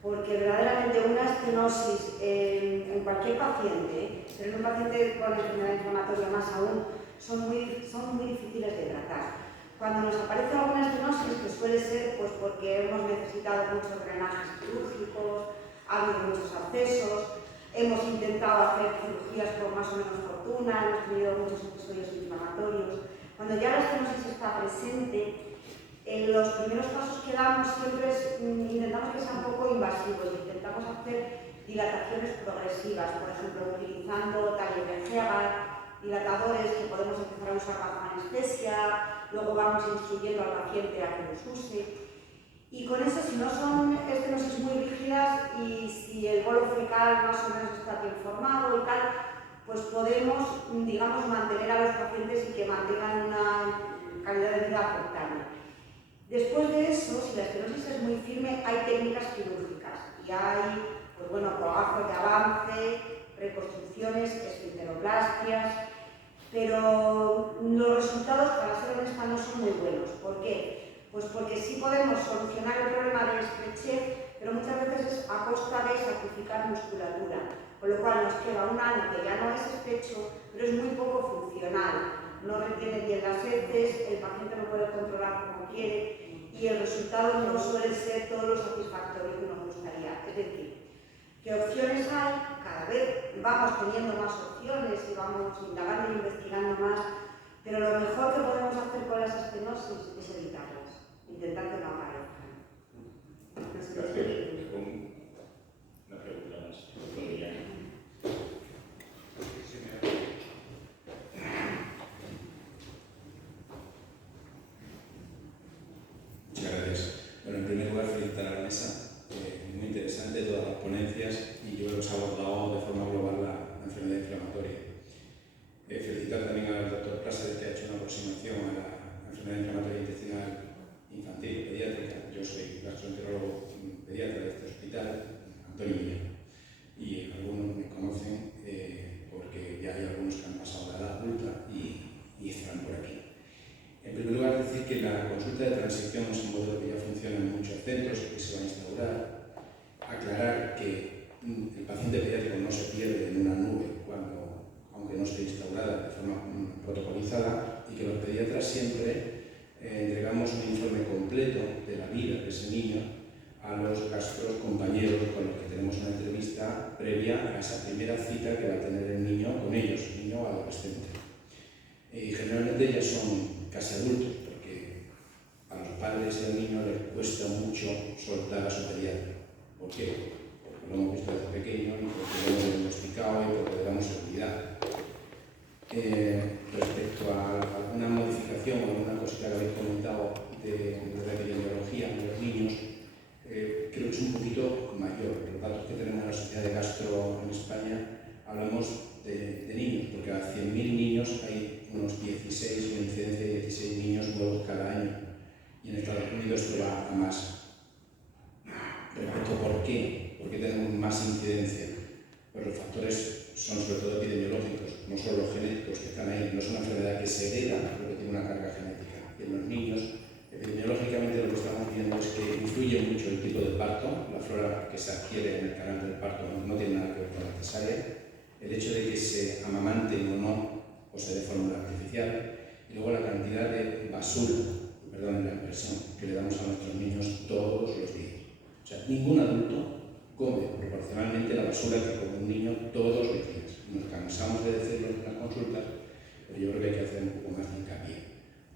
porque verdaderamente una estenosis en cualquier paciente, pero en un paciente con enfermedad inflamatoria más aún, son muy difíciles de tratar. Cuando nos aparece alguna estenosis, que suele ser pues, porque hemos necesitado muchos drenajes quirúrgicos, ha habido muchos accesos, hemos intentado hacer cirugías por más o menos fortuna, hemos tenido muchos episodios inflamatorios. Cuando ya la estenosis está presente, los primeros pasos que damos siempre intentamos que sean poco invasivos, intentamos hacer dilataciones progresivas, por ejemplo, utilizando talles de Hegar, dilatadores que podemos empezar a usar bajo anestesia, luego vamos instruyendo al paciente a que los use. Y con eso, si no son estenosis muy rígidas y si el bolo fecal más o menos está bien formado y tal, pues podemos, digamos, mantener a los pacientes y que mantengan una calidad de vida aceptable. Después de eso, si la estenosis es muy firme, hay técnicas quirúrgicas y hay, pues bueno, coágulos de avance, reconstrucciones, esfinteroplastias, pero los resultados, para ser honesta, no son muy buenos. ¿Por qué? Pues porque sí podemos solucionar el problema de estrechez, pero muchas veces es a costa de sacrificar musculatura, con lo cual nos queda un ano que ya no es estrecho, pero es muy poco funcional. No retiene bien las heces, el paciente no puede controlar como quiere y el resultado no suele ser todo lo satisfactorio que nos gustaría. Es decir, ¿qué opciones hay? Cada vez vamos teniendo más opciones y vamos indagando y investigando más, pero lo mejor que podemos hacer con las estenosis es evitarlas, intentar que no aparezcan. Gracias. Una pregunta más. Muchas gracias. Bueno, en primer lugar, felicitar a la mesa. Muy interesante todas las ponencias y yo creo que se ha abordado de forma global la enfermedad inflamatoria. Felicitar también al doctor Praser, que ha hecho una aproximación a la enfermedad inflamatoria intestinal infantil y pediátrica. Yo soy gastroenterólogo pediatra de este hospital, Antonio Millán, y algunos me conocen porque ya hay algunos que han pasado la edad adulta y estarán por aquí. En primer lugar, decir que la consulta de transición es un modelo que ya funciona en muchos centros y que se va a instaurar. Aclarar que el paciente pediátrico no se pierde en una nube aunque no esté instaurada de forma protocolizada, y que los pediatras siempre entregamos un informe completo de la vida de ese niño a los gastros compañeros con los que tenemos una entrevista previa a esa primera cita que va a tener el niño con ellos, el niño adolescente. Y generalmente ya son casi adultos, porque a los padres y al niño les cuesta mucho soltar a su pediatra. ¿Por qué? Porque lo hemos visto desde pequeño y porque lo hemos diagnosticado y porque le damos seguridad. Respecto a alguna modificación o alguna cosita que habéis comentado de la epidemiología de los niños, creo que es un poquito mayor. Los datos que tenemos en la Sociedad de Gastro en España hablamos de niños, porque a 100.000 niños hay unos 16, una incidencia de 16 niños nuevos cada año, y en Estados Unidos esto va a más. Respecto a por qué tenemos más incidencia, pues los factores son sobre todo epidemiológicos, no solo los genéticos que están ahí. No es una enfermedad que se hereda, pero que tiene una carga genética. Y en los niños, epidemiológicamente lo que estamos viendo es que influye mucho el tipo de parto, la flora que se adquiere en el canal del parto no tiene nada que ver con la cesárea, el hecho de que se amamanten o no, o se dé fórmula artificial, y luego la cantidad de basura, perdón la expresión, que le damos a nuestros niños todos los días. O sea, ningún adulto come proporcionalmente la basura que come un niño todos los días. Nos cansamos de decirlo en las consultas, pero yo creo que hay que hacer un poco más de hincapié.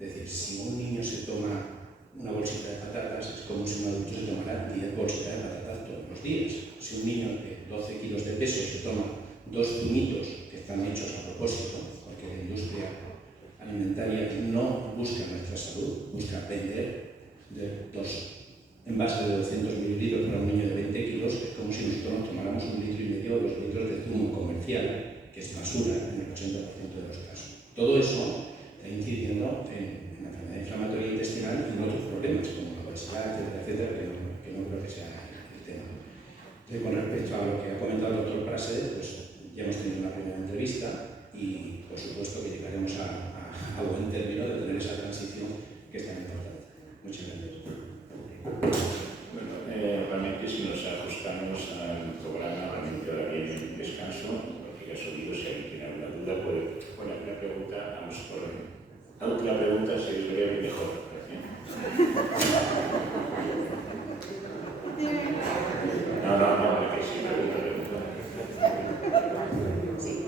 Es decir, si un niño se toma una bolsita de patatas, es como si un adulto se tomara 10 bolsitas de patatas todos los días. Si un niño de 12 kilos de peso se toma 2 zumitos que están hechos a propósito, porque la industria alimentaria no busca nuestra salud, busca vender de 2 envases de 200 mililitros para un niño de 20 kilos, es como si nosotros nos tomáramos 1,5 litros o 2 litros de zumo comercial, que es basura en el 80% de los casos. Todo eso está incidiendo en la enfermedad inflamatoria intestinal y en otros problemas, como la obesidad, etcétera, que no creo que sea el tema. Entonces, con respecto a lo que ha comentado el doctor Praser, pues ya hemos tenido una primera entrevista y, por supuesto, que llegaremos a buen término de tener esa transición que es tan importante. Muchas gracias. Bueno, realmente se nos ha ajustado poquito, si alguien tiene alguna duda, puede poner la pregunta. Vamos por la última pregunta, si es breve, mejor. No, que sí, pregunta. Sí,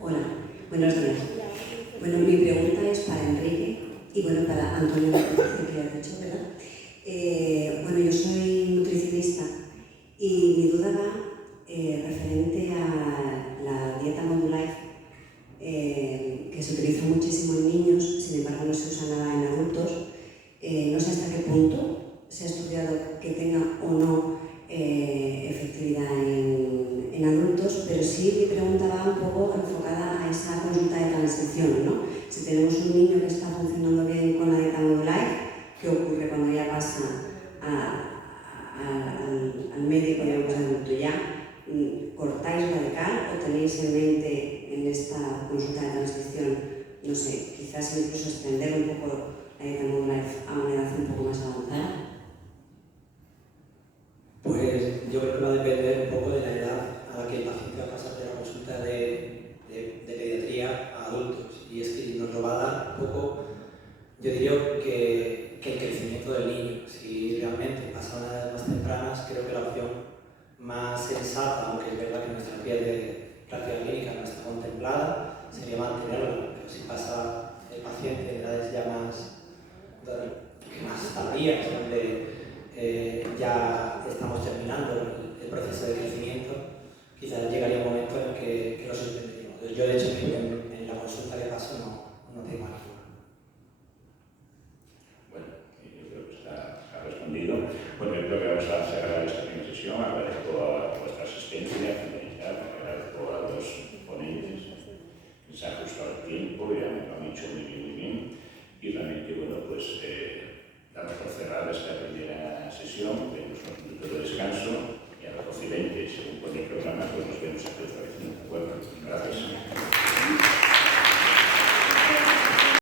hola, buenos días. Bueno, mi pregunta es para Enrique y bueno, para Antonio, que has dicho, ¿verdad? Bueno, yo soy nutricionista y mi duda va referente a la dieta Modulife, que se utiliza muchísimo en niños, sin embargo no se usa nada en adultos. No sé hasta qué punto se ha estudiado que tenga o no efectividad en adultos, pero sí mi pregunta va un poco enfocada a esa consulta de transición, ¿no? Si tenemos un niño que está funcionando bien con la dieta Modulife, ¿qué ocurre cuando ya pasa al médico, digamos, adulto? ¿Ya cortáis radical o tenéis en mente en esta consulta de transición, no sé, quizás incluso extender un poco la dieta Modulife a una edad un poco más avanzada? Pues yo creo que va a depender un poco de la edad a la que el paciente va a pasar de la consulta de pediatría a adultos. Y es que nos lo va a dar un poco, yo diría que el crecimiento del niño. Si realmente pasa a una edad más tempranas, creo que la opción más sensata, aunque es verdad que nuestra guía de práctica clínica no está contemplada, sería mantenerlo. Pero si pasa el paciente en edades ya más tardías, donde ya estamos terminando el proceso de crecimiento, quizás llegaría un momento en que lo suspenderíamos. Yo, de hecho, en la consulta que paso no tengo ninguna. Bueno, yo creo que está respondido. Bueno, yo creo que vamos a cerrar esta primera sesión. Agradezco a vuestra asistencia, agradezco a los ponentes que se han ajustado al tiempo y lo han hecho muy bien. Y realmente, bueno, pues damos por cerrada esta primera sesión.